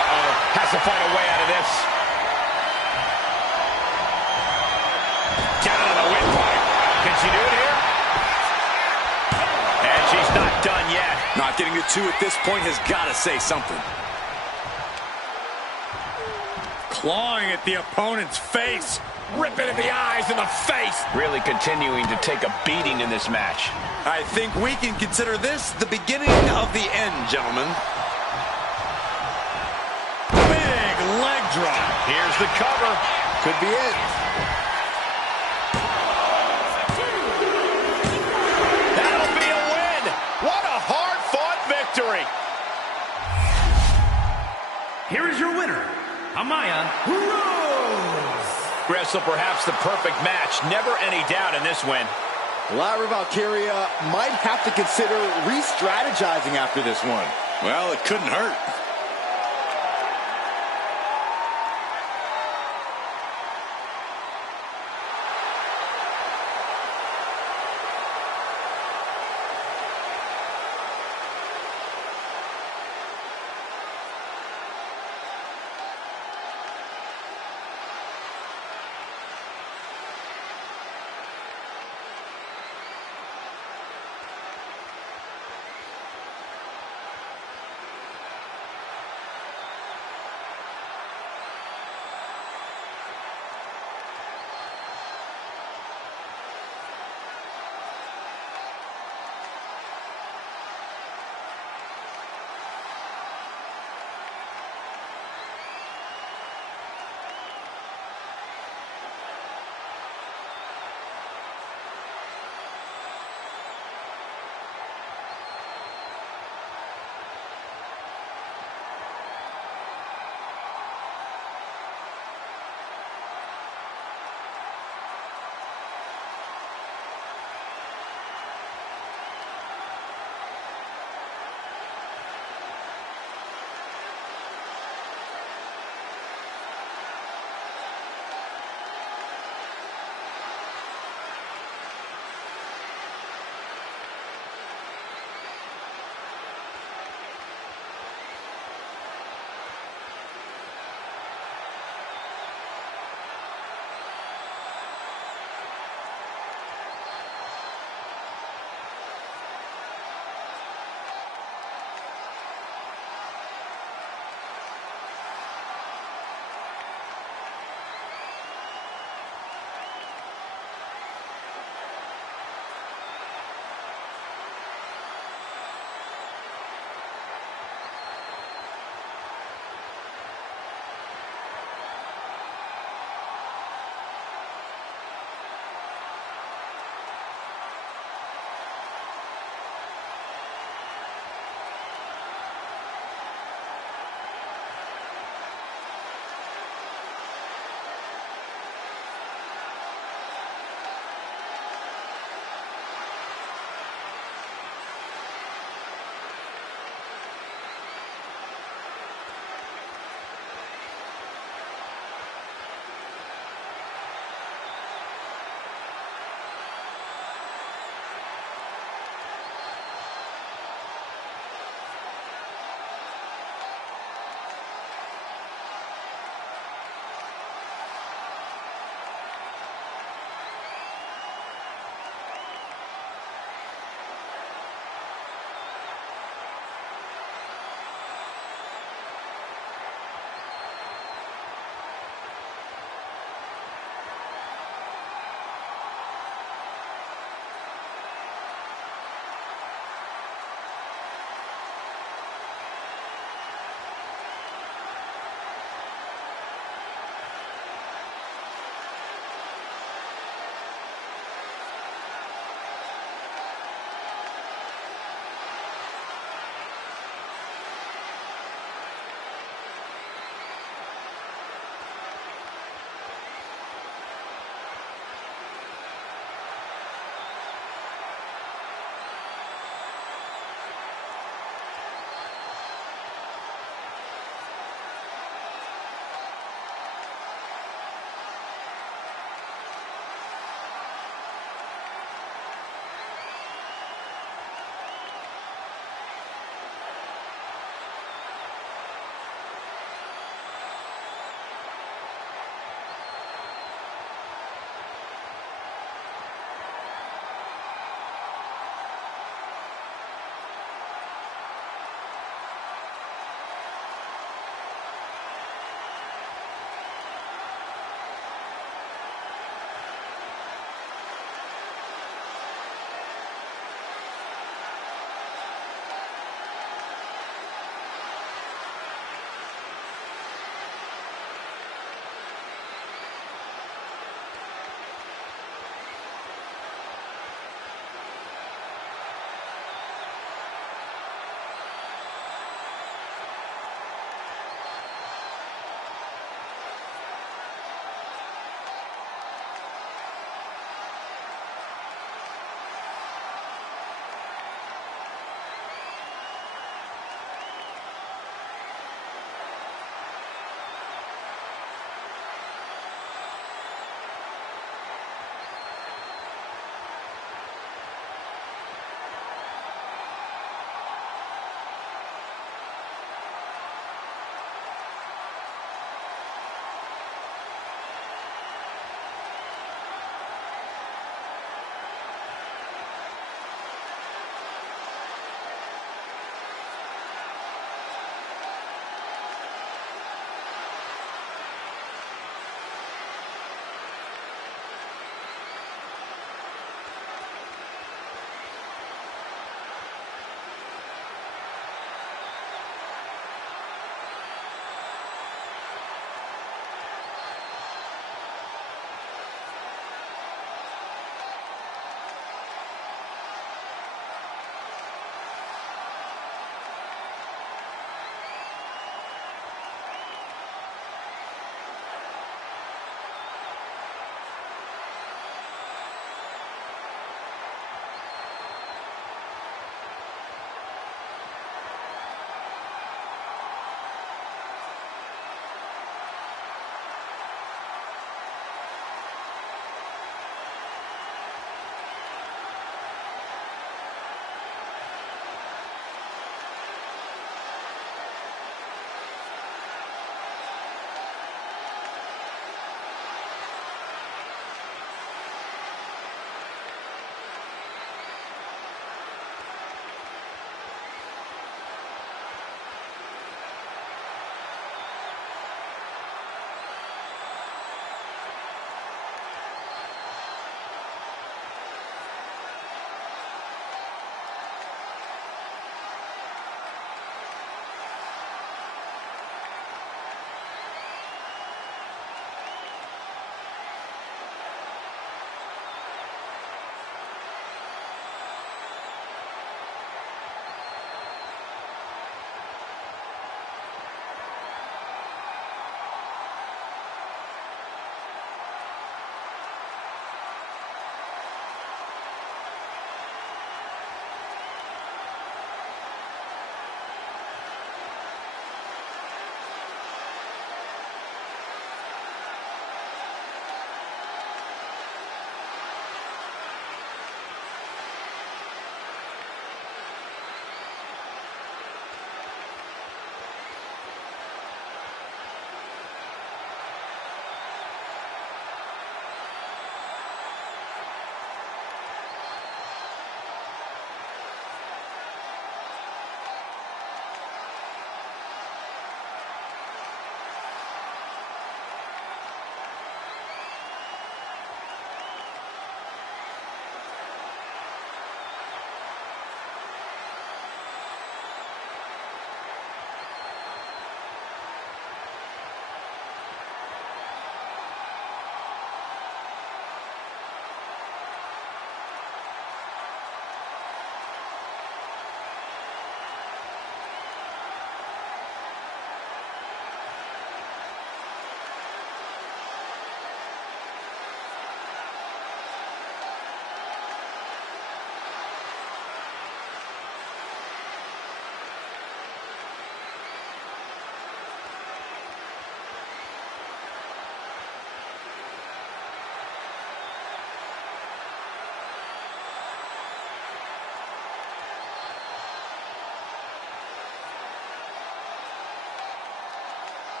Uh-oh, has to find a way out of this. Down to the windpipe. Can she do it here? And she's not done yet. Not getting to two at this point has got to say something. Clawing at the opponent's face. Ripping at the eyes and the face. Really continuing to take a beating in this match. I think we can consider this the beginning of the end, gentlemen. Big leg drop. Here's the cover. Could be it. That'll be a win. What a hard-fought victory. Here is your winner, Amaya Rose. wrestle perhaps the perfect match. Never any doubt in this win. Lyra Valkyria might have to consider re-strategizing after this one. Well, it couldn't hurt.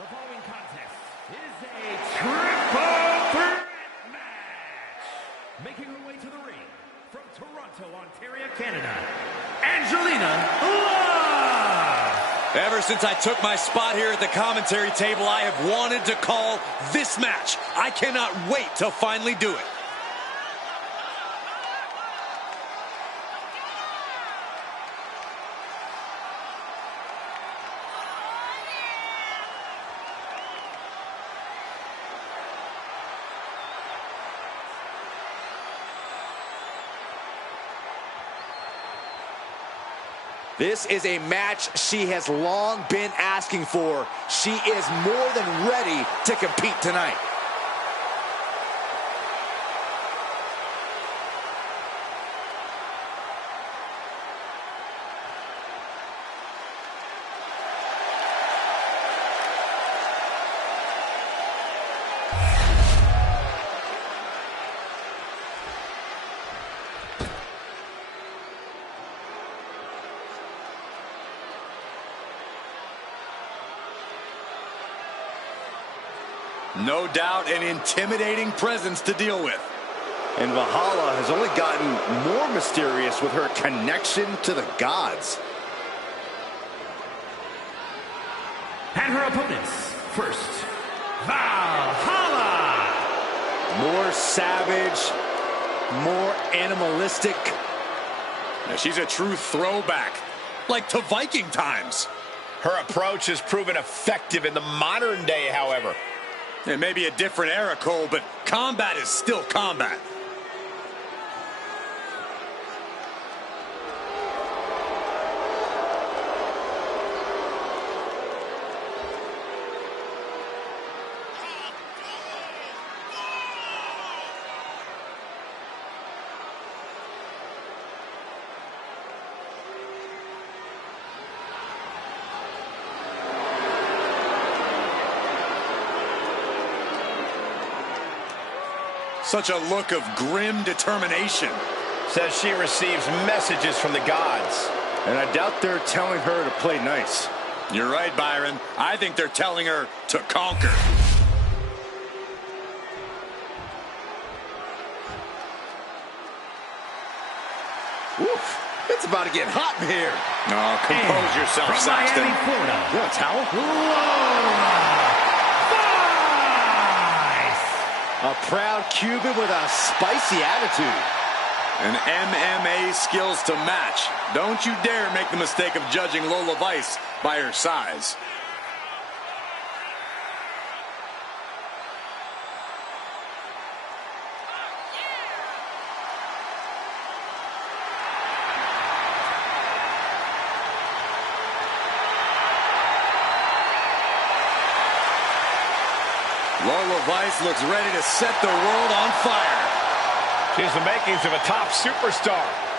The following contest is a triple threat match. Making her way to the ring from Toronto, Ontario, Canada, Angelina Love. Ever since I took my spot here at the commentary table, I have wanted to call this match. I cannot wait to finally do it. This is a match she has long been asking for. She is more than ready to compete tonight. No doubt an intimidating presence to deal with. And Valhalla has only gotten more mysterious with her connection to the gods. And her opponents, first, Valhalla. More savage, more animalistic. Now, she's a true throwback, like to Viking times. Her approach has proven effective in the modern day, however. It may be a different era, Cole, but combat is still combat. Such a look of grim determination. Says she receives messages from the gods. And I doubt they're telling her to play nice. You're right, Byron. I think they're telling her to conquer. Oof, it's about to get hot in here. Oh, compose yourself, From Saxton. Miami, Florida, You want a towel? A proud Cuban with a spicy attitude. And MMA skills to match. Don't you dare make the mistake of judging Lola Vice by her size. Lola Vice looks ready to set the world on fire. She has the makings of a top superstar.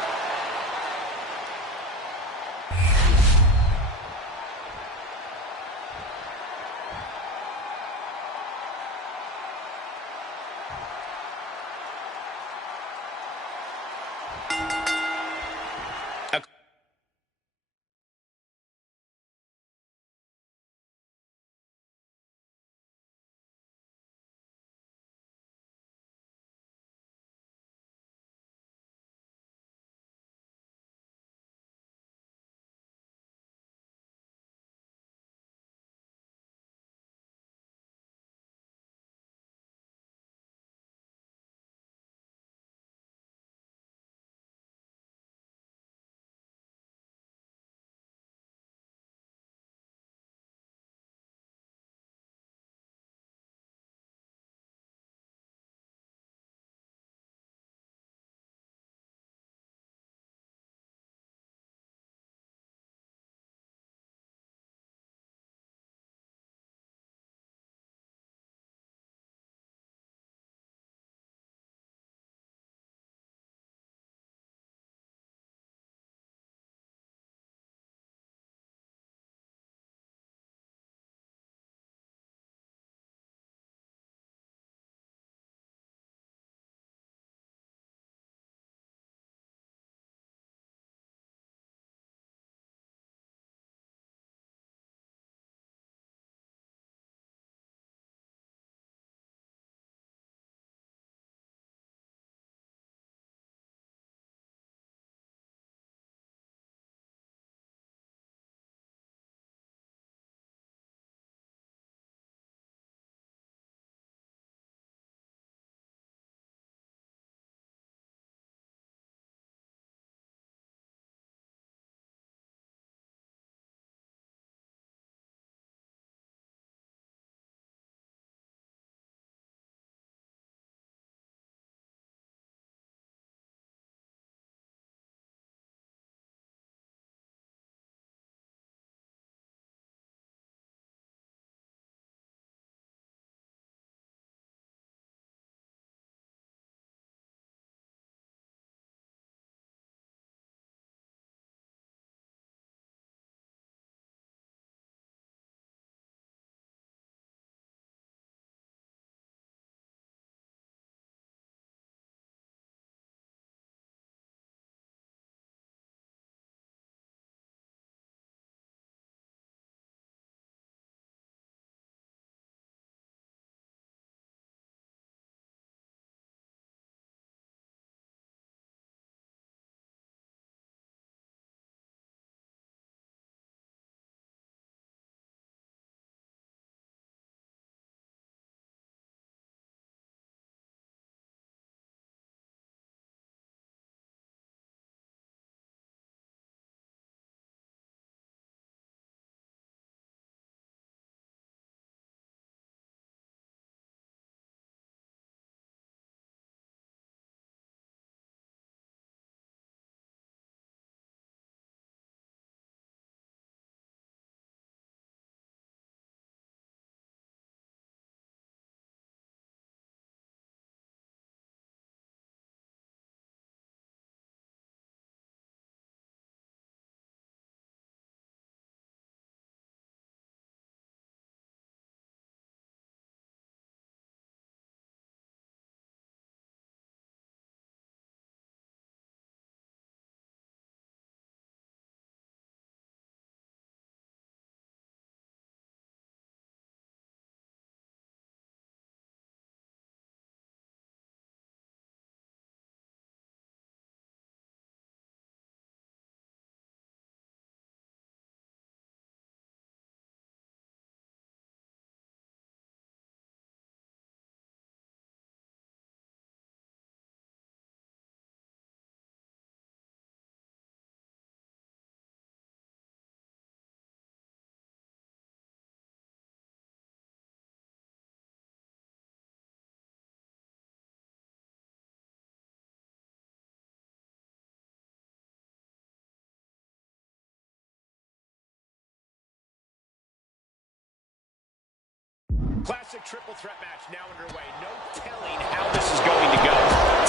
Classic triple threat match now underway. No telling how this is going to go.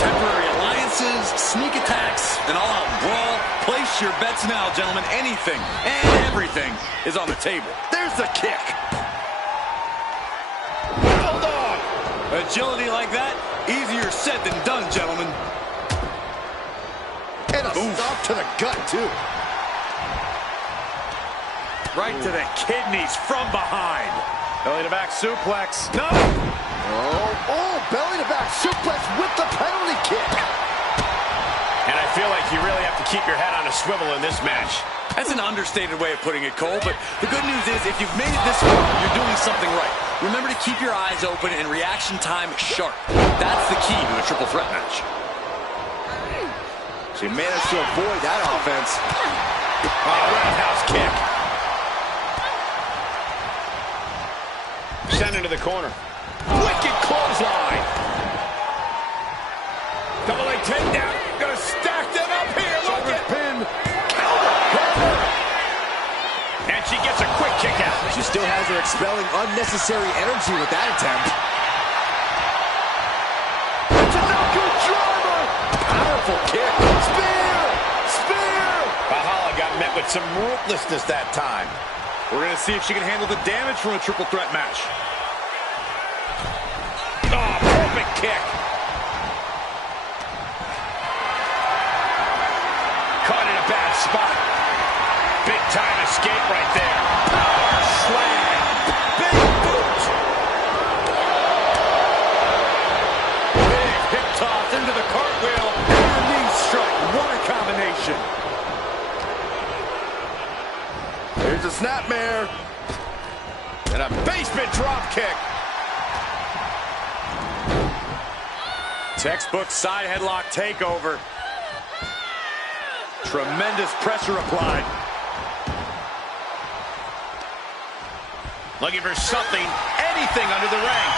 Temporary alliances, sneak attacks, an all-out brawl. Place your bets now, gentlemen. Anything and everything is on the table. There's the kick. Hold on. Agility like that, easier said than done, gentlemen. And a stop to the gut, too. Right to the kidneys from behind. Belly to back suplex. No! Oh, belly to back suplex with the penalty kick. And I feel like you really have to keep your head on a swivel in this match. That's an understated way of putting it, Cole, but the good news is if you've made it this far, you're doing something right. Remember to keep your eyes open and reaction time sharp. That's the key to a triple threat match. She managed to avoid that offense. Roundhouse kick. Sent into the corner. Wicked clothesline. Double leg takedown. Gonna stack them up here. Look at Pin. And she gets a quick kick out. She still has her expelling unnecessary energy with that attempt. It's a knuckle driver. Powerful kick. Spear. Spear. Valhalla got met with some ruthlessness that time. We're going to see if she can handle the damage from a triple threat match. Oh, perfect kick. Caught in a bad spot. Big time escape right there. Power slam. Big boot. Big hip toss into the cartwheel. And a knee strike. What a combination. There's a snapmare. And a basement drop kick. Textbook side headlock takeover. Tremendous pressure applied. Looking for something, anything under the ring.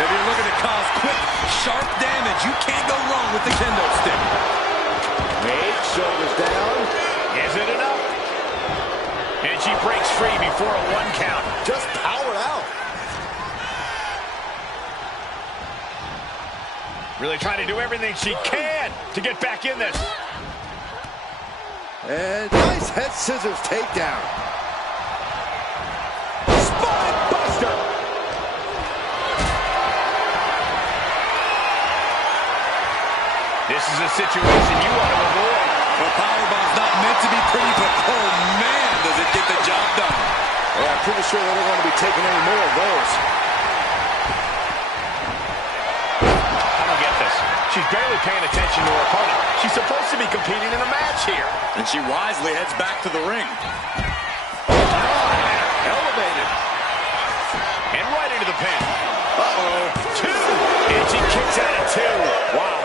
If you're looking to cause quick, sharp damage, you can't go wrong with the kendo stick. Wait, shoulders down. Is it enough? And she breaks free before a 1 count. Just powered out. Really trying to do everything she can to get back in this. And nice head scissors takedown. Spine buster. This is a situation you want to avoid. The powerbomb's not meant to be pretty, but oh man, does it get the job done. Yeah, I'm pretty sure they don't want to be taking any more of those. I don't get this. She's barely paying attention to her opponent. She's supposed to be competing in a match here. And she wisely heads back to the ring. Elevated. And right into the pin. Uh-oh. 2. And she kicks out at 2. Wow.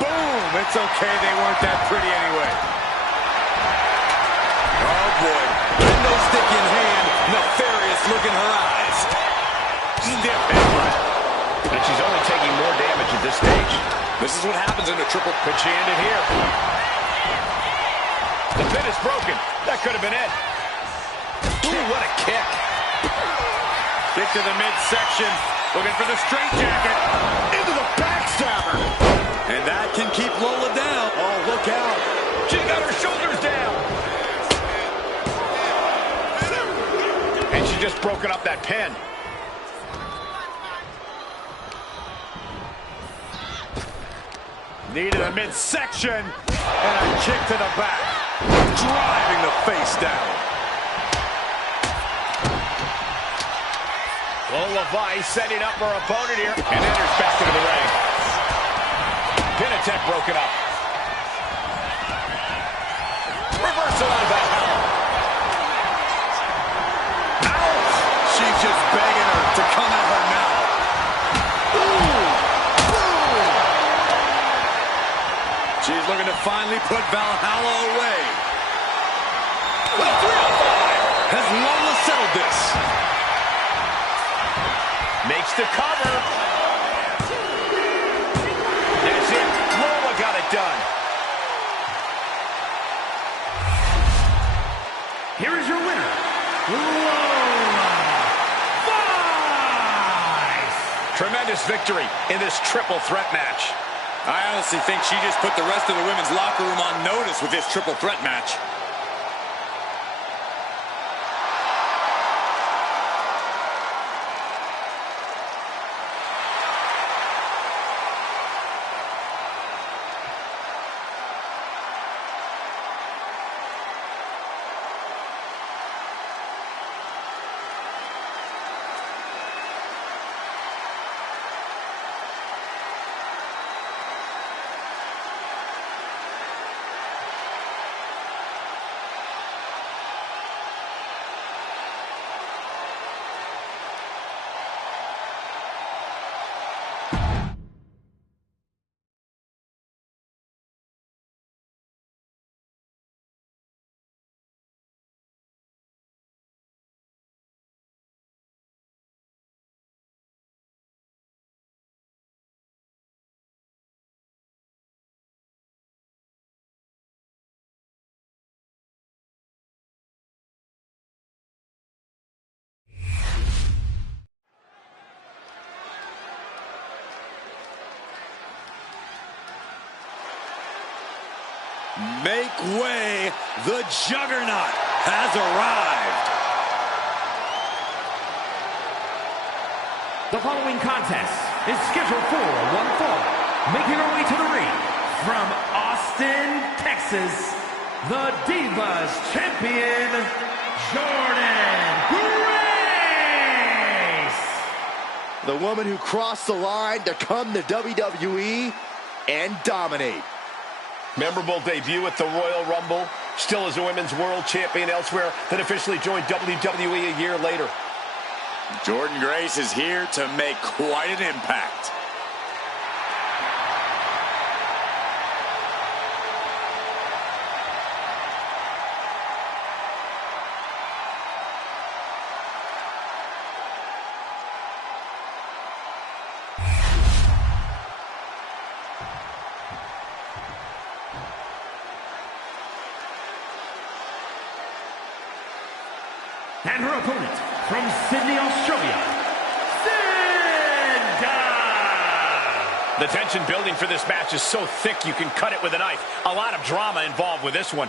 Boom! It's okay, they weren't that pretty anyway. Oh boy. Kendo stick in hand, nefarious look in her eyes. Stiff headbutt. And she's only taking more damage at this stage. This is what happens in a triple. Could she end it here? The pin is broken. That could have been it. Ooh, what a kick. Kick to the midsection. Looking for the straitjacket. Into the backstabber. And that can keep Lola down. Oh, look out. She got her shoulders down. And she just broken up that pin. Knee to the midsection. And a kick to the back. Driving the face down. Lola Vice setting up her opponent here. And enters back into the ring. Pin attempt broken up. Reversal on Valhalla. Ouch! She's just begging her to come at her now. Ooh! Boom! She's looking to finally put Valhalla away. With a 3-5. Has Lola settled this? Makes the cover. That's it. Lola got it done. flawless victory in this triple threat match. I honestly think she just put the rest of the women's locker room on notice with this triple threat match. Make way, the Juggernaut has arrived. The following contest is scheduled for one fall. Making her way to the ring from Austin, Texas, the Divas Champion, Jordynne Grace. The woman who crossed the line to come to WWE and dominate. Memorable debut at the Royal Rumble. Still as a women's world champion elsewhere. Then officially joined WWE a year later. Jordynne Grace is here to make quite an impact. And her opponent from Sydney, Australia, Cinda! The tension building for this match is so thick you can cut it with a knife. A lot of drama involved with this one.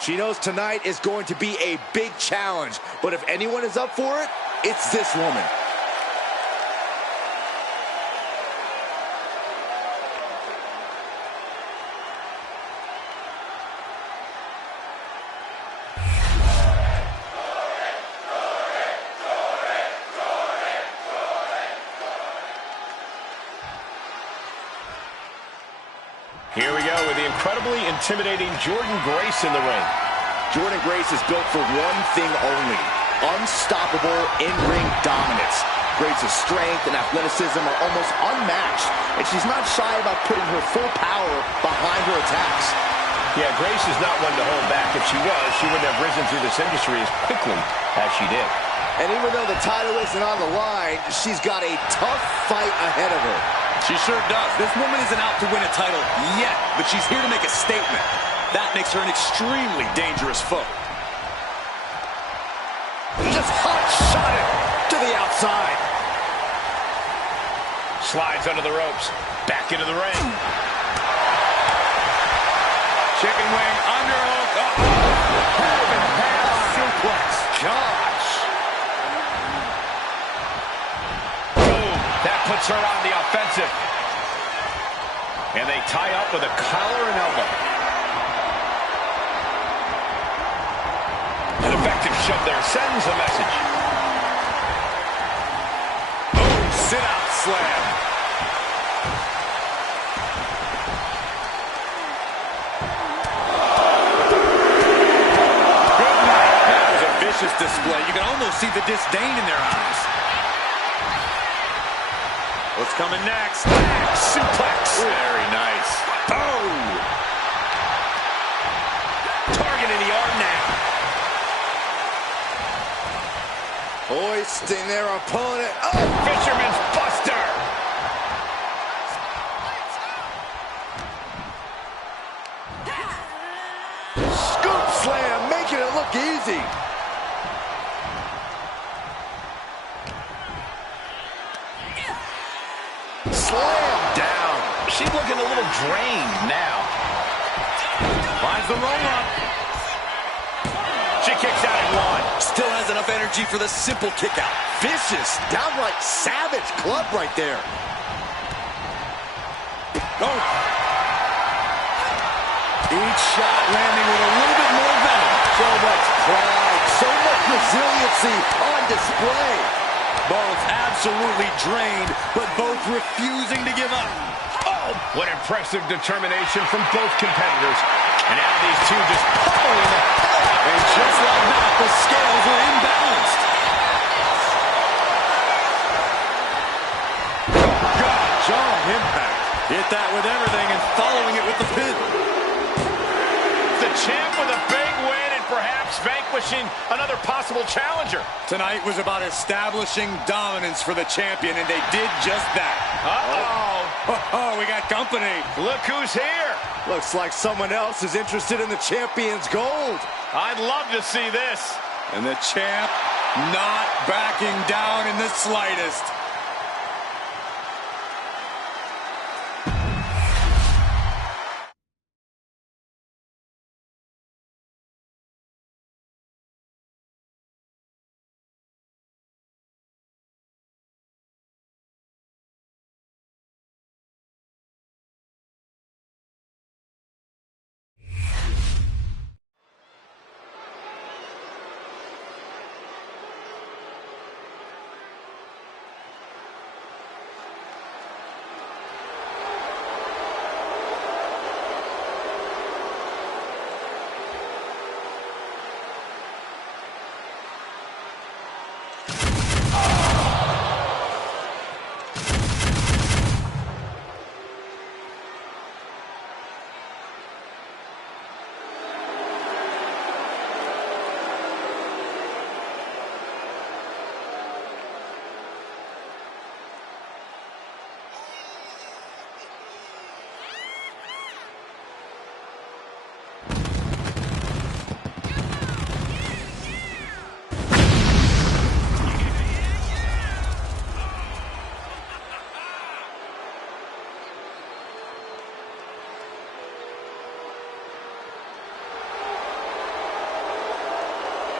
She knows tonight is going to be a big challenge, but if anyone is up for it, it's this woman. Here we go with the incredibly intimidating Jordynne Grace in the ring. Jordynne Grace is built for one thing only: unstoppable in-ring dominance. Grace's strength and athleticism are almost unmatched, and she's not shy about putting her full power behind her attacks. Yeah, Grace is not one to hold back. If she was, she wouldn't have risen through this industry as quickly as she did. And even though the title isn't on the line, she's got a tough fight ahead of her. She sure does. This woman isn't out to win a title yet, but she's here to make a statement. That makes her an extremely dangerous foe. Just hot shot it to the outside. Slides under the ropes. Back into the ring. Chicken wing, underhook. Suplex. Gosh. Boom. That puts her on the offensive. And they tie up with a collar and elbow. An effective shove there sends a message. Oh, sit-out slam. Good night. That was a vicious display. You can almost see the disdain in their eyes. What's coming next? Suplex. Very nice. Oh! Targeting the arm now. Hoisting their opponent. Oh! Fisherman's Buster. Scoop slam, making it look easy. Slam down. She's looking a little drained now. Finds the roll-up. She kicks out at one. Still has enough energy for the simple kick out. Vicious, downright savage club right there. Oh! Each shot landing with a little bit more venom. So much pride, so much resiliency on display. Both absolutely drained, but both refusing to give up. Oh, what impressive determination from both competitors. And now these two just pulling the hell out. And just like that, the scales are imbalanced. God, jaw impact. Hit that with everything and following it with the pin. The champ with a big win and perhaps vanquishing another possible challenger. Tonight was about establishing dominance for the champion, and they did just that. Uh-oh. We got company. Look who's here. Looks like someone else is interested in the champion's gold. I'd love to see this. And the champ not backing down in the slightest.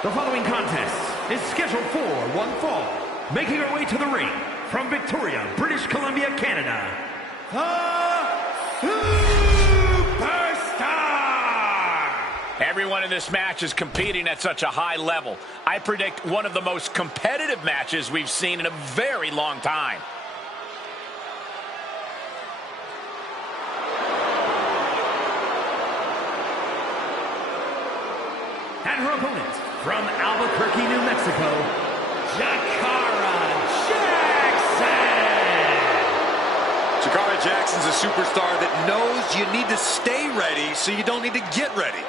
The following contest is scheduled for one fall. Making her way to the ring from Victoria, British Columbia, Canada, the Superstar! Everyone in this match is competing at such a high level. I predict one of the most competitive matches we've seen in a very long time. And her opponent, from Albuquerque, New Mexico, Jakara Jackson! Jakara Jackson's a superstar that knows you need to stay ready so you don't need to get ready.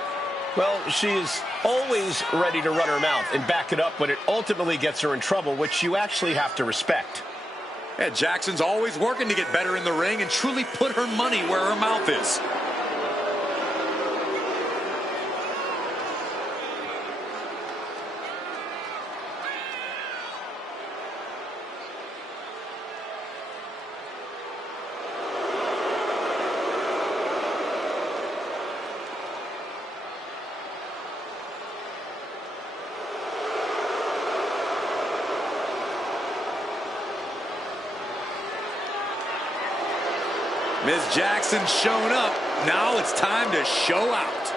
Well, she is always ready to run her mouth and back it up when it ultimately gets her in trouble, which you actually have to respect. Yeah, Jackson's always working to get better in the ring and truly put her money where her mouth is. Ms. Jackson's shown up. Now it's time to show out.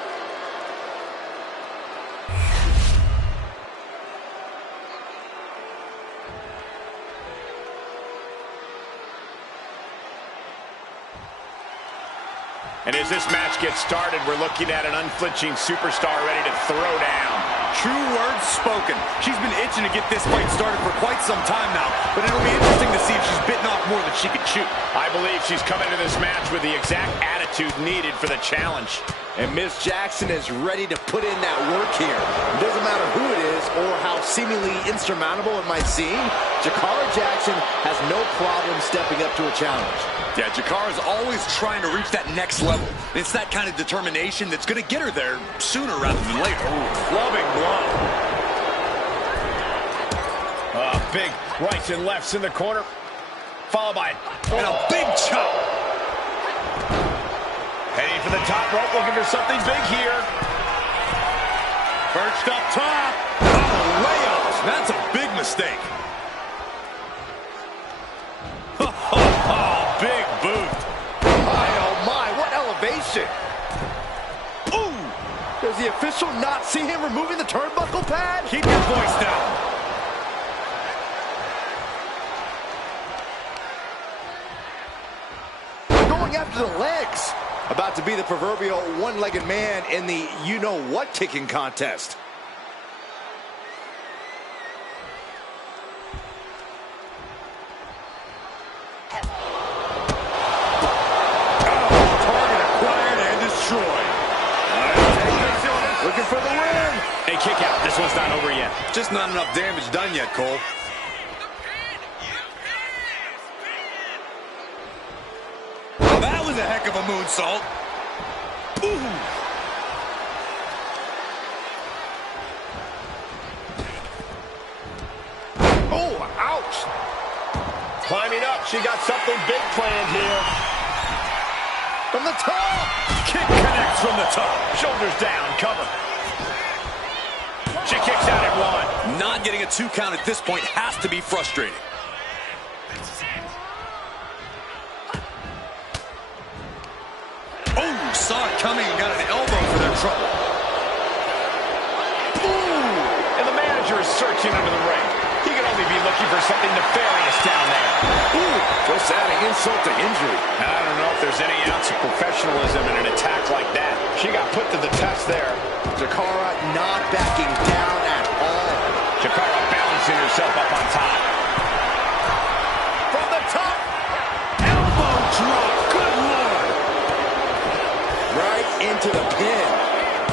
And as this match gets started, we're looking at an unflinching superstar ready to throw down. True words spoken. She's been itching to get this fight started for quite some time now, but it'll be interesting to see if she's bitten off more than she can chew. I believe she's come into this match with the exact attitude needed for the challenge. And Miss Jackson is ready to put in that work here. It doesn't matter who it is or how seemingly insurmountable it might seem, Jakara Jackson has no problem stepping up to a challenge. Yeah, Jakara's always trying to reach that next level. It's that kind of determination that's going to get her there sooner rather than later. Clubbing blow. Big rights and lefts in the corner, followed by and a big chop. Heading for the top rope, looking for something big here. Perched up top. Oh, layups. That's a big mistake. Oh, big boot. My, oh my, what elevation. Ooh. Does the official not see him removing the turnbuckle pad? Keep your voice down. Going after the legs. About to be the proverbial one-legged man in the you-know-what kicking contest. Target acquired and destroyed. Looking for the win. A kick out. This one's not over yet. Just not enough damage done yet, Cole. Well, that was a heck of a moonsault. Ooh. Oh, ouch. Climbing up. She got something big planned here. From the top. Kick connects from the top. Shoulders down. Cover. She kicks out at one. Not getting a 2 count at this point has to be frustrating. Oh, saw it coming and got an elbow for their trouble. Ooh. And the manager is searching under the ring. He could only be looking for something nefarious down there. Ooh, just adding insult to injury. I don't know if there's any ounce of professionalism in an attack like that. She got put to the test there. Jakara not backing down at all. Jakara balancing herself up on top. From the top. Elbow drop. Good Lord. Right into the pin.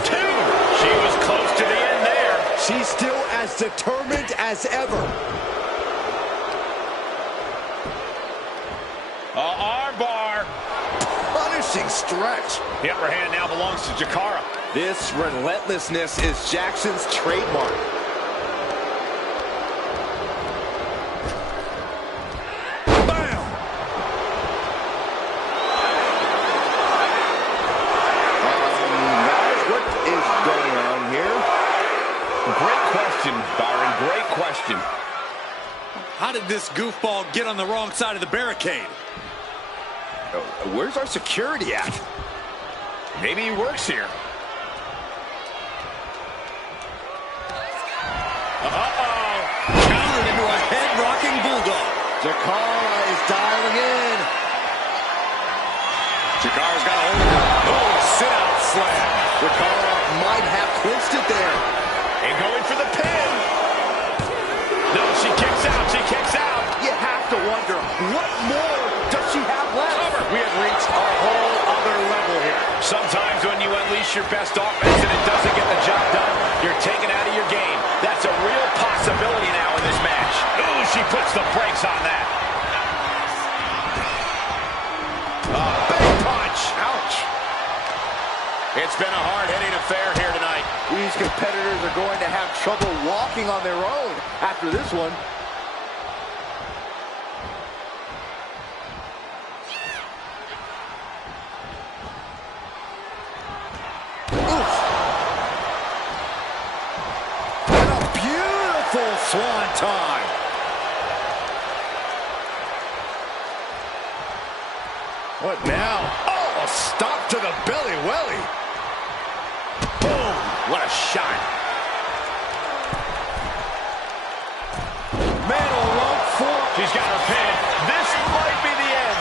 2. She was close to the end there. She's still as determined as ever. Arm bar. Punishing stretch. The upper hand now belongs to Jakara. This relentlessness is Jackson's trademark. Bam. Guys, what is going on here? Great question, Byron. Great question. How did this goofball get on the wrong side of the barricade? Where's our security at? Maybe he works here. Uh-oh. Countered into a head-rocking bulldog. Jakara is dialing in. Jakara's got a hold of her. Oh, sit-out slam. Jakara might have clinched it there. And going for the pin. No, she kicks out. She kicks out. You have to wonder, what more does she have left? Cover. We have reached a whole other level here. Sometimes when you unleash your best offense and it doesn't get the job done, you're taken out of your game. That's a real possibility now in this match. Ooh, she puts the brakes on that. Big punch. Ouch. It's been a hard-hitting affair here tonight. These competitors are going to have trouble walking on their own after this one. Oof. And a beautiful swanton. What now? Oh, a stop to the belly welly. Boom. What a shot. Mantle rope for. She's got her pin. This might be the end.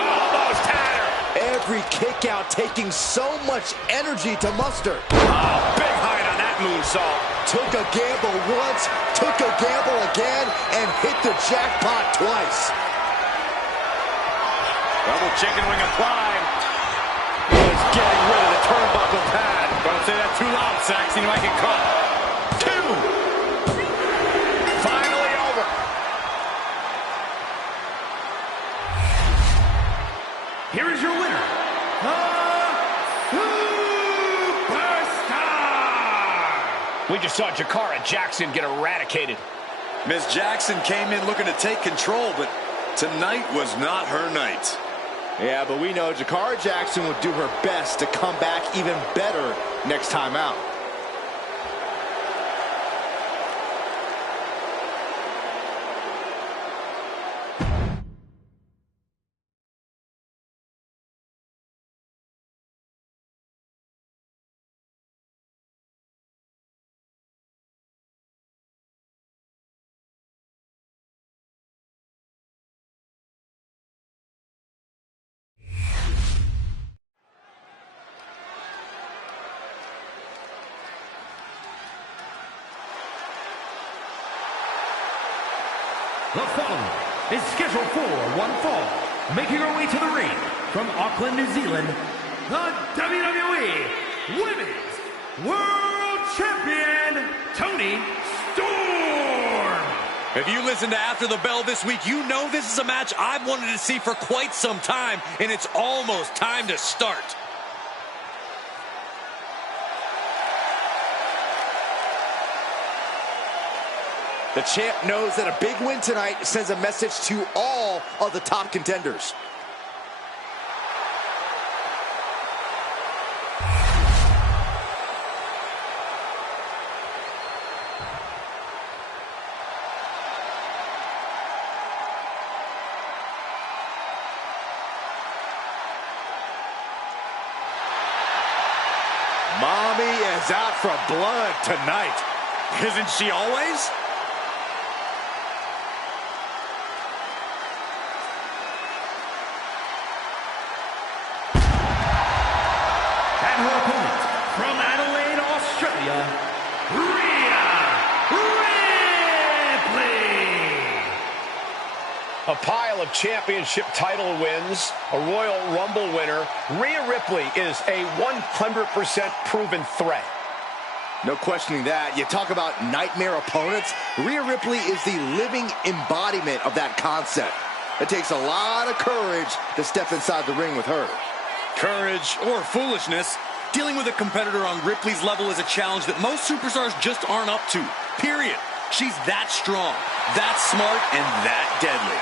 Almost had her. Every kick out, taking so much energy to muster. Oh, big height on that moonsault. Took a gamble once, took a gamble again, and hit the jackpot twice. Double chicken wing applied. He's getting rid of the turnbuckle pad. Don't say that too loud, Saxon. You might get caught. 2. Finally over. Here is your winner, the Superstar! We just saw Jakara Jackson get eradicated. Miss Jackson came in looking to take control, but tonight was not her night. Yeah, but we know Jakara Jackson would do her best to come back even better next time out. The following is scheduled for one fall, making her way to the ring from Auckland, New Zealand, the WWE Women's World Champion, Toni Storm. If you listen to After the Bell this week, you know this is a match I've wanted to see for quite some time, and it's almost time to start. The champ knows that a big win tonight sends a message to all of the top contenders. Mommy is out for blood tonight. Isn't she always? And her opponent from Adelaide, Australia, Rhea Ripley. A pile of championship title wins, a Royal Rumble winner. Rhea Ripley is a 100% proven threat. No questioning that. You talk about nightmare opponents. Rhea Ripley is the living embodiment of that concept. It takes a lot of courage to step inside the ring with her. Courage or foolishness, dealing with a competitor on Ripley's level is a challenge that most superstars just aren't up to. Period. She's that strong, that smart, and that deadly.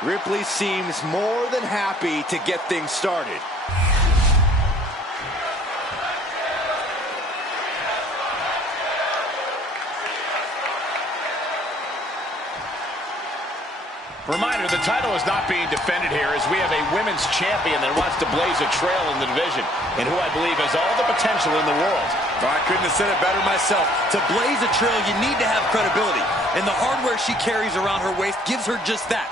Ripley seems more than happy to get things started. Reminder, the title is not being defended here as we have a women's champion that wants to blaze a trail in the division and who I believe has all the potential in the world. I couldn't have said it better myself. To blaze a trail, you need to have credibility. And the hardware she carries around her waist gives her just that.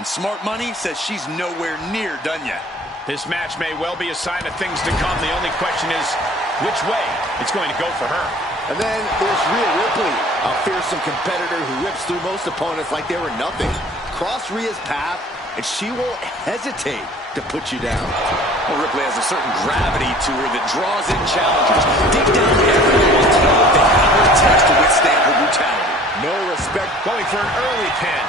And Smart Money says she's nowhere near done yet. This match may well be a sign of things to come. The only question is which way it's going to go for her. And then there's Rhea Ripley, a fearsome competitor who rips through most opponents like they were nothing. Cross Rhea's path, and she won't hesitate to put you down. Well, Ripley has a certain gravity to her that draws in challengers. Deep down, everyone wants to know if they have what it takes to withstand her brutality. No respect. Going for an early pin.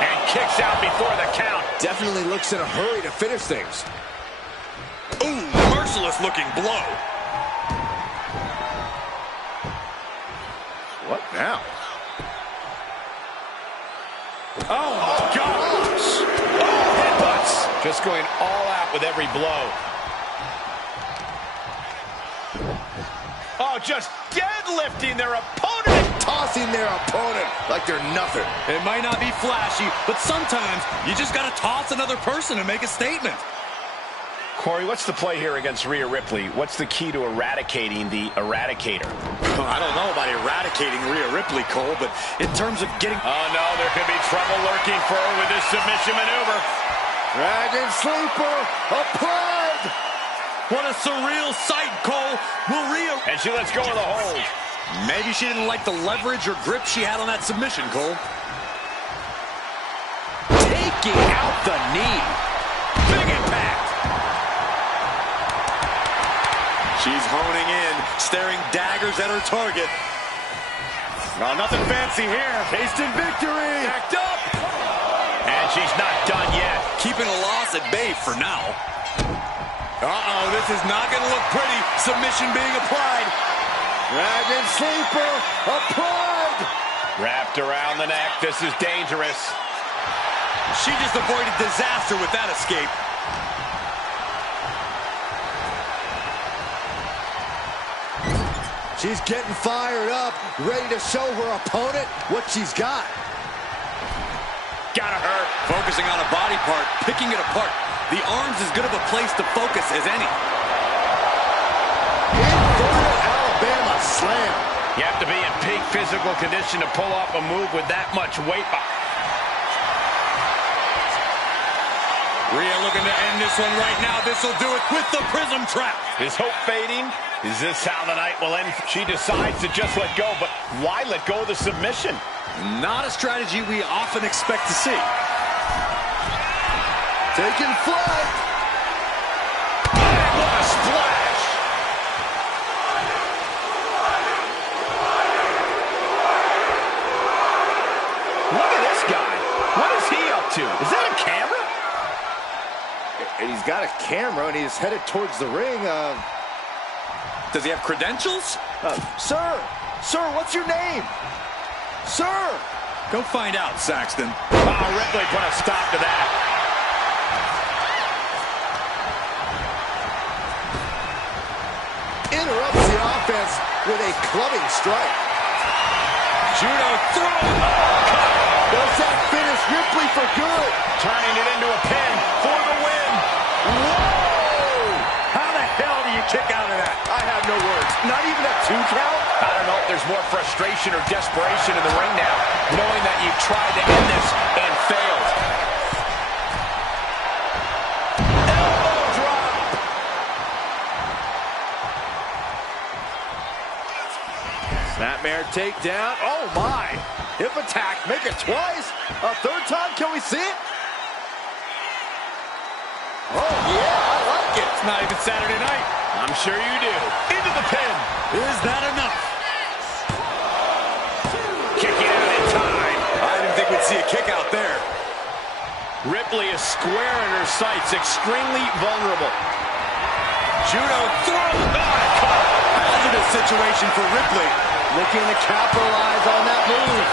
And kicks out before the count. Definitely looks in a hurry to finish things. Ooh, merciless looking blow. What now? Oh, gosh. Oh, headbutts. Just going all out with every blow. Oh, just deadlifting their opponent. Tossing their opponent like they're nothing. It might not be flashy, but sometimes you just got to toss another person to make a statement. Corey, what's the play here against Rhea Ripley? What's the key to eradicating the Eradicator? I don't know about eradicating Rhea Ripley, Cole, but in terms of getting... Oh, no, there could be trouble lurking for her with this submission maneuver. Dragon Sleeper applied. What a surreal sight, Cole. Will Rhea... And she lets go of the hold. Maybe she didn't like the leverage or grip she had on that submission, Cole. Taking out the knee. Big impact. She's honing in, staring daggers at her target. No, nothing fancy here. Tasted victory. Backed up. And she's not done yet. Keeping a loss at bay for now. Uh-oh, this is not going to look pretty. Submission being applied. Dragon Sleeper applied. Wrapped around the neck. This is dangerous. She just avoided disaster with that escape. She's getting fired up, ready to show her opponent what she's got. Gotta hurt. Focusing on a body part, picking it apart. The arm's as good of a place to focus as any. Inverted Alabama slam. You have to be in peak physical condition to pull off a move with that much weight. Rhea looking to end this one right now. This will do it with the prism trap. Is hope fading? Is this how the night will end? She decides to just let go, but why let go of the submission? Not a strategy we often expect to see. Taking flight. What a splash! Look at this guy. What is he up to? Is that a camera? And he's got a camera, and he's headed towards the ring. Does he have credentials? Sir, what's your name? Sir! Go find out, Saxton. Oh, Ripley put a stop to that. Interrupts the offense with a clubbing strike. Judo throw. Does that finish Ripley for good? Turning it into a pin for the win. Whoa! How the hell do you kick out of that? I have no words. Not even a 2 count? I don't know if there's more frustration or desperation in the ring now, knowing that you've tried to end this and failed. Elbow drop. Snapmare takedown. Oh, my. Hip attack. Make it twice. A third time. Can we see it? Oh, yeah. I like it. It's not even Saturday night. I'm sure you do. Into the pin. Is that enough? Kicking out in time. I didn't think we'd see a kick out there. Ripley is square in her sights, extremely vulnerable. Judo throw. Hazardous situation for Ripley. Looking to capitalize on that move.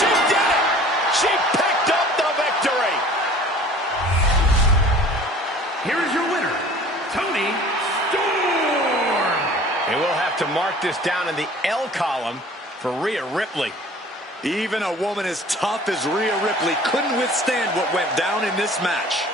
She did it! She picked up the victory! Here is your winner, Toni Storm. And we'll have to mark this down in the L column for Rhea Ripley. Even a woman as tough as Rhea Ripley couldn't withstand what went down in this match.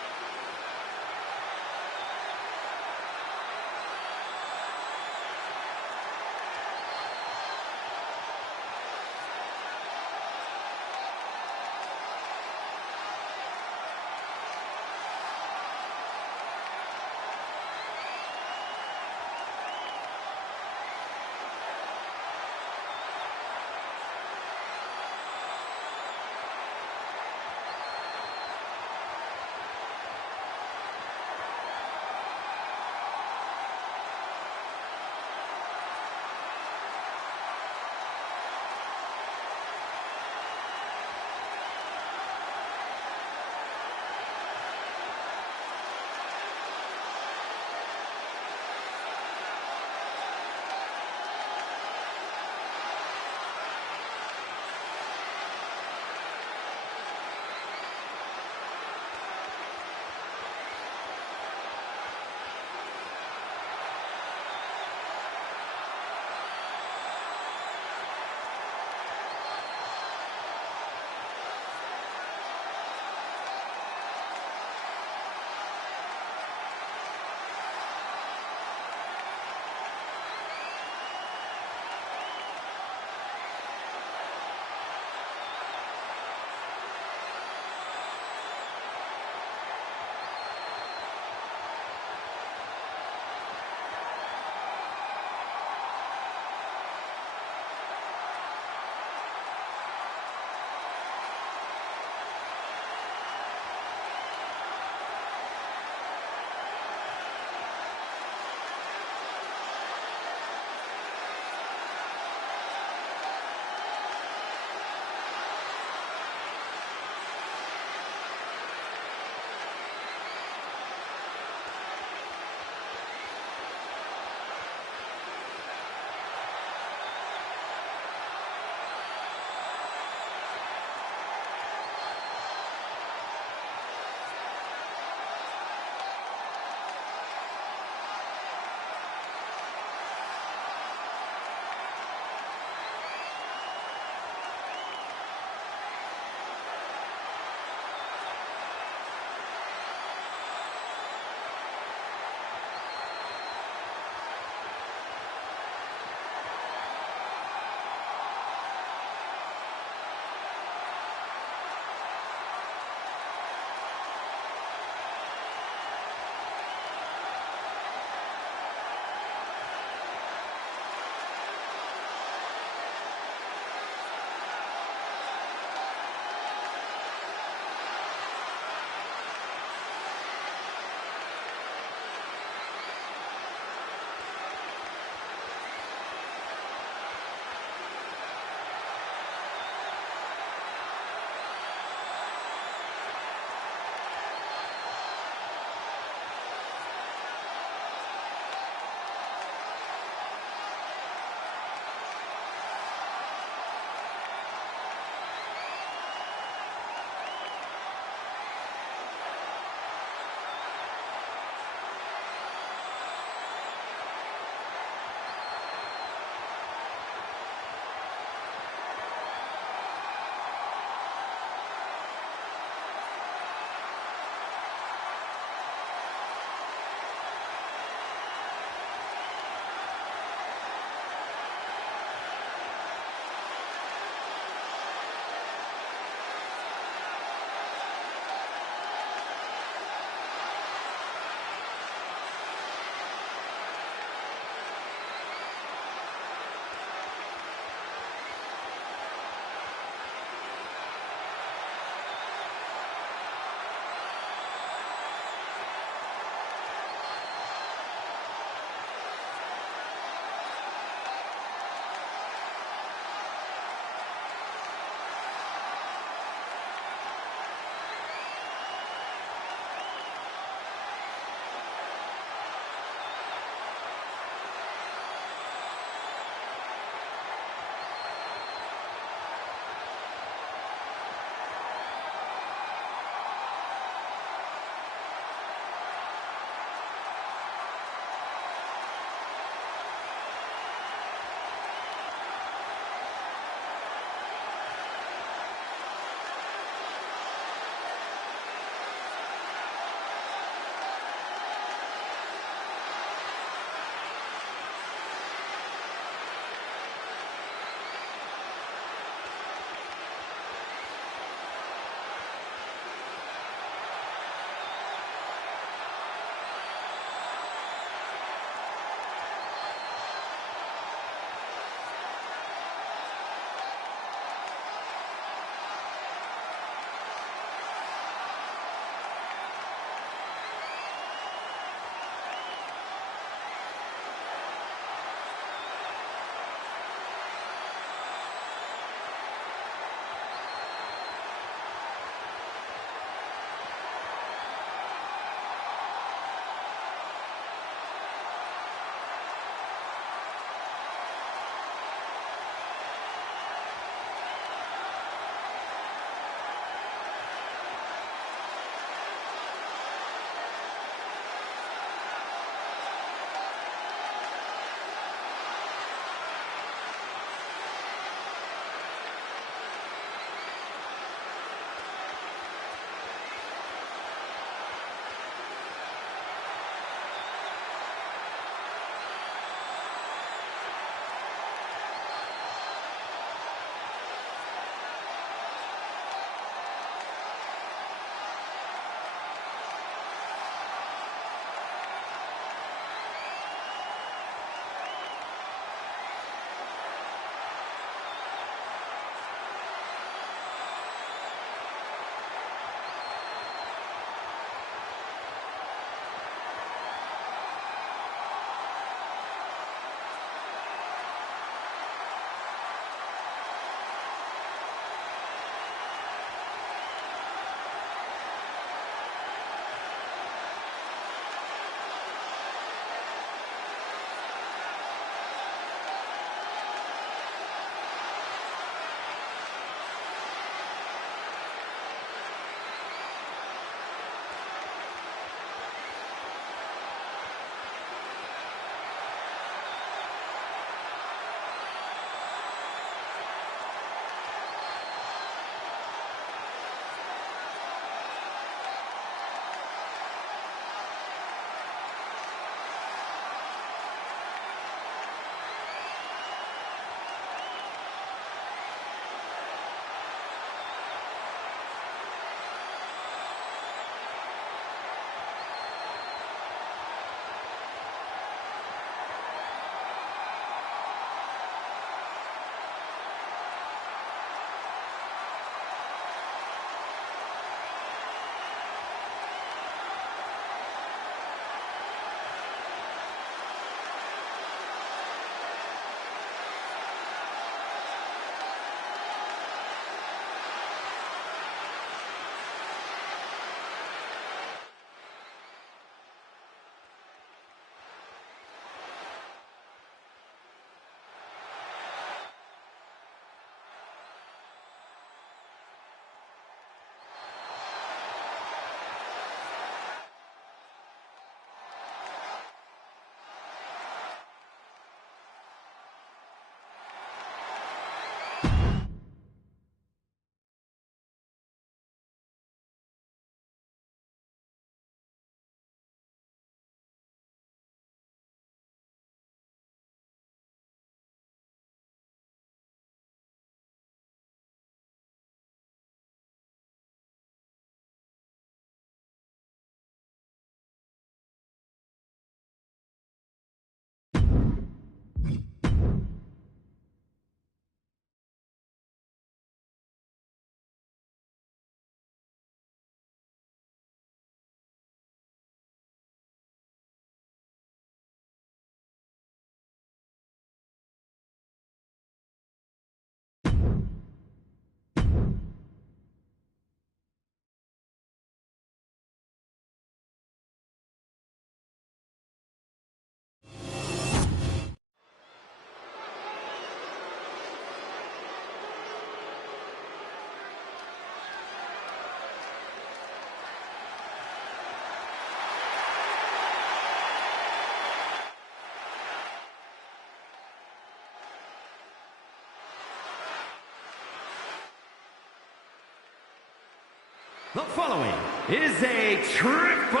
The following is a triple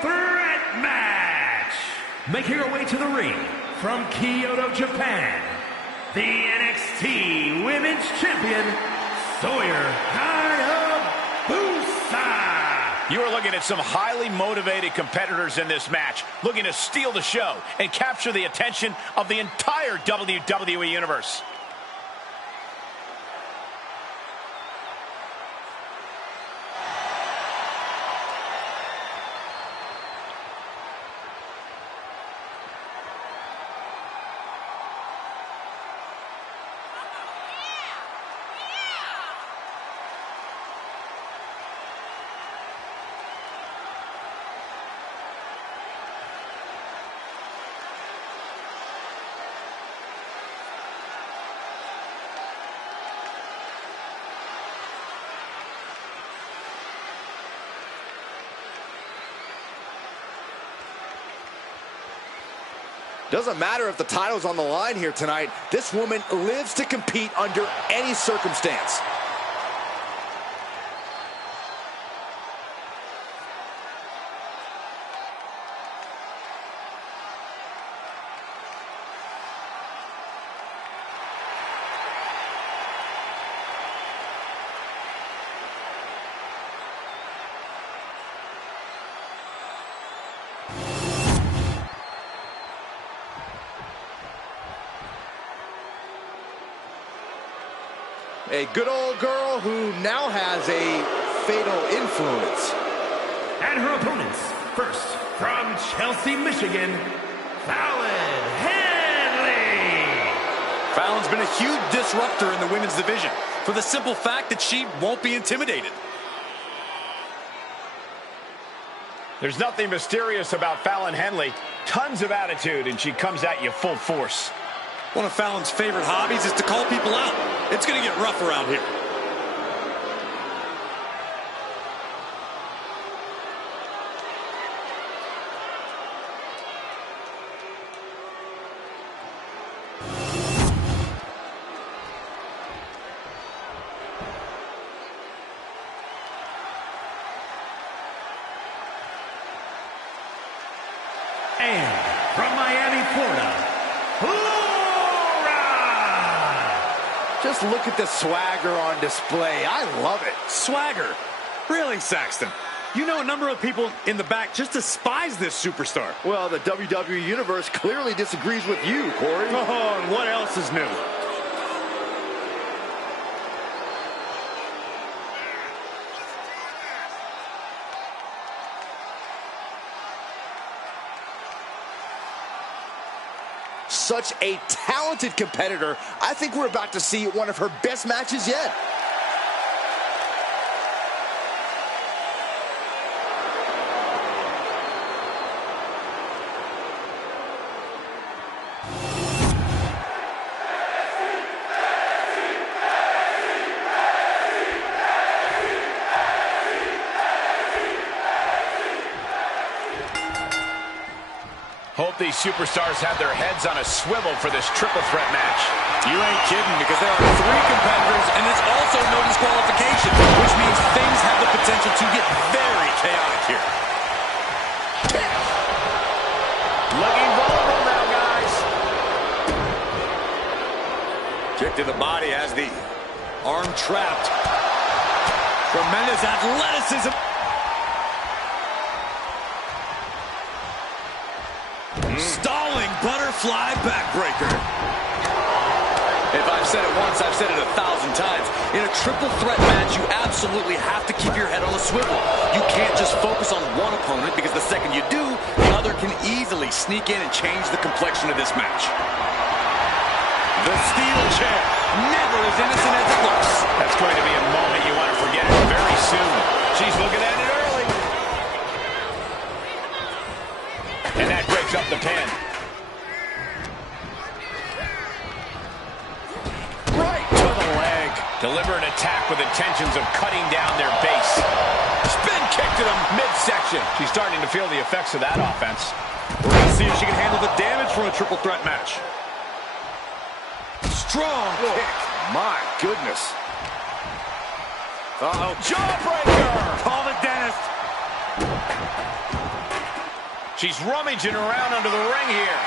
threat match. Making her way to the ring from Kyoto, Japan, the NXT Women's Champion, Sawyer Hayabusa. You are looking at some highly motivated competitors in this match, looking to steal the show and capture the attention of the entire WWE Universe. Doesn't matter if the title's on the line here tonight. This woman lives to compete under any circumstance. A good old girl who now has a fatal influence. And her opponents, first from Chelsea, Michigan, Fallon Henley. Fallon's been a huge disruptor in the women's division for the simple fact that she won't be intimidated. There's nothing mysterious about Fallon Henley. Tons of attitude, and she comes at you full force. One of Fallon's favorite hobbies is to call people out. It's going to get rough around here. And from Miami, Florida, Just look at the swagger on display. I love it. Swagger. Really, Saxton? You know a number of people in the back just despise this superstar. Well, the WWE Universe clearly disagrees with you, Corey. Oh, and what else is new? Such a talented competitor. I think we're about to see one of her best matches yet. Hope these superstars have their heads on a swivel for this triple threat match. You ain't kidding, because there are 3 competitors, and there's also no disqualification, which means things have the potential to get very chaotic here. Looking vulnerable now, guys. Kick to the body as the arm trapped. Tremendous athleticism. Stalling butterfly backbreaker. If I've said it once, I've said it 1,000 times. In a triple threat match, you absolutely have to keep your head on a swivel. You can't just focus on one opponent, because the second you do, the other can easily sneak in and change the complexion of this match. The steel chair, never as innocent as it looks. That's going to be a moment you want to forget very soon. She's looking at it early. And that breaks up the pin. Right to the leg. Deliver an attack with intentions of cutting down their base. Spin kick to the midsection. She's starting to feel the effects of that offense. We're going to see if she can handle the damage from a triple threat match. Strong kick. My goodness. Uh-oh. Jawbreaker. Calling She's rummaging around under the ring here.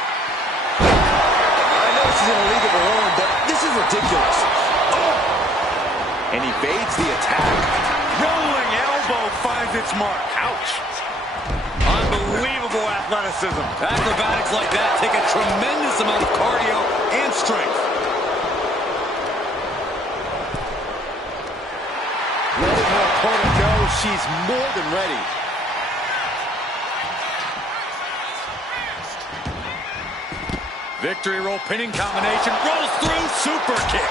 I know she's in a league of her own, but this is ridiculous. Oh! And evades the attack. Rolling elbow finds its mark. Ouch. Unbelievable athleticism. Acrobatics like that take a tremendous amount of cardio and strength. Letting her opponent know she's more than ready. Victory roll pinning combination. Rolls through. Super kick.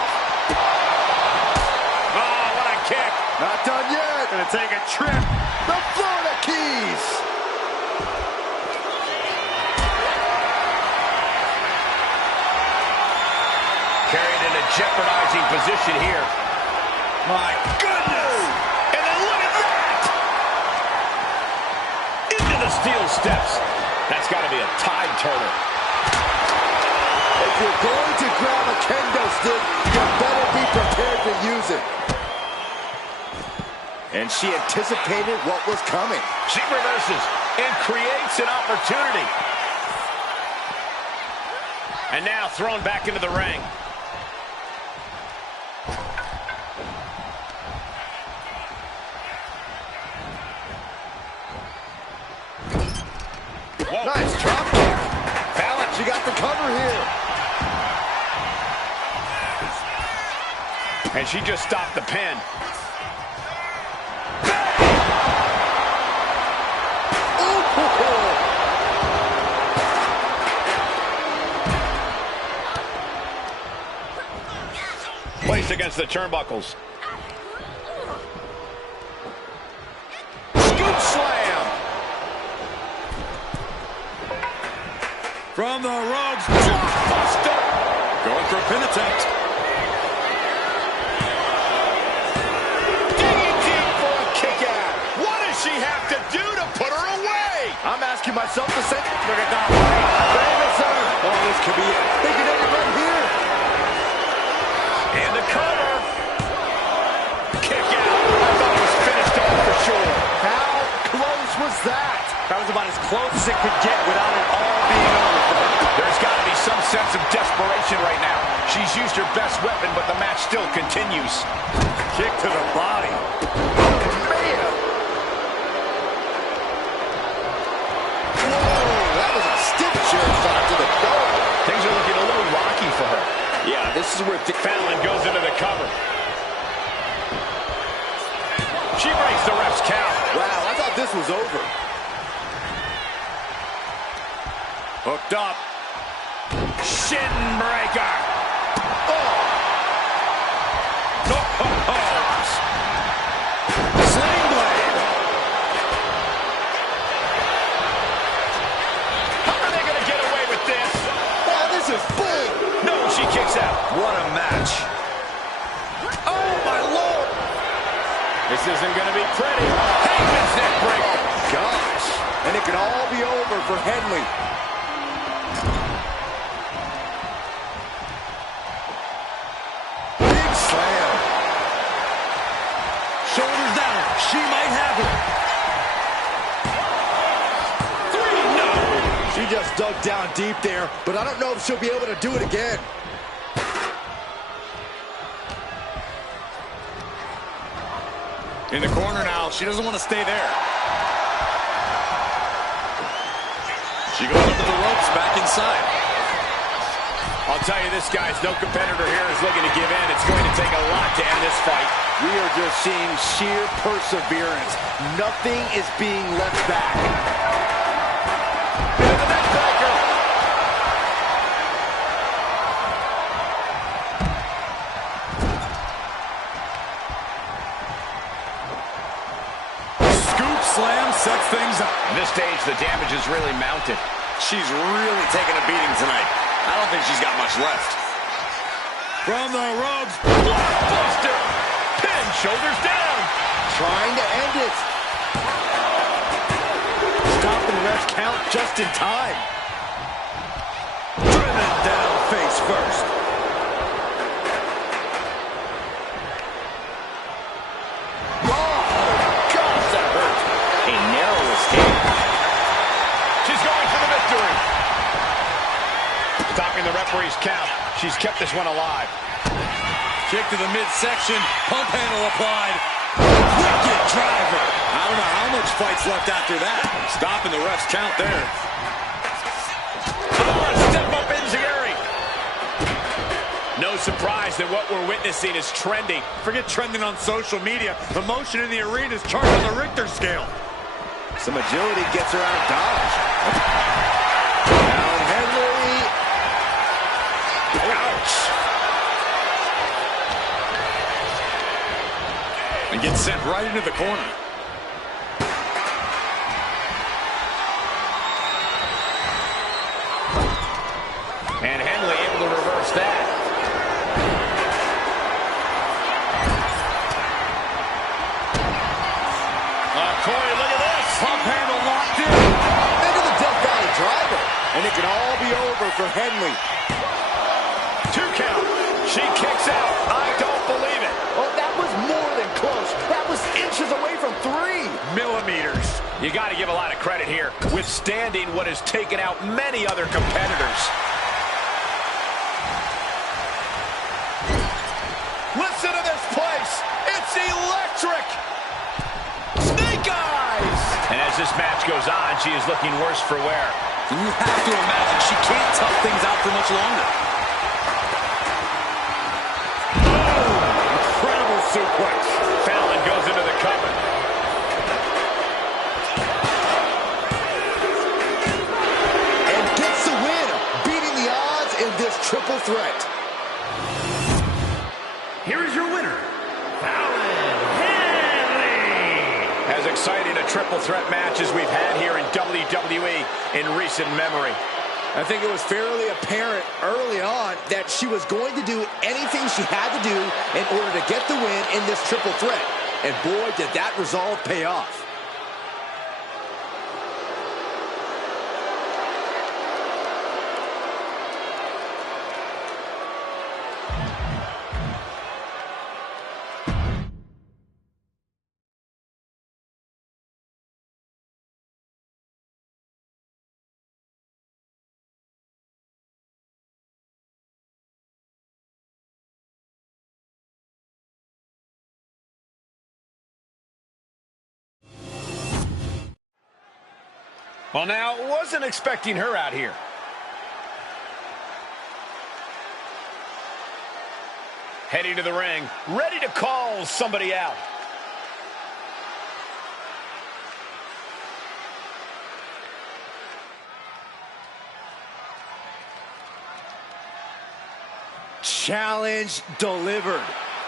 Oh, what a kick. Not done yet. Gonna take a trip. The Florida Keys. Carried in a jeopardizing position here. My goodness. And then look at that. Into the steel steps. That's got to be a tide turner. If you're going to grab a kendo stick, you better be prepared to use it. And she anticipated what was coming. She reverses and creates an opportunity. And now thrown back into the ring. Whoa. Nice drop kick. Balance, she got the cover here. And she just stopped the pin. Placed against the turnbuckles. Scoop slam. From the ropes. Buster. Going for a pin attempt. Digging deep for a kick out. What does she have to do to put her away? I'm asking myself the same. Look at that. Oh, this could be it. They can end it right here. And the cover. Kick out. I thought it was finished off for sure. How close was that? That was about as close as it could get without it all being over. There's got to be some sense of desperation right now. She's used her best weapon, but the match still continues. Kick to the body. Man. Whoa, that was a stiff chair shot to the dome. Things are looking a little rocky for her. Yeah, this is where Fallon goes into the cover. She breaks the ref's count. Wow, I thought this was over. Hooked up. Shin breaker. Sling blade. How are they going to get away with this? Wow, this is bull. No, she kicks out. What a match. Oh, my Lord. This isn't going to be pretty. Hangman's neck breaker. Gosh. And it can all be over for Henley. Big slam. Shoulders down. She might have it. 3, no. She just dug down deep there, but I don't know if she'll be able to do it again. In the corner now. She doesn't want to stay there. She goes up to the ropes, back inside. I'll tell you this, guys, no competitor here is looking to give in. It's going to take a lot to end this fight. We are just seeing sheer perseverance. Nothing is being left back. There's the neck breaker. Scoop slam sets things up. At this stage, the damage is really mounted. She's really taking a beating tonight. I don't think she's got much left. From the ropes. Blockbuster. Pin, shoulders down. Trying to end it. Stopping the ref's count just in time. Driven down face first. Oh, gosh, that hurt. A narrow escape. She's going for the victory. Stopping the referee's count. She's kept this one alive. Kick to the midsection. Pump handle applied. Wicked driver. I don't know how much fight's left after that. Stopping the ref's count there. Oh, step up enziguri. No surprise that what we're witnessing is trending. Forget trending on social media. The motion in the arena is charged on the Richter scale. Some agility gets her out of dodge. Down Henry. Ouch. And gets sent right into the corner. And Henley able to reverse that. Corey, look at this. Pump handle locked in. Into the Death Valley driver. And it can all be over for Henley. 2 count. She kicks out. I don't believe it. Oh, that was more than close. That was inches away from 3 millimeters. You got to give a lot of credit here, withstanding what has taken out many other competitors. Listen to this place. It's electric. Snake eyes. And as this match goes on, she is looking worse for wear. You have to imagine she can't tough things out for much longer. Incredible suplex. Fallon goes into the cover. And gets the win, beating the odds in this triple threat. Here is your winner, Fallon Henley. As exciting a triple threat match as we've had here in WWE in recent memory. I think it was fairly apparent early on that she was going to do anything she had to do in order to get the win in this triple threat. And boy, did that resolve pay off. Well, now, wasn't expecting her out here. Heading to the ring, ready to call somebody out. Challenge delivered.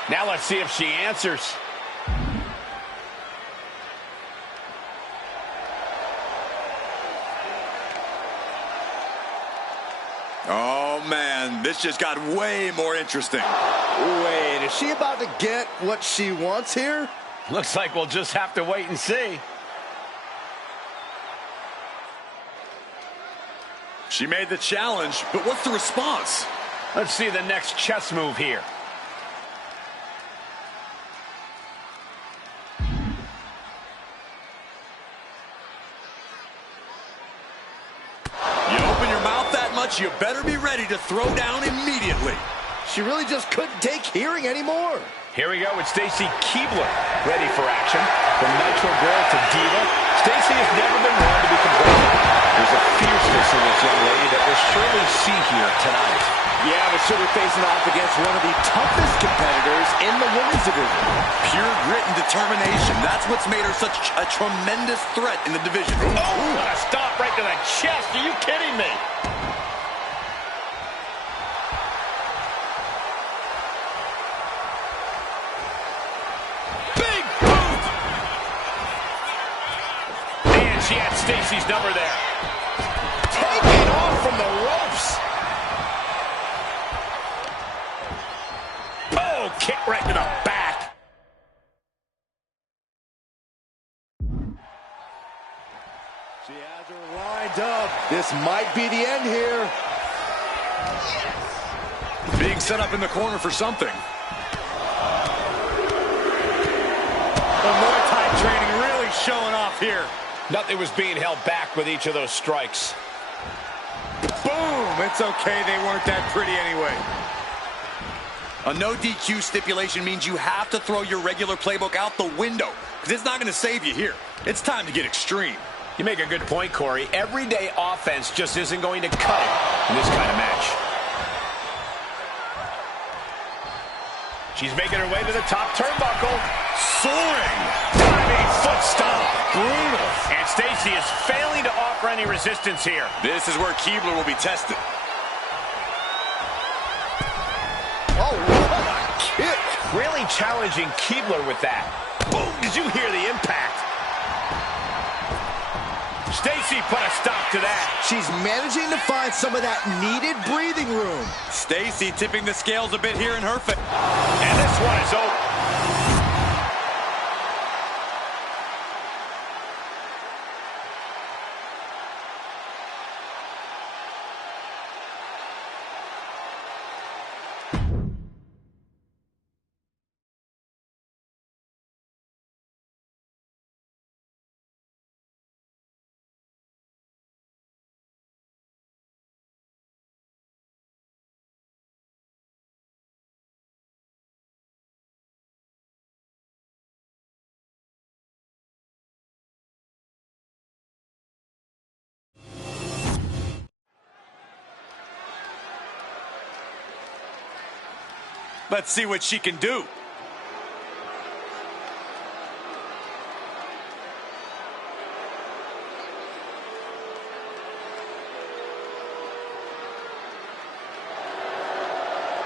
Now let's see if she answers. Oh, man, this just got way more interesting. Wait, is she about to get what she wants here? Looks like we'll just have to wait and see. She made the challenge, but what's the response? Let's see the next chess move here. You open your mouth that much, you better be ready to throw down immediately. She really just couldn't take hearing anymore. Here we go with Stacy Keibler, ready for action. From Nitro Girl to Diva, Stacy has never been one to be complacent. There's a fierceness in this young lady that we'll surely see here tonight. Yeah, but she'll be facing off against one of the toughest competitors in the women's division. Pure grit and determination. That's what's made her such a tremendous threat in the division. Oh, what a stop right to the chest. Are you kidding me? Big boot! And she had Stacy's number there. Taking off from the ropes. Oh, kick right to the back. She has her lined up. This might be the end here. Being set up in the corner for something. The Muay Thai training really showing off here. Nothing was being held back with each of those strikes. Boom! It's okay, they weren't that pretty anyway. A no DQ stipulation means you have to throw your regular playbook out the window, because it's not going to save you here. It's time to get extreme. You make a good point, Corey. Everyday offense just isn't going to cut it in this kind of match. She's making her way to the top turnbuckle. Soaring! Diving foot stomp. Brutal. And Stacy is failing to offer any resistance here. This is where Keebler will be tested. Oh, what a kick. Really challenging Keebler with that. Boom! Did you hear the impact? Stacy put a stop to that. She's managing to find some of that needed breathing room. Stacy tipping the scales a bit here in her favor. And this one is over. Let's see what she can do.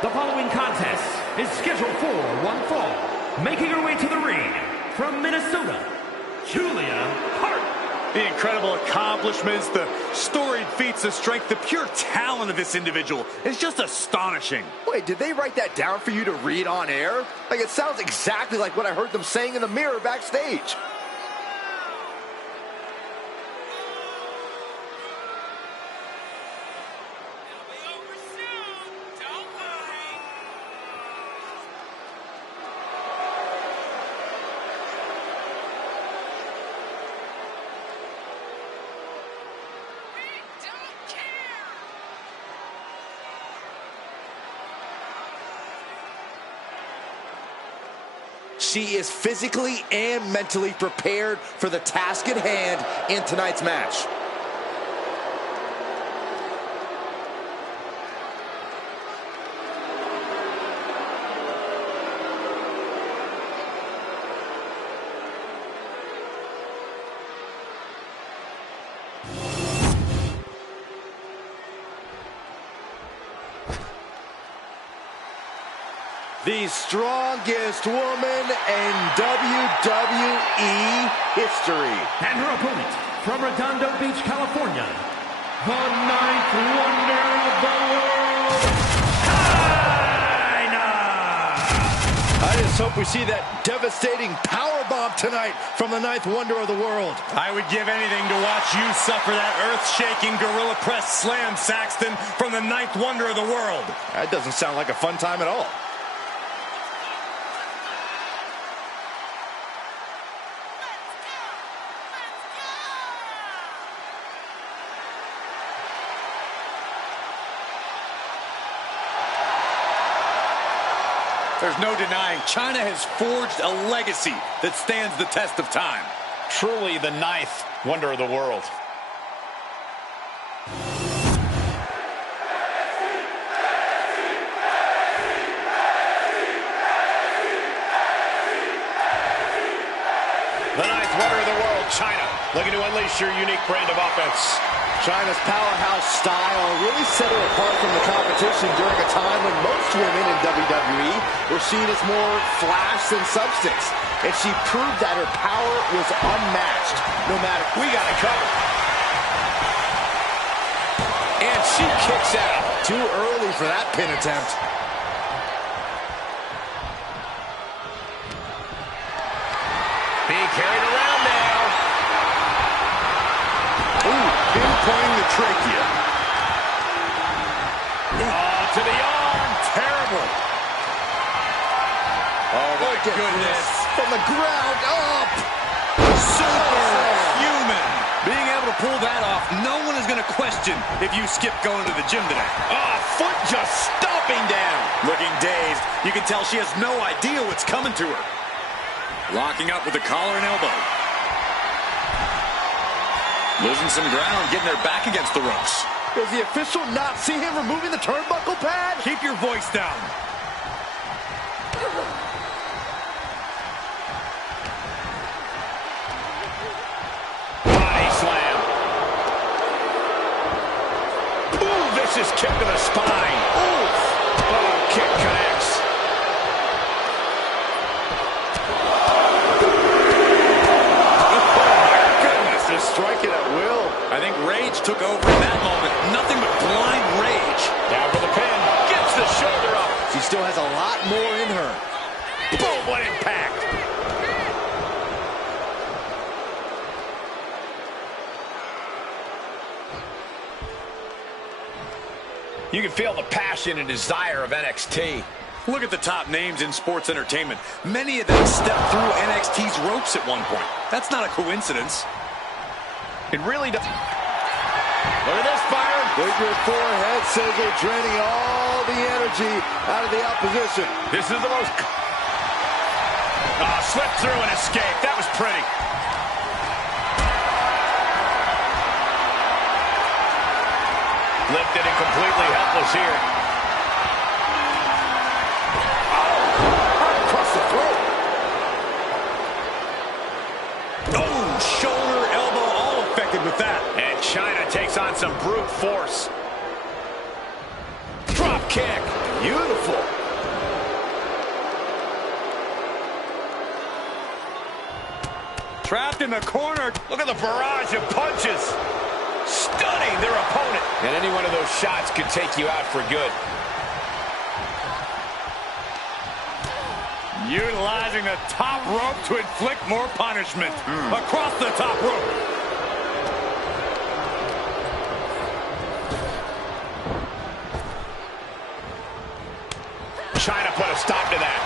The following contest is scheduled for one fall. Making her way to the ring from Minnesota, Julia Hart. The incredible accomplishments, the storied feats of strength, the pure talent of this individual is just astonishing. Wait, did they write that down for you to read on air? Like, it sounds exactly like what I heard them saying in the mirror backstage. She is physically and mentally prepared for the task at hand in tonight's match. The strongest woman in WWE history. And her opponent from Redondo Beach, California, the ninth wonder of the world, China! I just hope we see that devastating powerbomb tonight from the ninth wonder of the world. I would give anything to watch you suffer that earth-shaking gorilla press slam, Saxton, from the ninth wonder of the world. That doesn't sound like a fun time at all. There's no denying China has forged a legacy that stands the test of time. Truly the ninth wonder of the world. The ninth wonder of the world, China, looking to unleash your unique brand of offense. China's powerhouse style really set her apart from the competition during a time when most women in WWE were seen as more flash than substance. And she proved that her power was unmatched, no matter. We got it covered. And she kicks out. Too early for that pin attempt. Being carried around now. Ooh, pinpointing the trachea. Oh, to the arm. Terrible. Oh, my goodness. From the ground up. Superhuman. pull that off, no one is going to question if you skip going to the gym today. Oh, foot just stomping down. Looking dazed, you can tell she has no idea what's coming to her. Locking up with a collar and elbow. Losing some ground, getting her back against the ropes. Does the official not see him removing the turnbuckle pad? Keep your voice down. Body slam. Ooh, vicious kick to the spine. Ooh. Oh, kick connects. Striking at will. I think rage took over in that moment. Nothing but blind rage. Down for the pin. Gets the shoulder up. She still has a lot more in her. Boom, what impact. You can feel the passion and desire of NXT. Look at the top names in sports entertainment. Many of them stepped through NXT's ropes at one point. That's not a coincidence. It really does. Look at this, Byron. Figure four head scissor, draining all the energy out of the opposition. This is the most... Oh, slipped through and escaped. That was pretty. Lifted and completely helpless here. Across the throat. Oh, shoulder, elbow, all affected with that. And China takes on some brute force. Drop kick. Beautiful. Trapped in the corner. Look at the barrage of punches. Stunning their opponent. And any one of those shots could take you out for good. Utilizing the top rope to inflict more punishment. Across the top rope. China put a stop to that.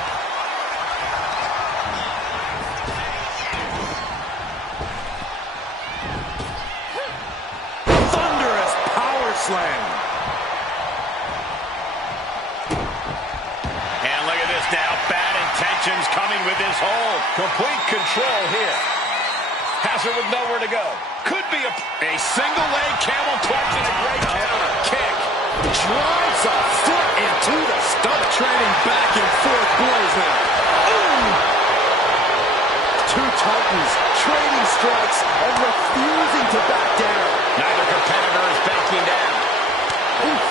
Thunderous power slam. And look at this now. Bad intentions coming with this hold. Complete control here. Has her with nowhere to go. Could be a single leg camel clutch and a great counter kick. Drives a foot into the stomach. Trading back and forth blows now. Ooh. Two titans trading strikes and refusing to back down. Neither competitor is backing down. Oof.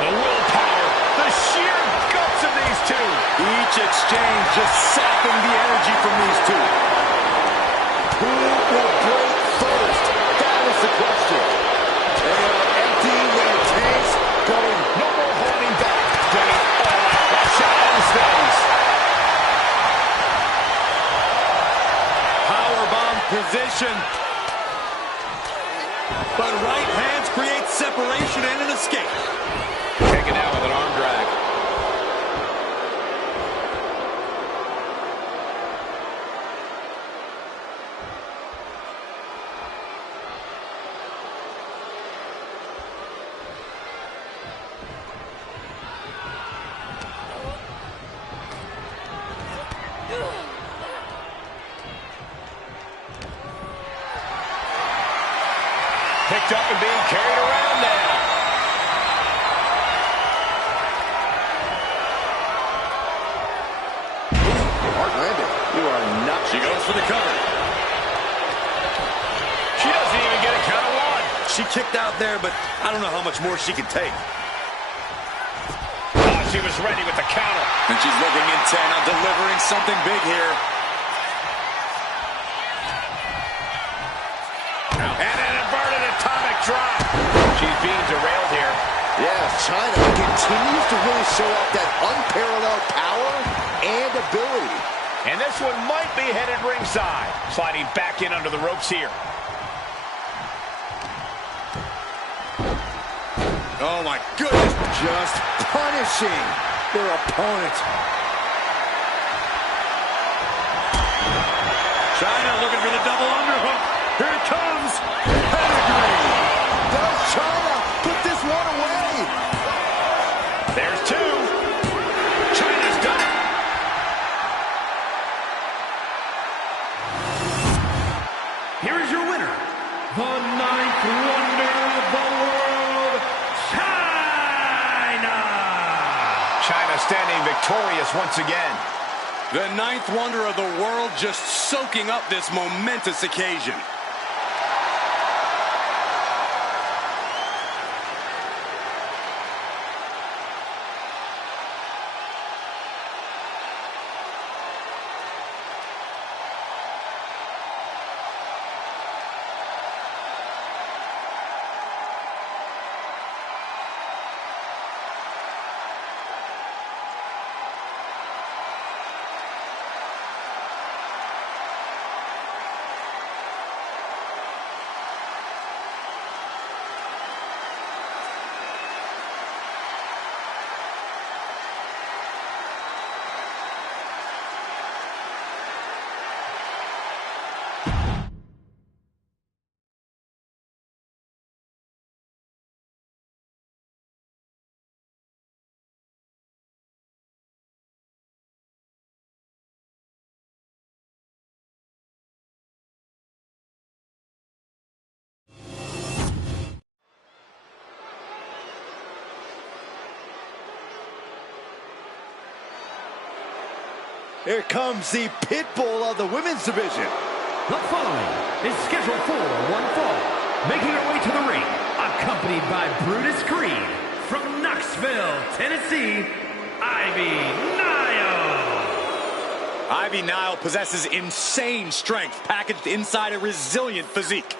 The willpower, the sheer guts of these two. Each exchange just sapping the energy from these two. Who will break first? That is the question. They are emptying their tanks, going No more holding back. Going all out. A shot in his face. Powerbomb position. But right hands create separation and an escape. Taken out with an arm drag. Picked up and being carried around now. hard landing. You are not. She goes for the cover. She doesn't even get a count of one. She kicked out there, but I don't know how much more she could take. Oh, she was ready with the counter. And she's looking intent on delivering something big here. And an inverted atomic drop. She's being derailed here. Yeah, China continues to really show off that unparalleled power and ability. And this one might be headed ringside. Sliding back in under the ropes here. Oh, my goodness. Just punishing their opponent. China looking for the double underhook. Here it comes. the ninth wonder of the world, China! China standing victorious once again. The ninth wonder of the world just soaking up this momentous occasion. Here comes the pit bull of the women's division. The following is scheduled for one fall, making her way to the ring, accompanied by Brutus Creed from Knoxville, Tennessee, Ivy Nile. Ivy Nile possesses insane strength packaged inside a resilient physique.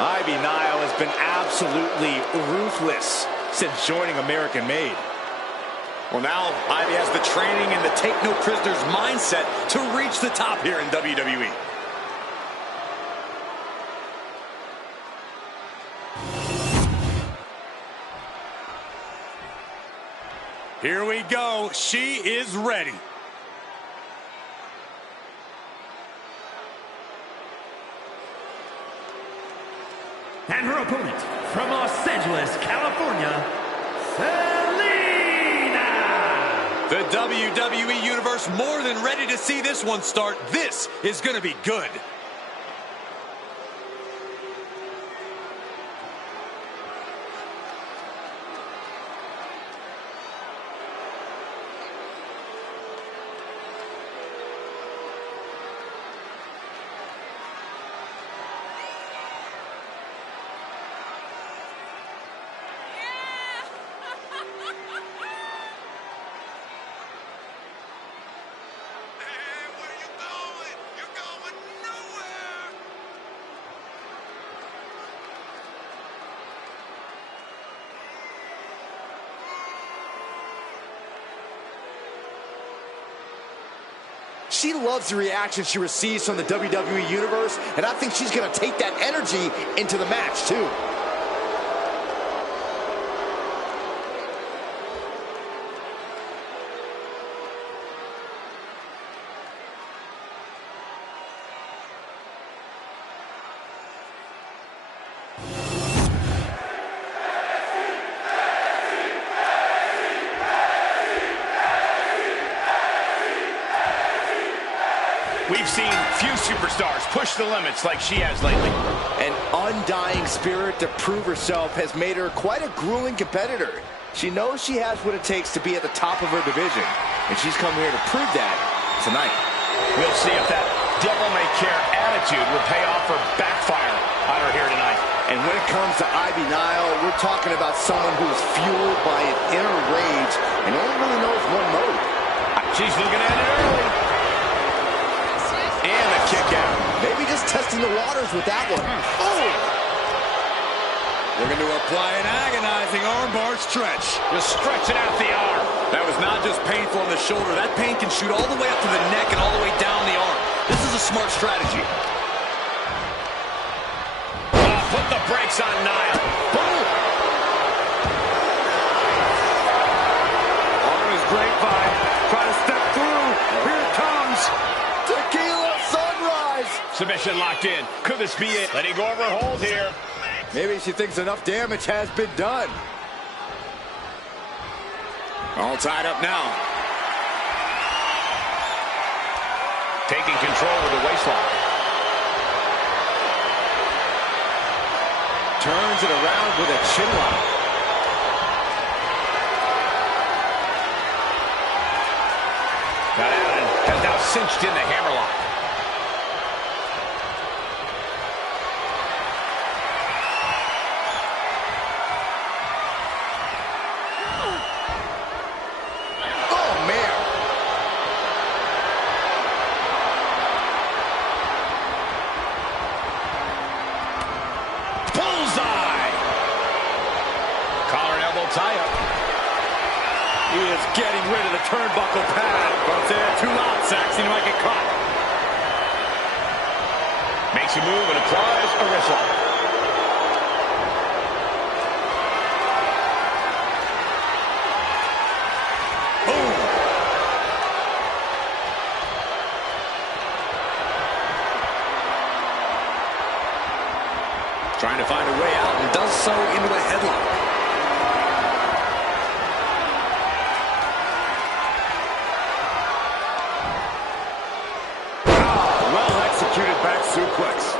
Ivy Nile has been absolutely ruthless since joining American Made. Well, now Ivy has the training and the take-no-prisoners mindset to reach the top here in WWE. Here we go. She is ready. And her opponent from Los Angeles, California, Selena! The WWE Universe more than ready to see this one start. This is going to be good. She loves the reaction she receives from the WWE Universe, and I think she's going to take that energy into the match, too. We've seen few superstars push the limits like she has lately. An undying spirit to prove herself has made her quite a grueling competitor. She knows she has what it takes to be at the top of her division, and she's come here to prove that tonight. We'll see if that devil-may-care attitude will pay off or backfire on her here tonight. And when it comes to Ivy Nile, we're talking about someone who is fueled by an inner rage and only really knows one mode. She's looking at it early. And a kick out. Maybe just testing the waters with that one. Oh! Looking to apply an agonizing armbar stretch. Just stretching out the arm. That was not just painful on the shoulder. That pain can shoot all the way up to the neck and all the way down the arm. This is a smart strategy. Put the brakes on Nile. Boom! Arm is grapevine. Try to step through. Here it comes. Tequila sunrise. Submission locked in. Could this be it? Letting go of her hold here. Maybe she thinks enough damage has been done. All tied up now. Taking control with the waistlock. Turns it around with a chin lock. Got out and has now cinched in the hammerlock. Oh, man. Bullseye! Collar and elbow tie-up. He is getting rid of the turnbuckle pad. Don't say that too loud, Saxon. You might get caught. Makes a move and applies a wrist lock. Boom. Trying to find a way out and does so into a headlock. Well-executed back suplex.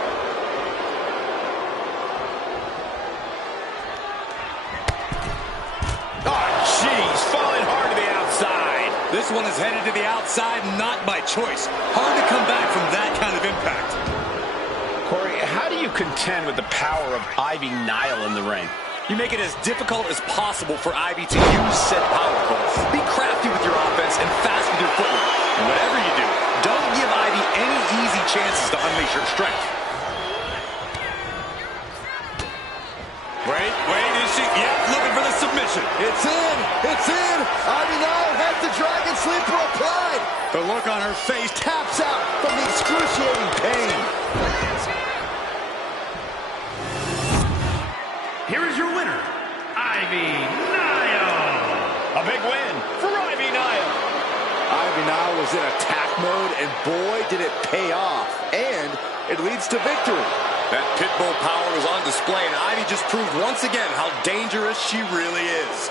Oh, jeez, falling hard to the outside. This one is headed to the outside, not by choice. Hard to come back from that kind of impact. Corey, how do you contend with the power of Ivy Nile in the ring? You make it as difficult as possible for Ivy to use said power, Cole. Be crafty with your offense and fast with your footwork. And whatever you do, don't give Ivy any easy chances to unleash her strength. Wait, is she? Yeah, looking for the submission. It's in. It's in. Ivy Nile has the Dragon Sleeper applied. The look on her face. Taps out from the excruciating pain. Here is your winner, Ivy Nile. A big win for Ivy Nile. Ivy Nile was in attack mode, and boy, did it pay off. And it leads to victory. That pitbull power was on display, and Ivy just proved once again how dangerous she really is.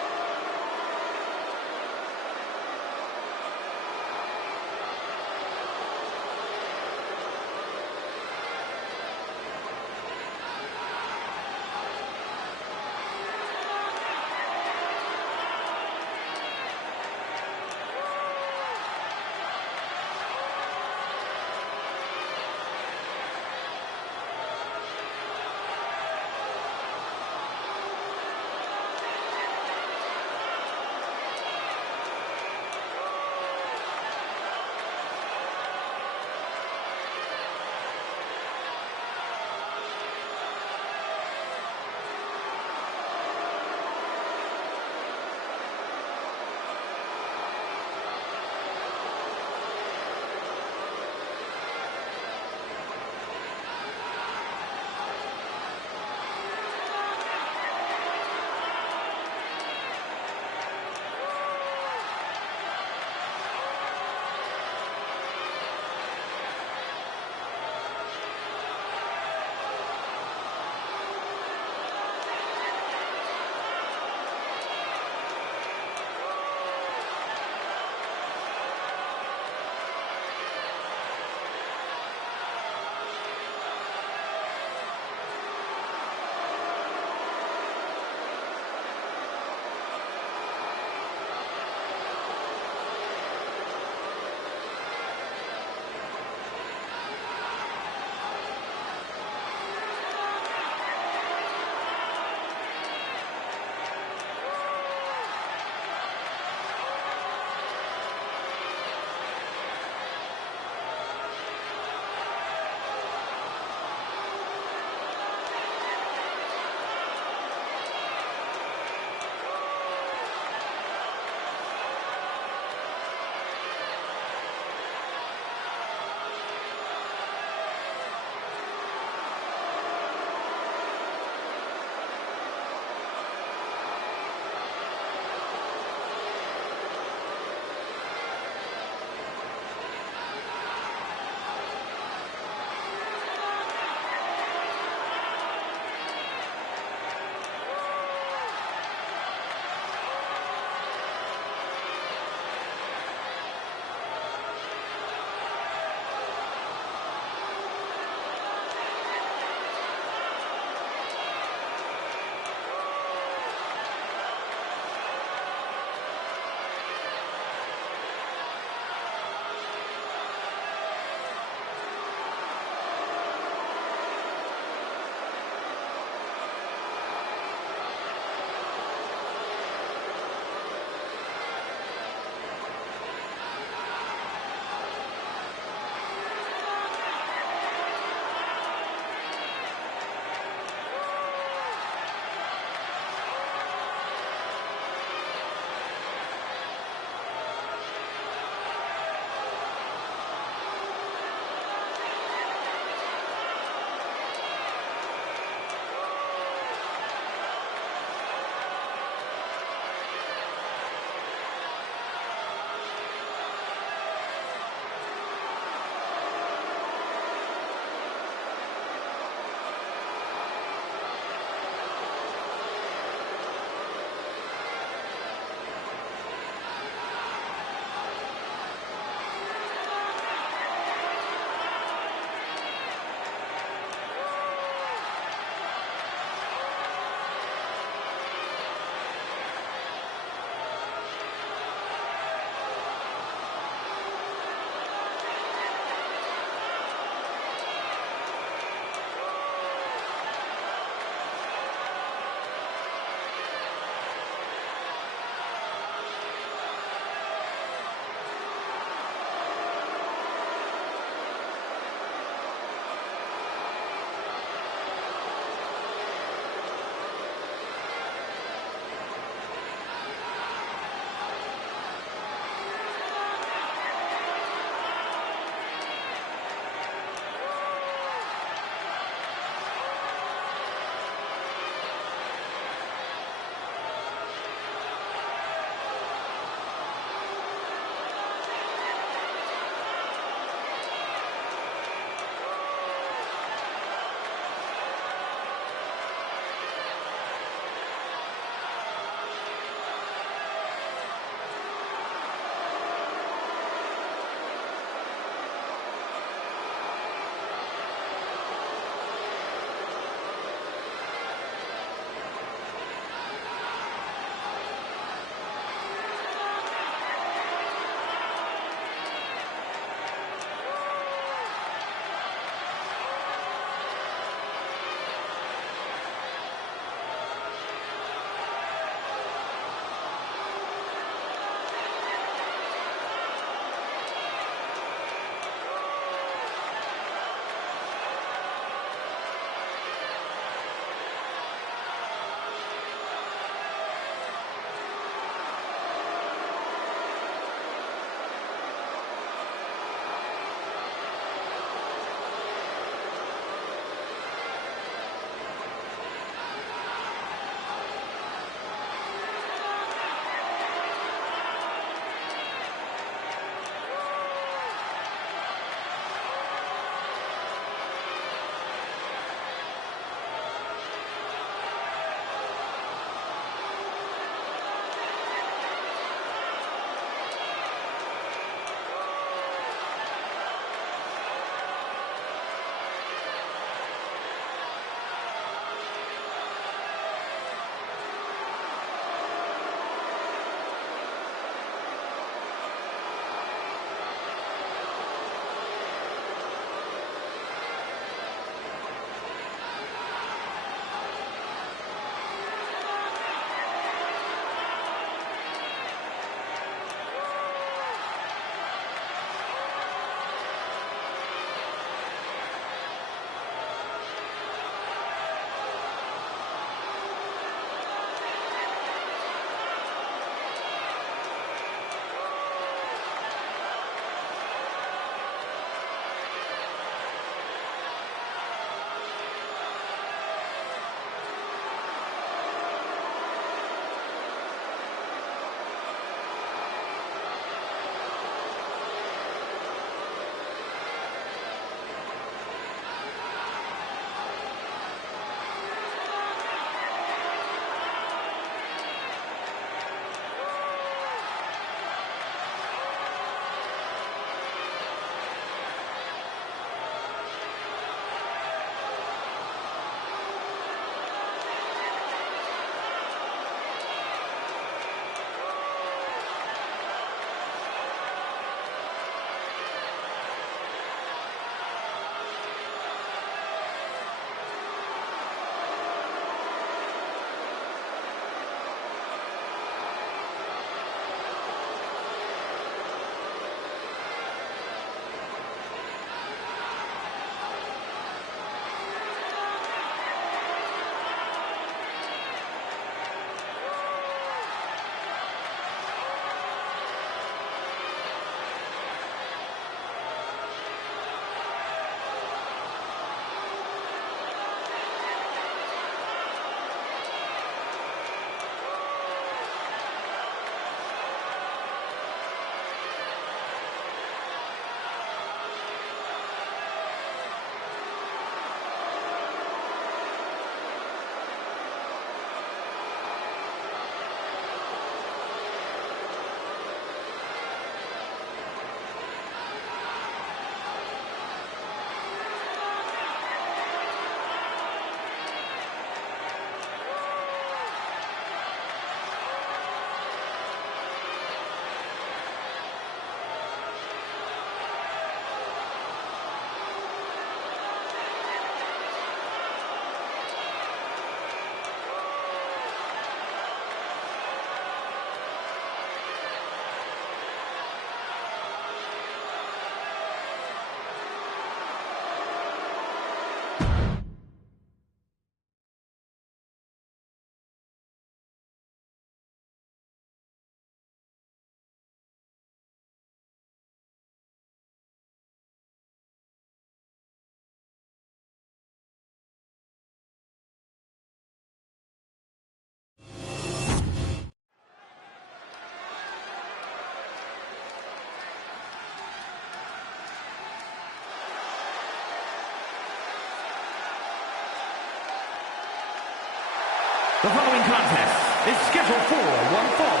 The following contest is scheduled for one fall.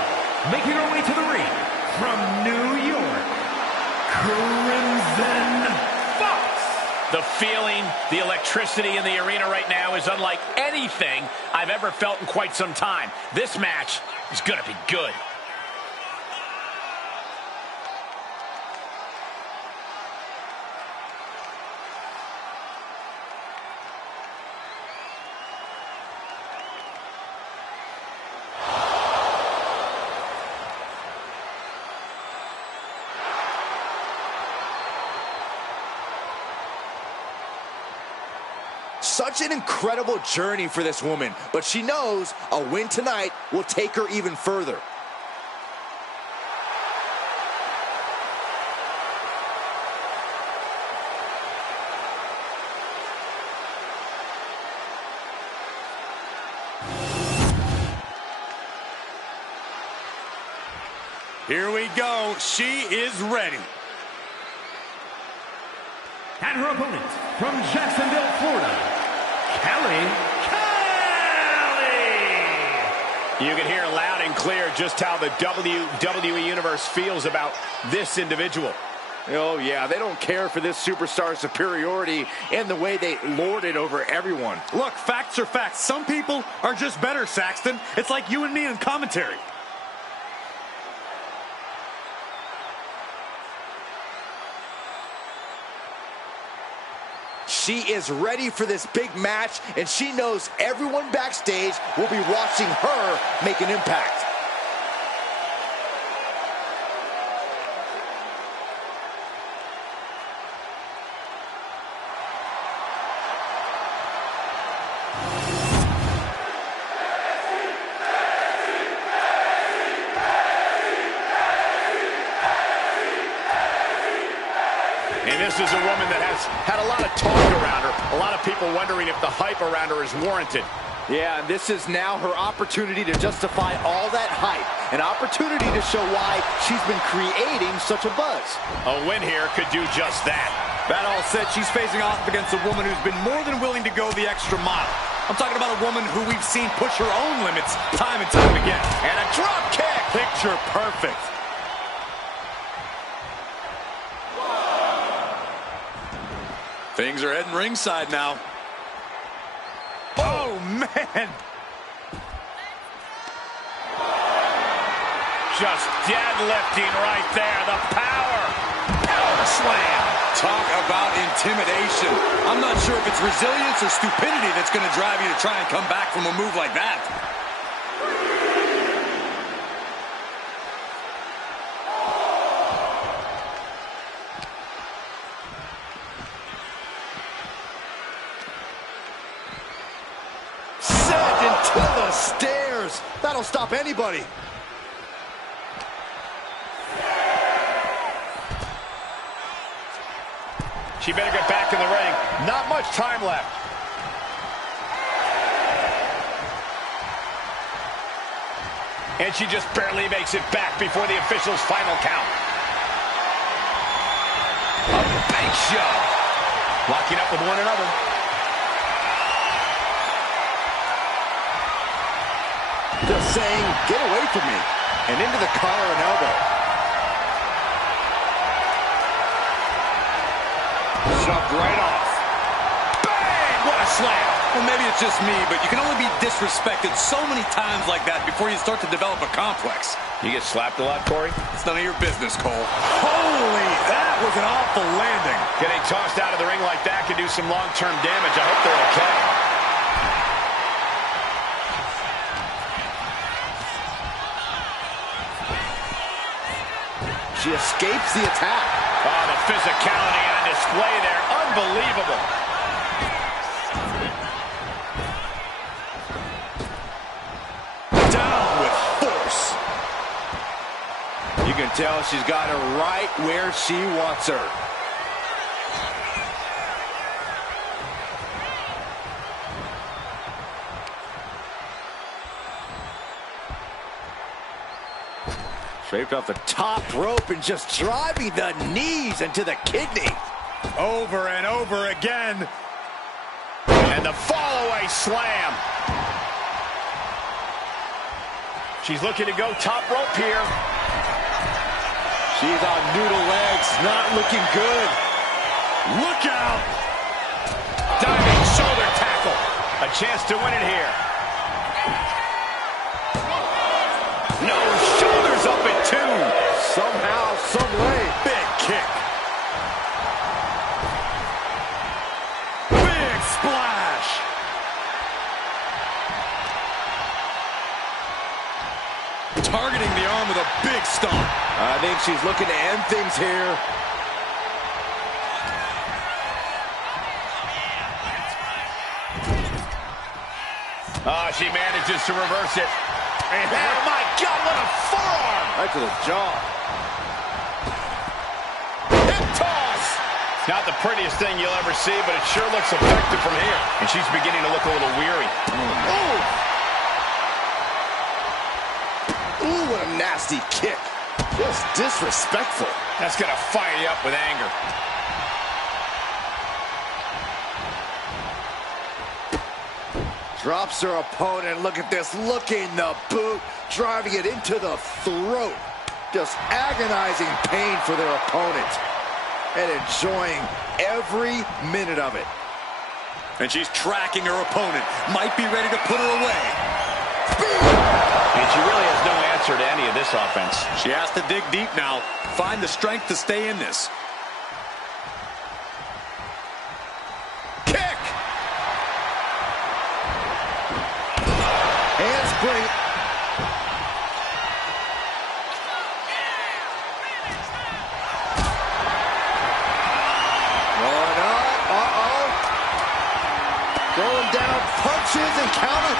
Making her way to the ring from New York, Crimson Fox. The feeling, the electricity in the arena right now is unlike anything I've ever felt in quite some time. This match is going to be good. Such an incredible journey for this woman, but she knows a win tonight will take her even further. Here we go. She is ready. And her opponent from Jacksonville, Florida, Kelly. You can hear loud and clear just how the WWE Universe feels about this individual. Oh, yeah, they don't care for this superstar superiority and the way they lord it over everyone. Look, facts are facts. Some people are just better, Saxton. It's like you and me in commentary. She is ready for this big match, and she knows everyone backstage will be watching her make an impact. And this is a woman that has had a lot of talk around her. A lot of people wondering if the hype around her is warranted. Yeah, and this is now her opportunity to justify all that hype. An opportunity to show why she's been creating such a buzz. A win here could do just that. That all said, she's facing off against a woman who's been more than willing to go the extra mile. I'm talking about a woman who we've seen push her own limits time and time again. And a drop kick! Picture perfect. Things are heading ringside now. Oh, man. Just deadlifting right there. The power. Power slam. Talk about intimidation. I'm not sure if it's resilience or stupidity that's going to drive you to try and come back from a move like that. To the stairs. That'll stop anybody. She better get back in the ring. Not much time left. And she just barely makes it back before the official's final count. A big shove. Locking up with one another. Just saying, get away from me. And into the collar and elbow. Shoved right off. Bang! What a slam. Well, maybe it's just me, but you can only be disrespected so many times like that before you start to develop a complex. You get slapped a lot, Corey? It's none of your business, Cole. Holy, that was an awful landing. Getting tossed out of the ring like that can do some long-term damage. I hope they're okay. She escapes the attack. Oh, the physicality on display there. Unbelievable. Down with force. You can tell she's got her right where she wants her. Straight off the top rope and just driving the knees into the kidney. Over and over again. And the fall-away slam. She's looking to go top rope here. She's on noodle legs, not looking good. Look out! Diving shoulder tackle. A chance to win it here. No, shoulders up at 2. Somehow, some way, big kick. Big splash. Targeting the arm with a big stomp. I think she's looking to end things here. Oh, she manages to reverse it. And oh my God, what a forearm! Right to the jaw. Hip toss! Not the prettiest thing you'll ever see, but it sure looks effective from here. And she's beginning to look a little weary. Ooh! Ooh, what a nasty kick. Just disrespectful. That's gonna fire you up with anger. Drops her opponent. Look at this. Looking the boot. Driving it into the throat. Just agonizing pain for their opponent. And enjoying every minute of it. And she's tracking her opponent. Might be ready to put her away. And she really has no answer to any of this offense. She has to dig deep now. Find the strength to stay in this. Kick! Handspring. Going up. Uh-oh. Going down. Punches and counter.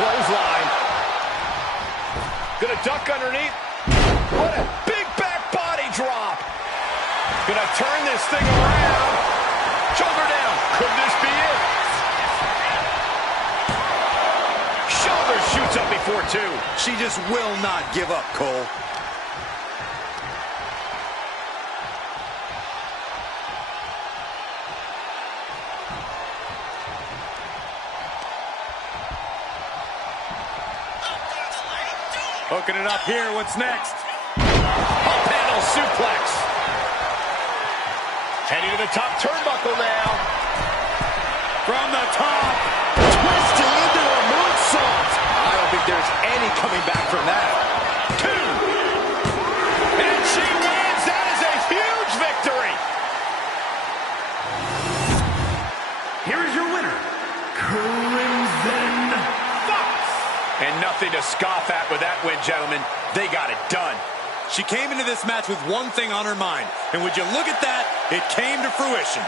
Clothesline. Gonna duck underneath. What a big back body drop. Gonna turn this thing around. Shoulder down. Could this be it? Shoulder shoots up before 2. She just will not give up, Cole. Hooking it up here. What's next? Up handle suplex. Heading to the top turnbuckle now. From the top. Twisting into the moonsault. I don't think there's any coming back from that. 2. And she wins. That is a huge victory. Here is your winner, Crimson Fox. And nothing to scoff at with that win, gentlemen. They got it done. She came into this match with one thing on her mind. And would you look at that? It came to fruition.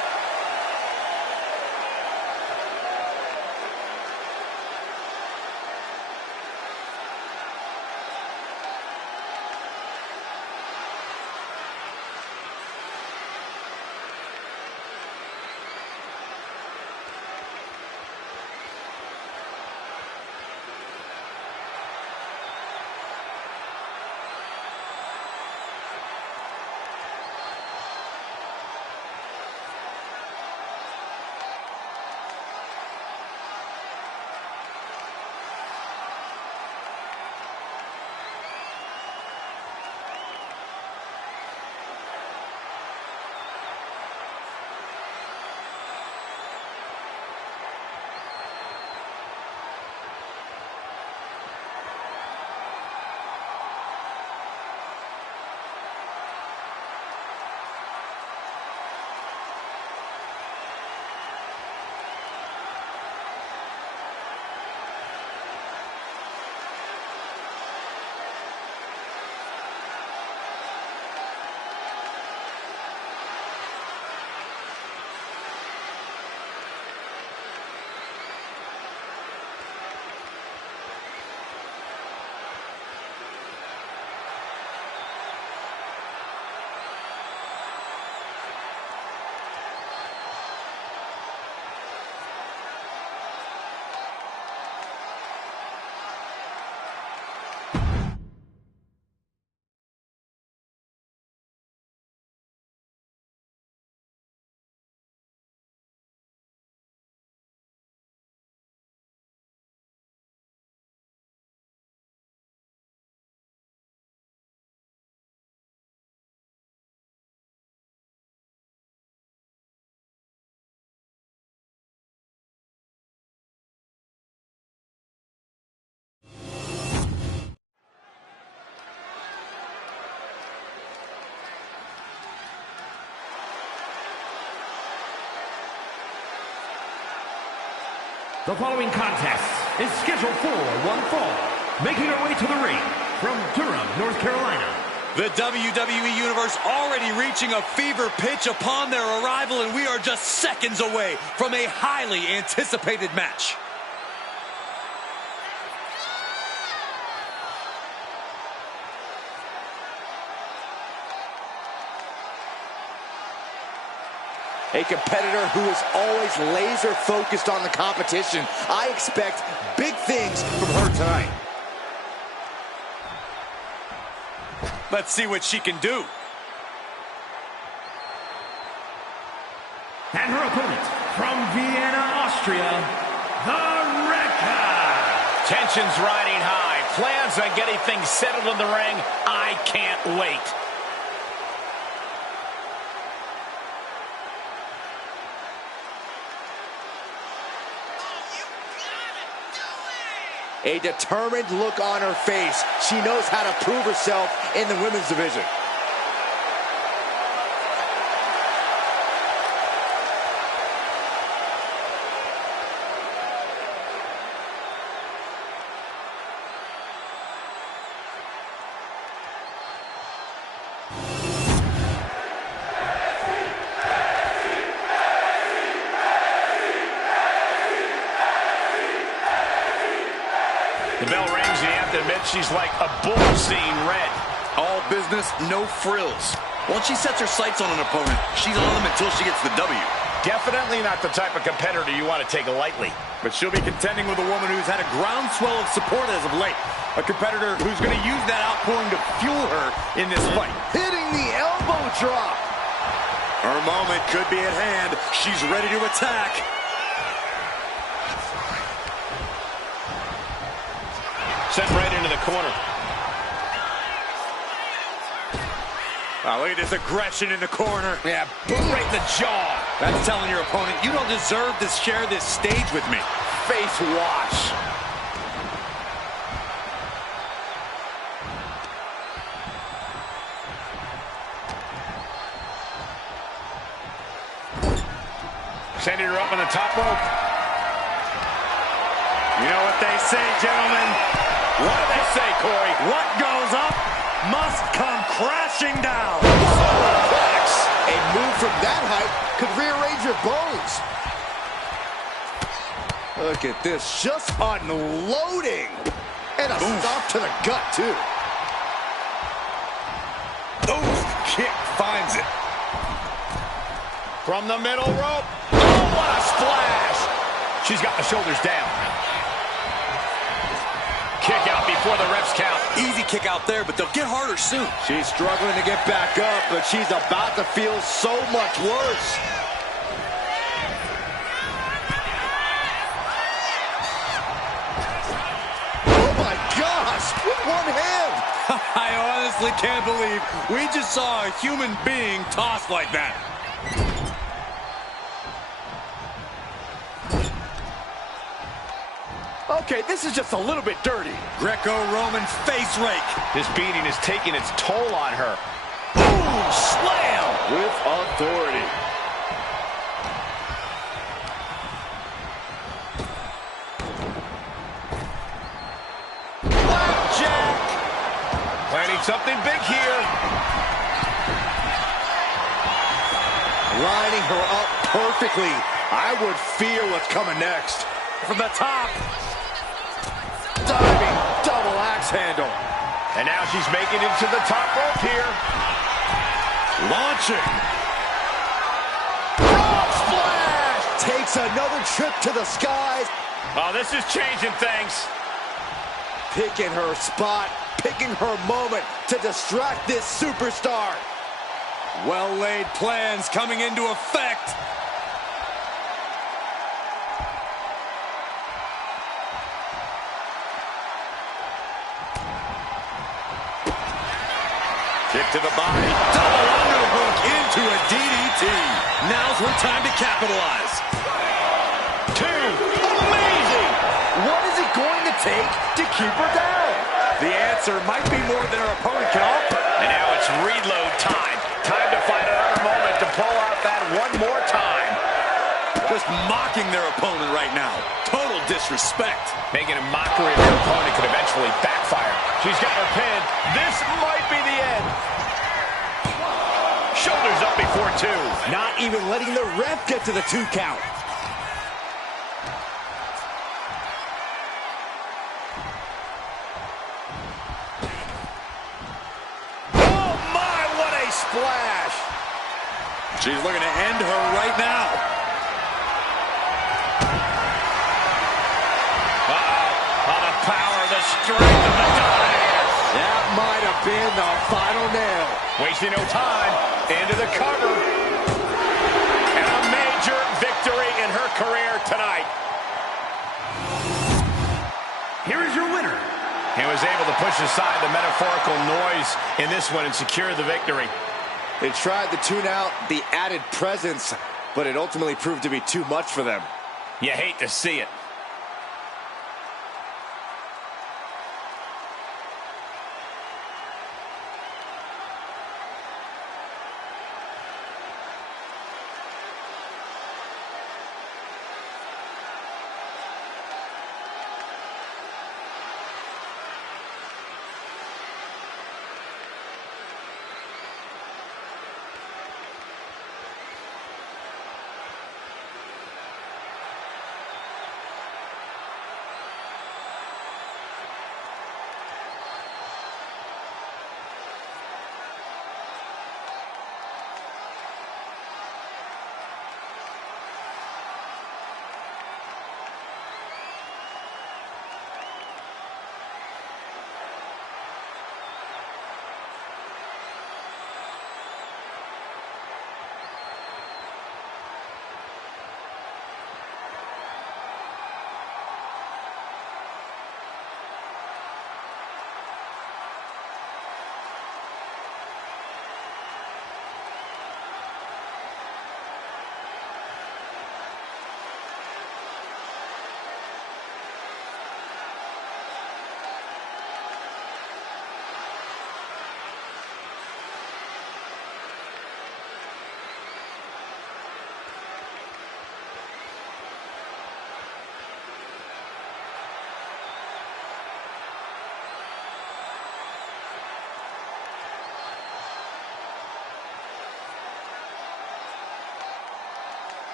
The following contest is scheduled for one fall. Making her way to the ring from Durham, North Carolina. The WWE Universe already reaching a fever pitch upon their arrival, and we are just seconds away from a highly anticipated match. A competitor who is always laser focused on the competition. I expect big things from her tonight. Let's see what she can do. And her opponent from Vienna, Austria, the Wrecker. Tensions riding high. Plans on getting things settled in the ring. I can't wait. A determined look on her face. She knows how to prove herself in the women's division. The bell rings, and you have to admit she's like a bull seeing red. All business, no frills. Once she sets her sights on an opponent, she's on them until she gets the W. Definitely not the type of competitor you want to take lightly. But she'll be contending with a woman who's had a groundswell of support as of late. A competitor who's going to use that outpouring to fuel her in this fight. Hitting the elbow drop. Her moment could be at hand. She's ready to attack. Sent right into the corner. Wow, look at this aggression in the corner. Yeah, boot right in the jaw. That's telling your opponent, you don't deserve to share this stage with me. Face wash. Sending her up on the top rope. You know what they say, gentlemen? What do they say, Corey? What goes up must come crashing down. A move from that height could rearrange your bones. Look at this, just unloading. And a stop to the gut, too. Ooh, kick finds it. From the middle rope. Oh, what a splash. She's got the shoulders down. Kick out before the refs count. Easy kick out there, but they'll get harder soon. She's struggling to get back up, but she's about to feel so much worse. Oh my gosh, with one hand. I honestly can't believe we just saw a human being tossed like that. Okay, this is just a little bit dirty. Greco-Roman face rake. This beating is taking its toll on her. Boom, slam. With authority. Blackjack. Planning something big here. Lining her up perfectly. I would fear what's coming next. From the top. Diving double axe handle. And now she's making it to the top rope here. Launching. Frog splash! Takes another trip to the skies. Oh, this is changing things. Picking her spot, picking her moment to distract this superstar. Well-laid plans coming into effect. Kick to the body. Double underhook into a DDT. Now's her time to capitalize. Two. Amazing. What is it going to take to keep her down? The answer might be more than her opponent can offer. And now it's reload time. Time to find another moment to pull out that one more time. Just mocking their opponent right now. Total disrespect. Making a mockery of her opponent could eventually backfire. She's got her pinned. This might be the end. Shoulders up before 2. Not even letting the ref get to the 2 count. Oh my, what a splash. She's looking to end her right now. The power, the strength of the Dominator. That might have been the final nail. Wasting no time. Into the cover. And a major victory in her career tonight. Here is your winner. He was able to push aside the metaphorical noise in this one and secure the victory. They tried to tune out the added presence, but it ultimately proved to be too much for them. You hate to see it.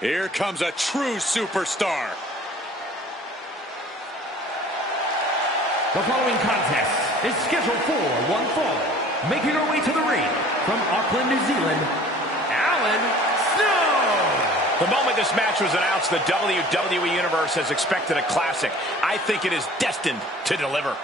Here comes a true superstar. The following contest is scheduled for one fall. Making her way to the ring from Auckland, New Zealand, Alan Snow. The moment this match was announced, the WWE Universe has expected a classic. I think it is destined to deliver.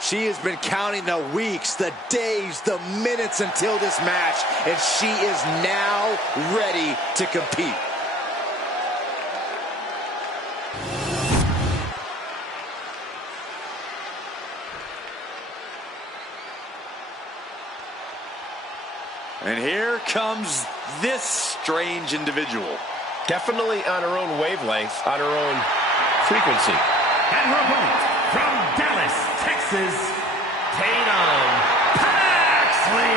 She has been counting the weeks, the days, the minutes until this match, and she is now ready to compete. And here comes this strange individual. Definitely on her own wavelength, on her own frequency. And her opponent from Dallas, Texas, Tatum Paxley.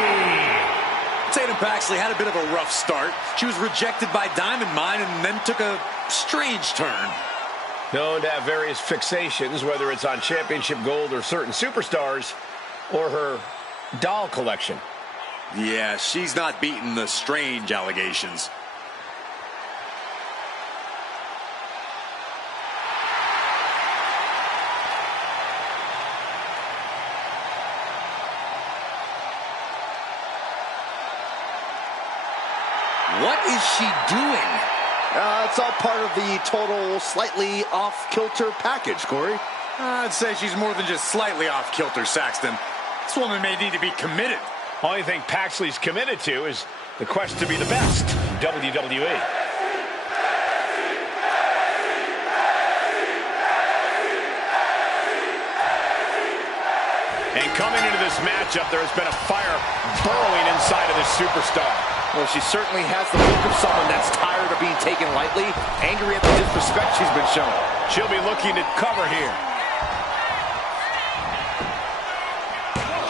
Tatum Paxley had a bit of a rough start. She was rejected by Diamond Mine and then took a strange turn. Known to have various fixations, whether it's on championship gold or certain superstars, or her doll collection. Yeah, she's not beating the strange allegations. What is she doing? It's all part of the total slightly off-kilter package, Corey. I'd say she's more than just slightly off kilter, Saxton. This woman may need to be committed. Only thing Paxley's committed to is the quest to be the best WWE. And coming into this matchup, there has been a fire burrowing inside of this superstar. Well, she certainly has the look of someone that's tired of being taken lightly, angry at the disrespect she's been shown. She'll be looking to cover here.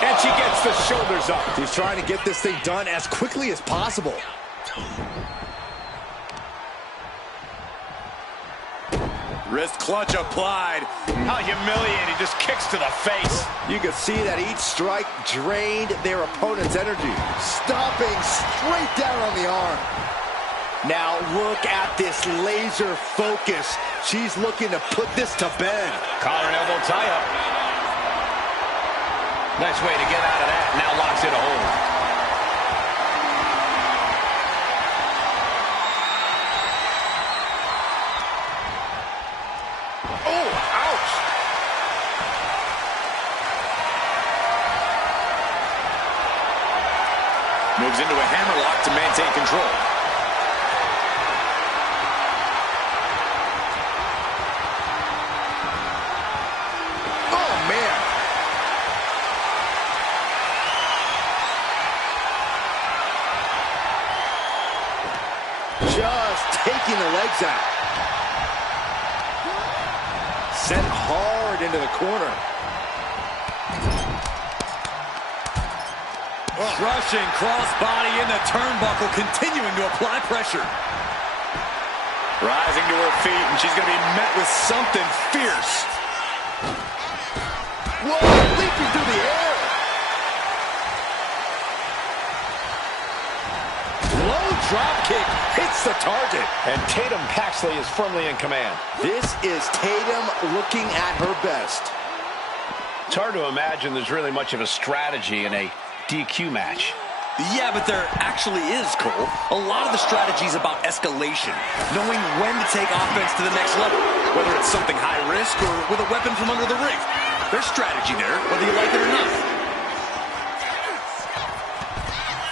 And she gets the shoulders up. She's trying to get this thing done as quickly as possible. Wrist clutch applied. How humiliating, just kicks to the face. You can see that each strike drained their opponent's energy. Stomping straight down on the arm. Now look at this laser focus. She's looking to put this to bed. Collar and elbow tie-up. Nice way to get out of that. Now locks in a hold. Moves into a hammerlock to maintain control. Oh, man. Just taking the legs out. Sent hard into the corner. Rushing crossbody in the turnbuckle, continuing to apply pressure. Rising to her feet, and she's going to be met with something fierce. Whoa, leaping through the air. Low drop kick hits the target. And Tatum Paxley is firmly in command. This is Tatum looking at her best. It's hard to imagine there's really much of a strategy in a DQ match. Yeah, but there actually is, Cole. A lot of the strategy is about escalation, knowing when to take offense to the next level, whether it's something high risk or with a weapon from under the ring. There's strategy there, whether you like it or not.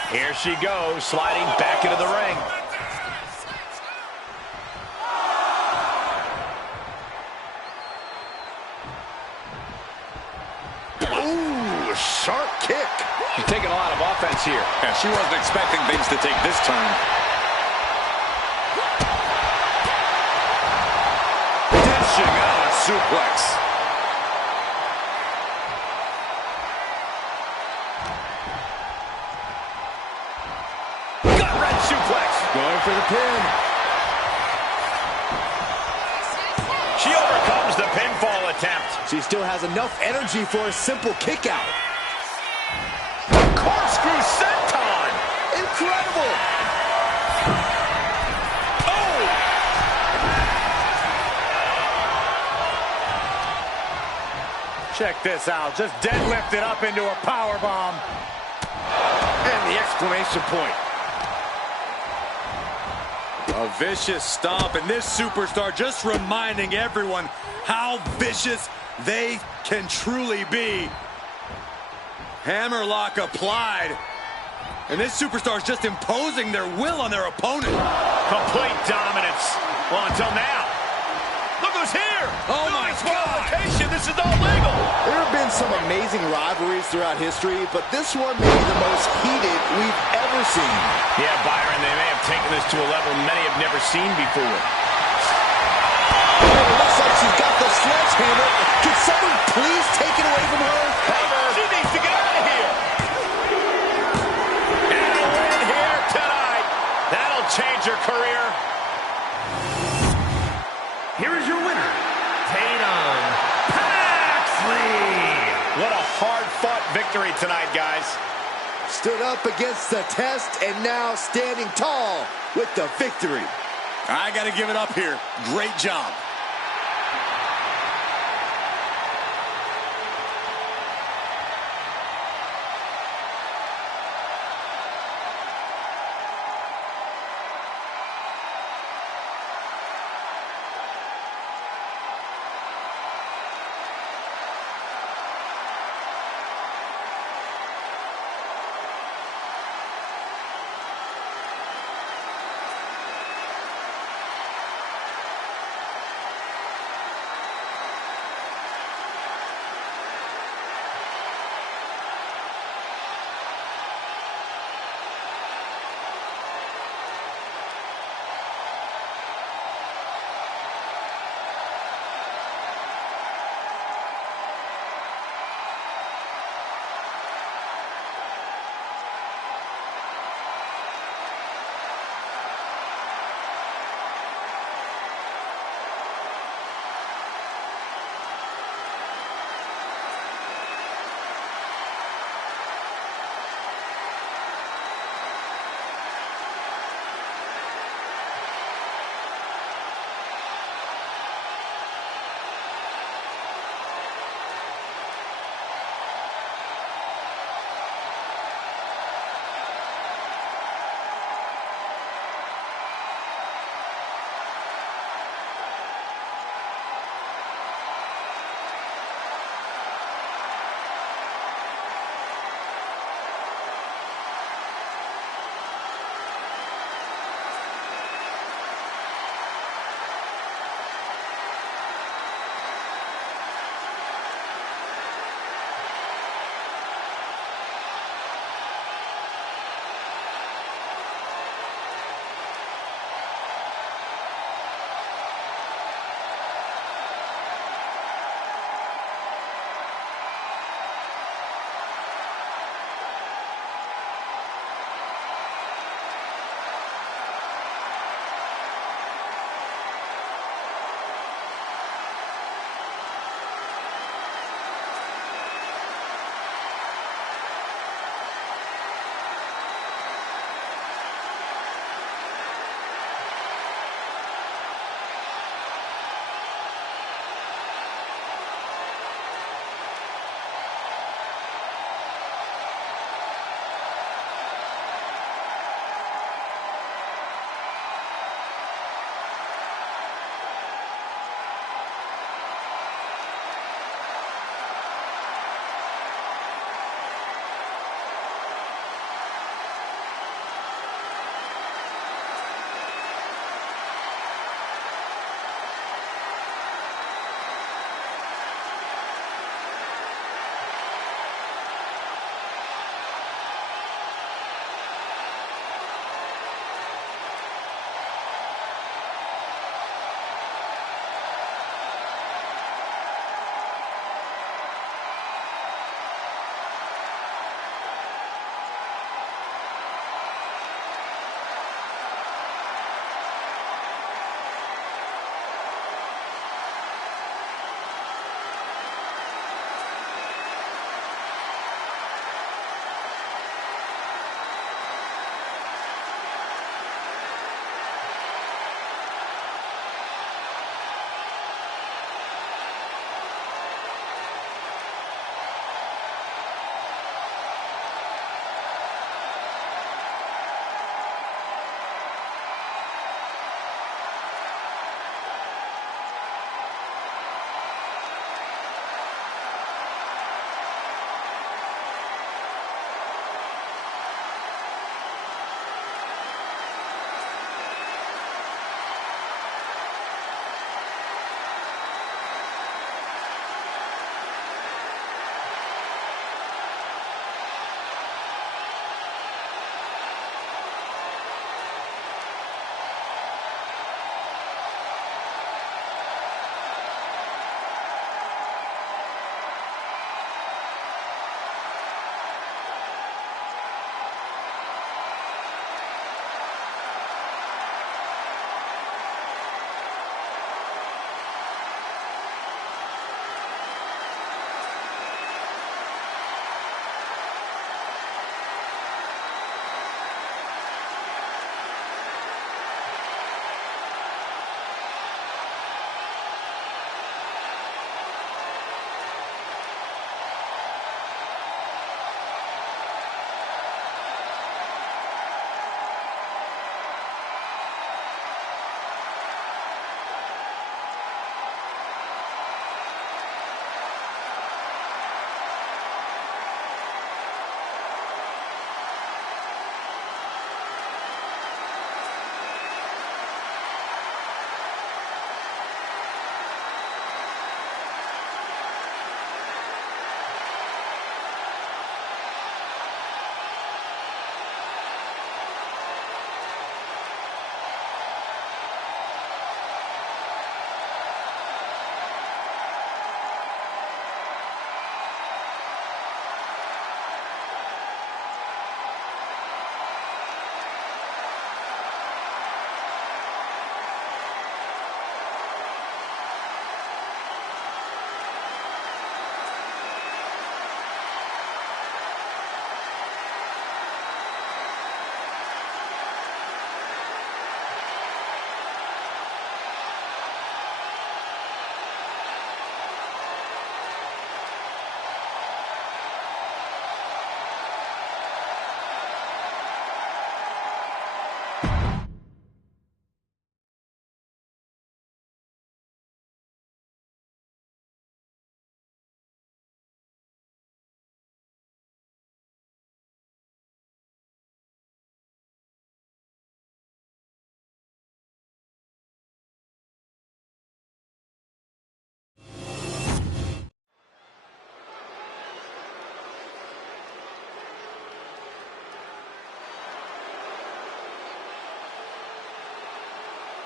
Here she goes, sliding back into the ring. offense here. Yeah, she wasn't expecting things to take this turn. Dishing out a suplex. Gut-wrench suplex. Going for the pin. She overcomes the pinfall attempt. She still has enough energy for a simple kick out. Corkscrew senton. Incredible. Oh! Check this out. Just deadlifted up into a powerbomb. And the exclamation point. A vicious stomp, and this superstar just reminding everyone how vicious they can truly be. Hammerlock applied, and this superstar is just imposing their will on their opponent. Complete dominance. Well, until now. Look who's here. Oh, my God. This is all legal. There have been some amazing rivalries throughout history, but this one may be the most heated we've ever seen. Yeah, Byron, they may have taken this to a level many have never seen before. It looks like she's got the sledgehammer. Can someone please take it away from her? She needs to get out of here. And a win here tonight. That'll change her career. Here is your winner, Tatum Paxley. What a hard-fought victory tonight, guys. Stood up against the test and now standing tall with the victory. I got to give it up here. Great job.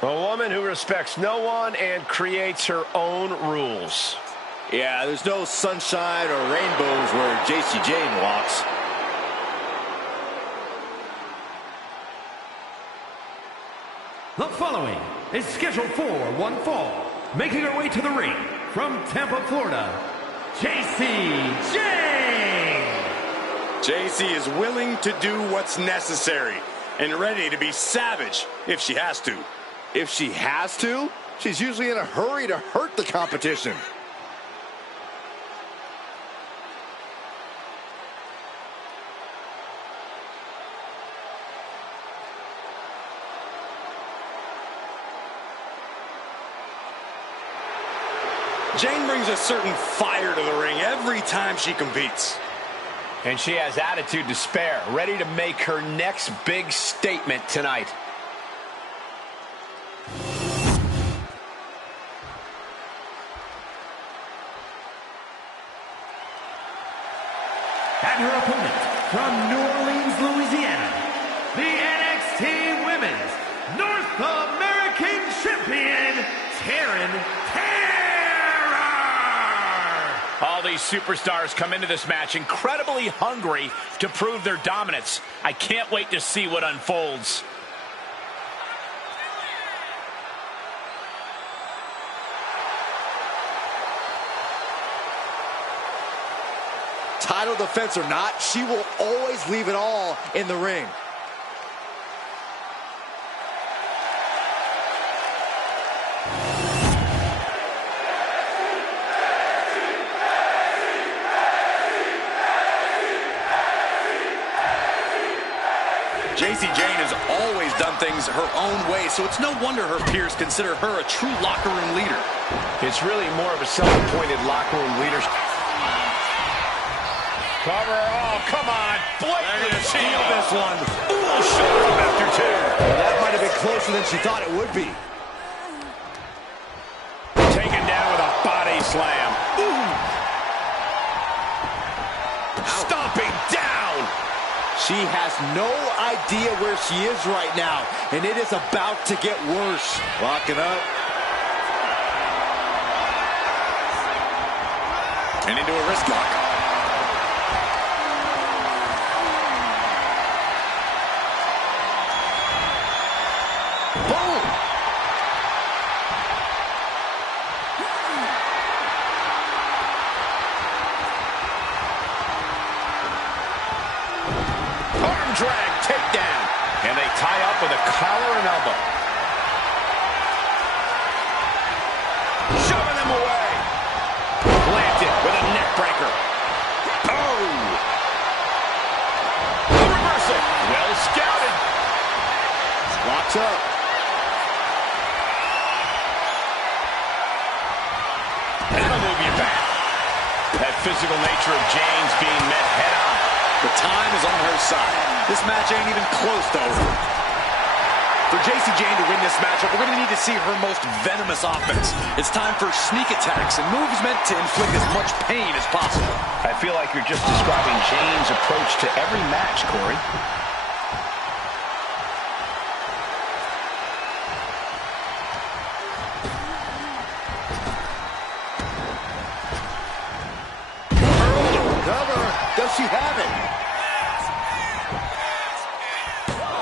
A woman who respects no one and creates her own rules. Yeah, there's no sunshine or rainbows where JC Jane walks. The following is scheduled for one fall. Making her way to the ring from Tampa, Florida, JC Jane. JC is willing to do what's necessary and ready to be savage if she has to. If she has to, she's usually in a hurry to hurt the competition. Jane brings a certain fire to the ring every time she competes. And she has attitude to spare, ready to make her next big statement tonight. And her opponent from New Orleans, Louisiana, the NXT Women's North American Champion, Terror. All these superstars come into this match incredibly hungry to prove their dominance. I can't wait to see what unfolds. Title defense or not, she will always leave it all in the ring. JC Jane has always done things her own way, so it's no wonder her peers consider her a true locker room leader. It's really more of a self-appointed locker room leader. Cover, oh, come on. Blatant Steal this one. Ooh, shoulder up after two. Well, that might have been closer than she thought it would be. Taken down with a body slam. Ooh. Stomping down. She has no idea where she is right now, and it is about to get worse. Locking up. And into a wrist lock. Boom! Arm drag, takedown. And they tie up with a collar and elbow. Shoving them away. Planted with a neck breaker. Oh! The reversal. Well scouted. Locks up. That'll move you back. That physical nature of Jane's being met head on. The time is on her side. This match ain't even close to over. For JC Jane to win this matchup, we're going to need to see her most venomous offense. It's time for sneak attacks and moves meant to inflict as much pain as possible. I feel like you're just describing Jane's approach to every match, Corey. Does she have it?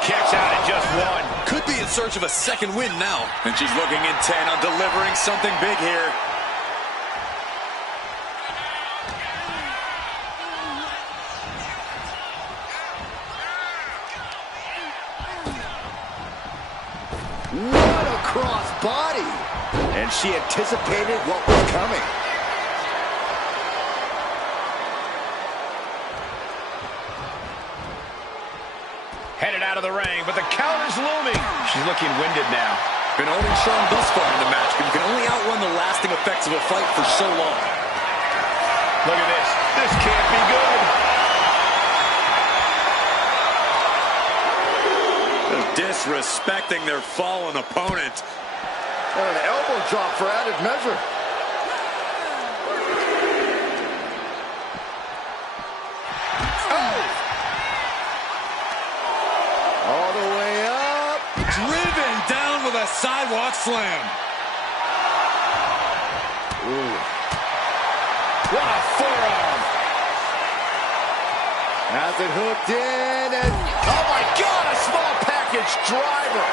Kicks out at just one. Could be in search of a second win now. And she's looking intent on delivering something big here. What a cross body! And she anticipated what was coming. Headed out of the ring, but the count is looming. She's looking winded now. Been holding strong thus far in the match, but you can only outrun the lasting effects of a fight for so long. Look at this. This can't be good. They're disrespecting their fallen opponent. And an elbow drop for added measure. sidewalk slam. Ooh. What a forearm. Has it hooked in, and oh my God, a small package driver.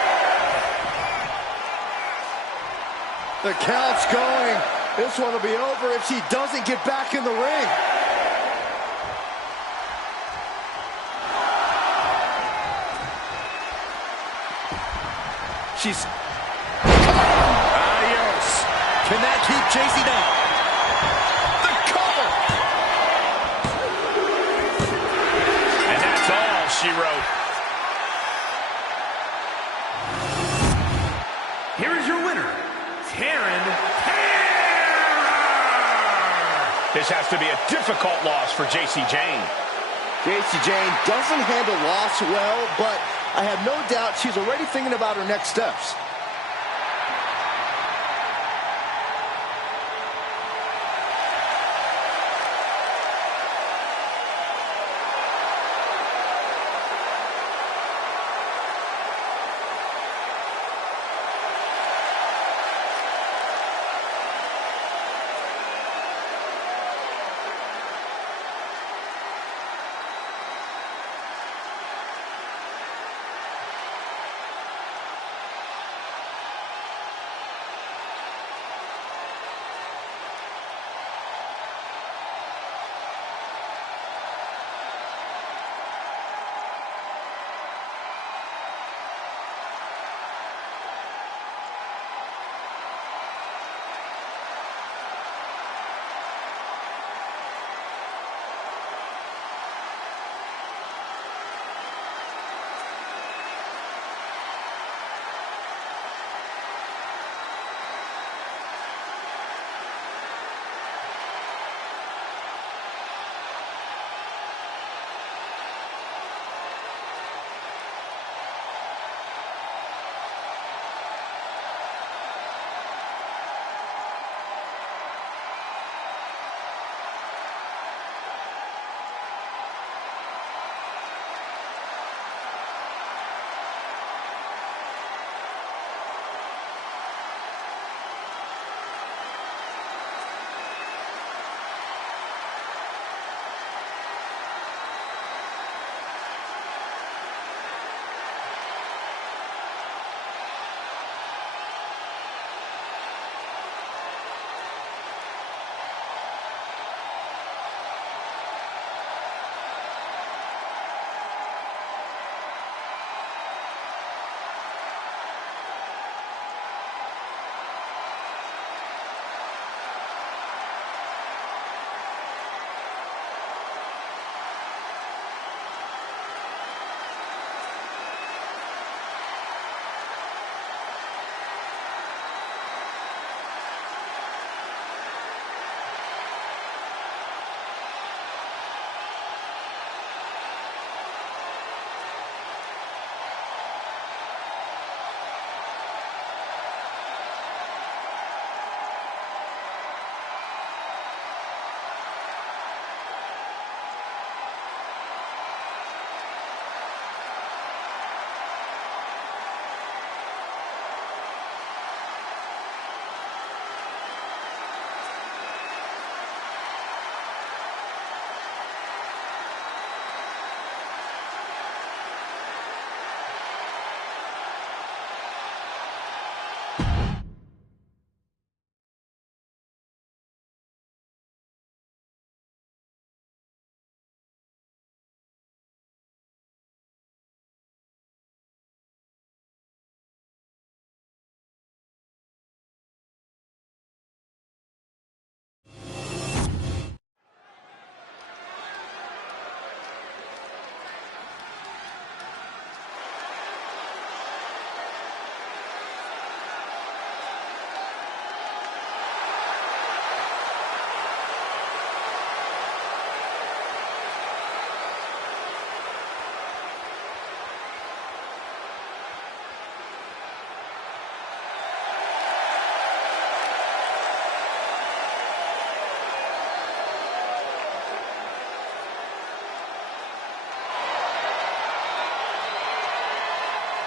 The count's going. This one will be over if she doesn't get back in the ring. She's... Adios. Can that keep Jacy down? The cover. And that's all she wrote. Here is your winner, Taryn Terror! This has to be a difficult loss for Jacy Jayne. Jacy Jayne doesn't handle loss well, but I have no doubt she's already thinking about her next steps.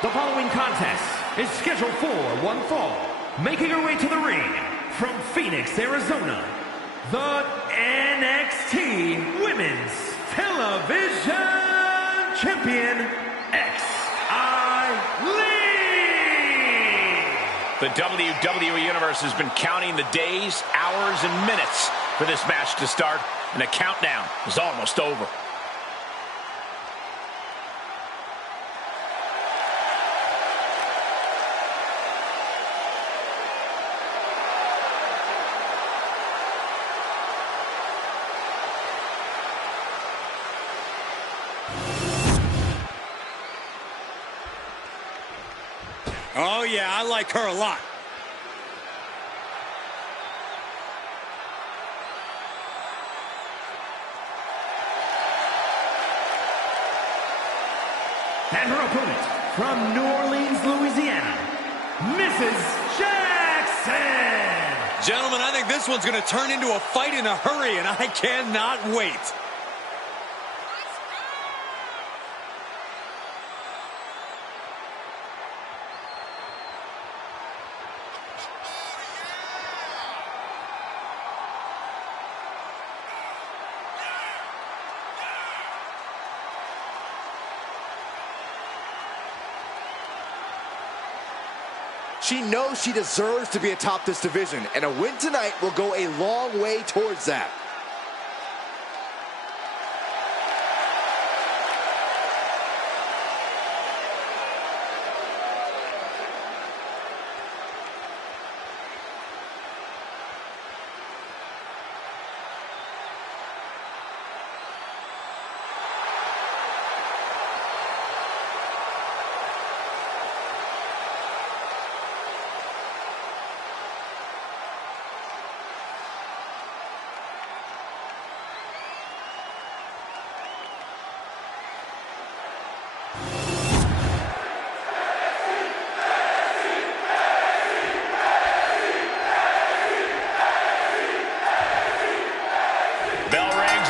The following contest is scheduled for one fall. Making her way to the ring from Phoenix, Arizona, the NXT Women's Television Champion, The WWE Universe has been counting the days, hours, and minutes for this match to start, and the countdown is almost over. Oh, yeah, I like her a lot. And her opponent from New Orleans, Louisiana, Mrs. Jackson. Gentlemen, I think this one's going to turn into a fight in a hurry, and I cannot wait. She knows she deserves to be atop this division, and a win tonight will go a long way towards that.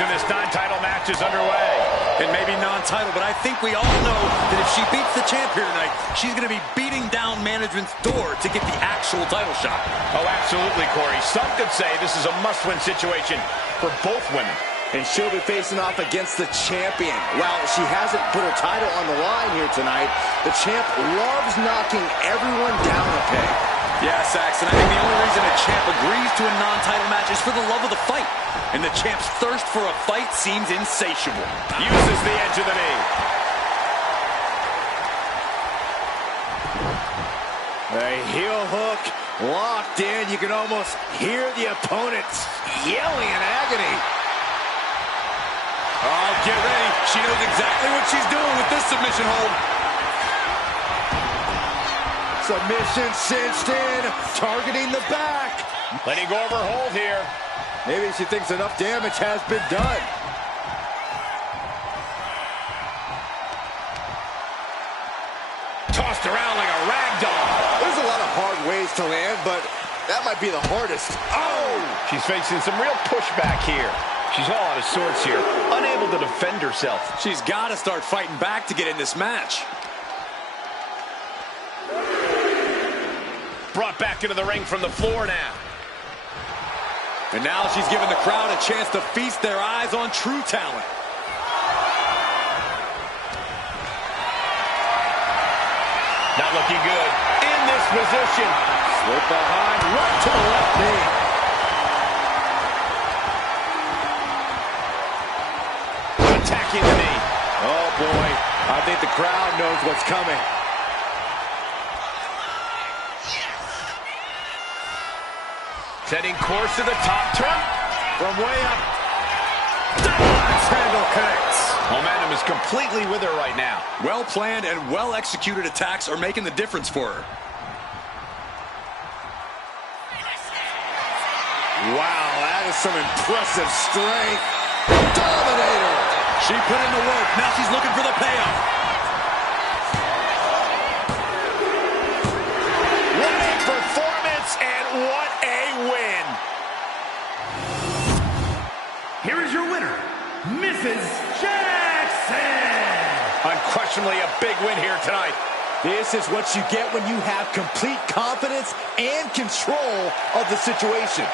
And this non-title match is underway. It may be non-title, but I think we all know that if she beats the champ here tonight, she's going to be beating down management's door to get the actual title shot. Oh, absolutely, Corey. Some could say this is a must-win situation for both women. And she'll be facing off against the champion. While she hasn't put her title on the line here tonight, the champ loves knocking everyone down a peg. Yeah, Saxon, I think the only reason a champ agrees to a non-title match is for the love of the fight. And the champ's thirst for a fight seems insatiable. Uses the edge of the knee. A heel hook locked in. You can almost hear the opponents yelling in agony. Oh, get ready. She knows exactly what she's doing with this submission hold. Submission cinched in, targeting the back. Letting go of her hold here. Maybe she thinks enough damage has been done. Tossed around like a rag doll. There's a lot of hard ways to land, but that might be the hardest. Oh! She's facing some real pushback here. She's all out of sorts here, unable to defend herself. She's got to start fighting back to get in this match. Brought back into the ring from the floor now. And now she's giving the crowd a chance to feast their eyes on true talent. Not looking good in this position. Slip behind, right to the left knee. Attacking the knee. Oh boy, I think the crowd knows what's coming. Setting course to the top turn. From way up. Handle connects. Momentum is completely with her right now. Well-planned and well-executed attacks are making the difference for her. Wow, that is some impressive strength. Dominator. She put in the work. Now she's looking for the payoff. What a performance and what a win. Here is your winner, Mrs. Jackson. Unquestionably a big win here tonight. This is what you get when you have complete confidence and control of the situation.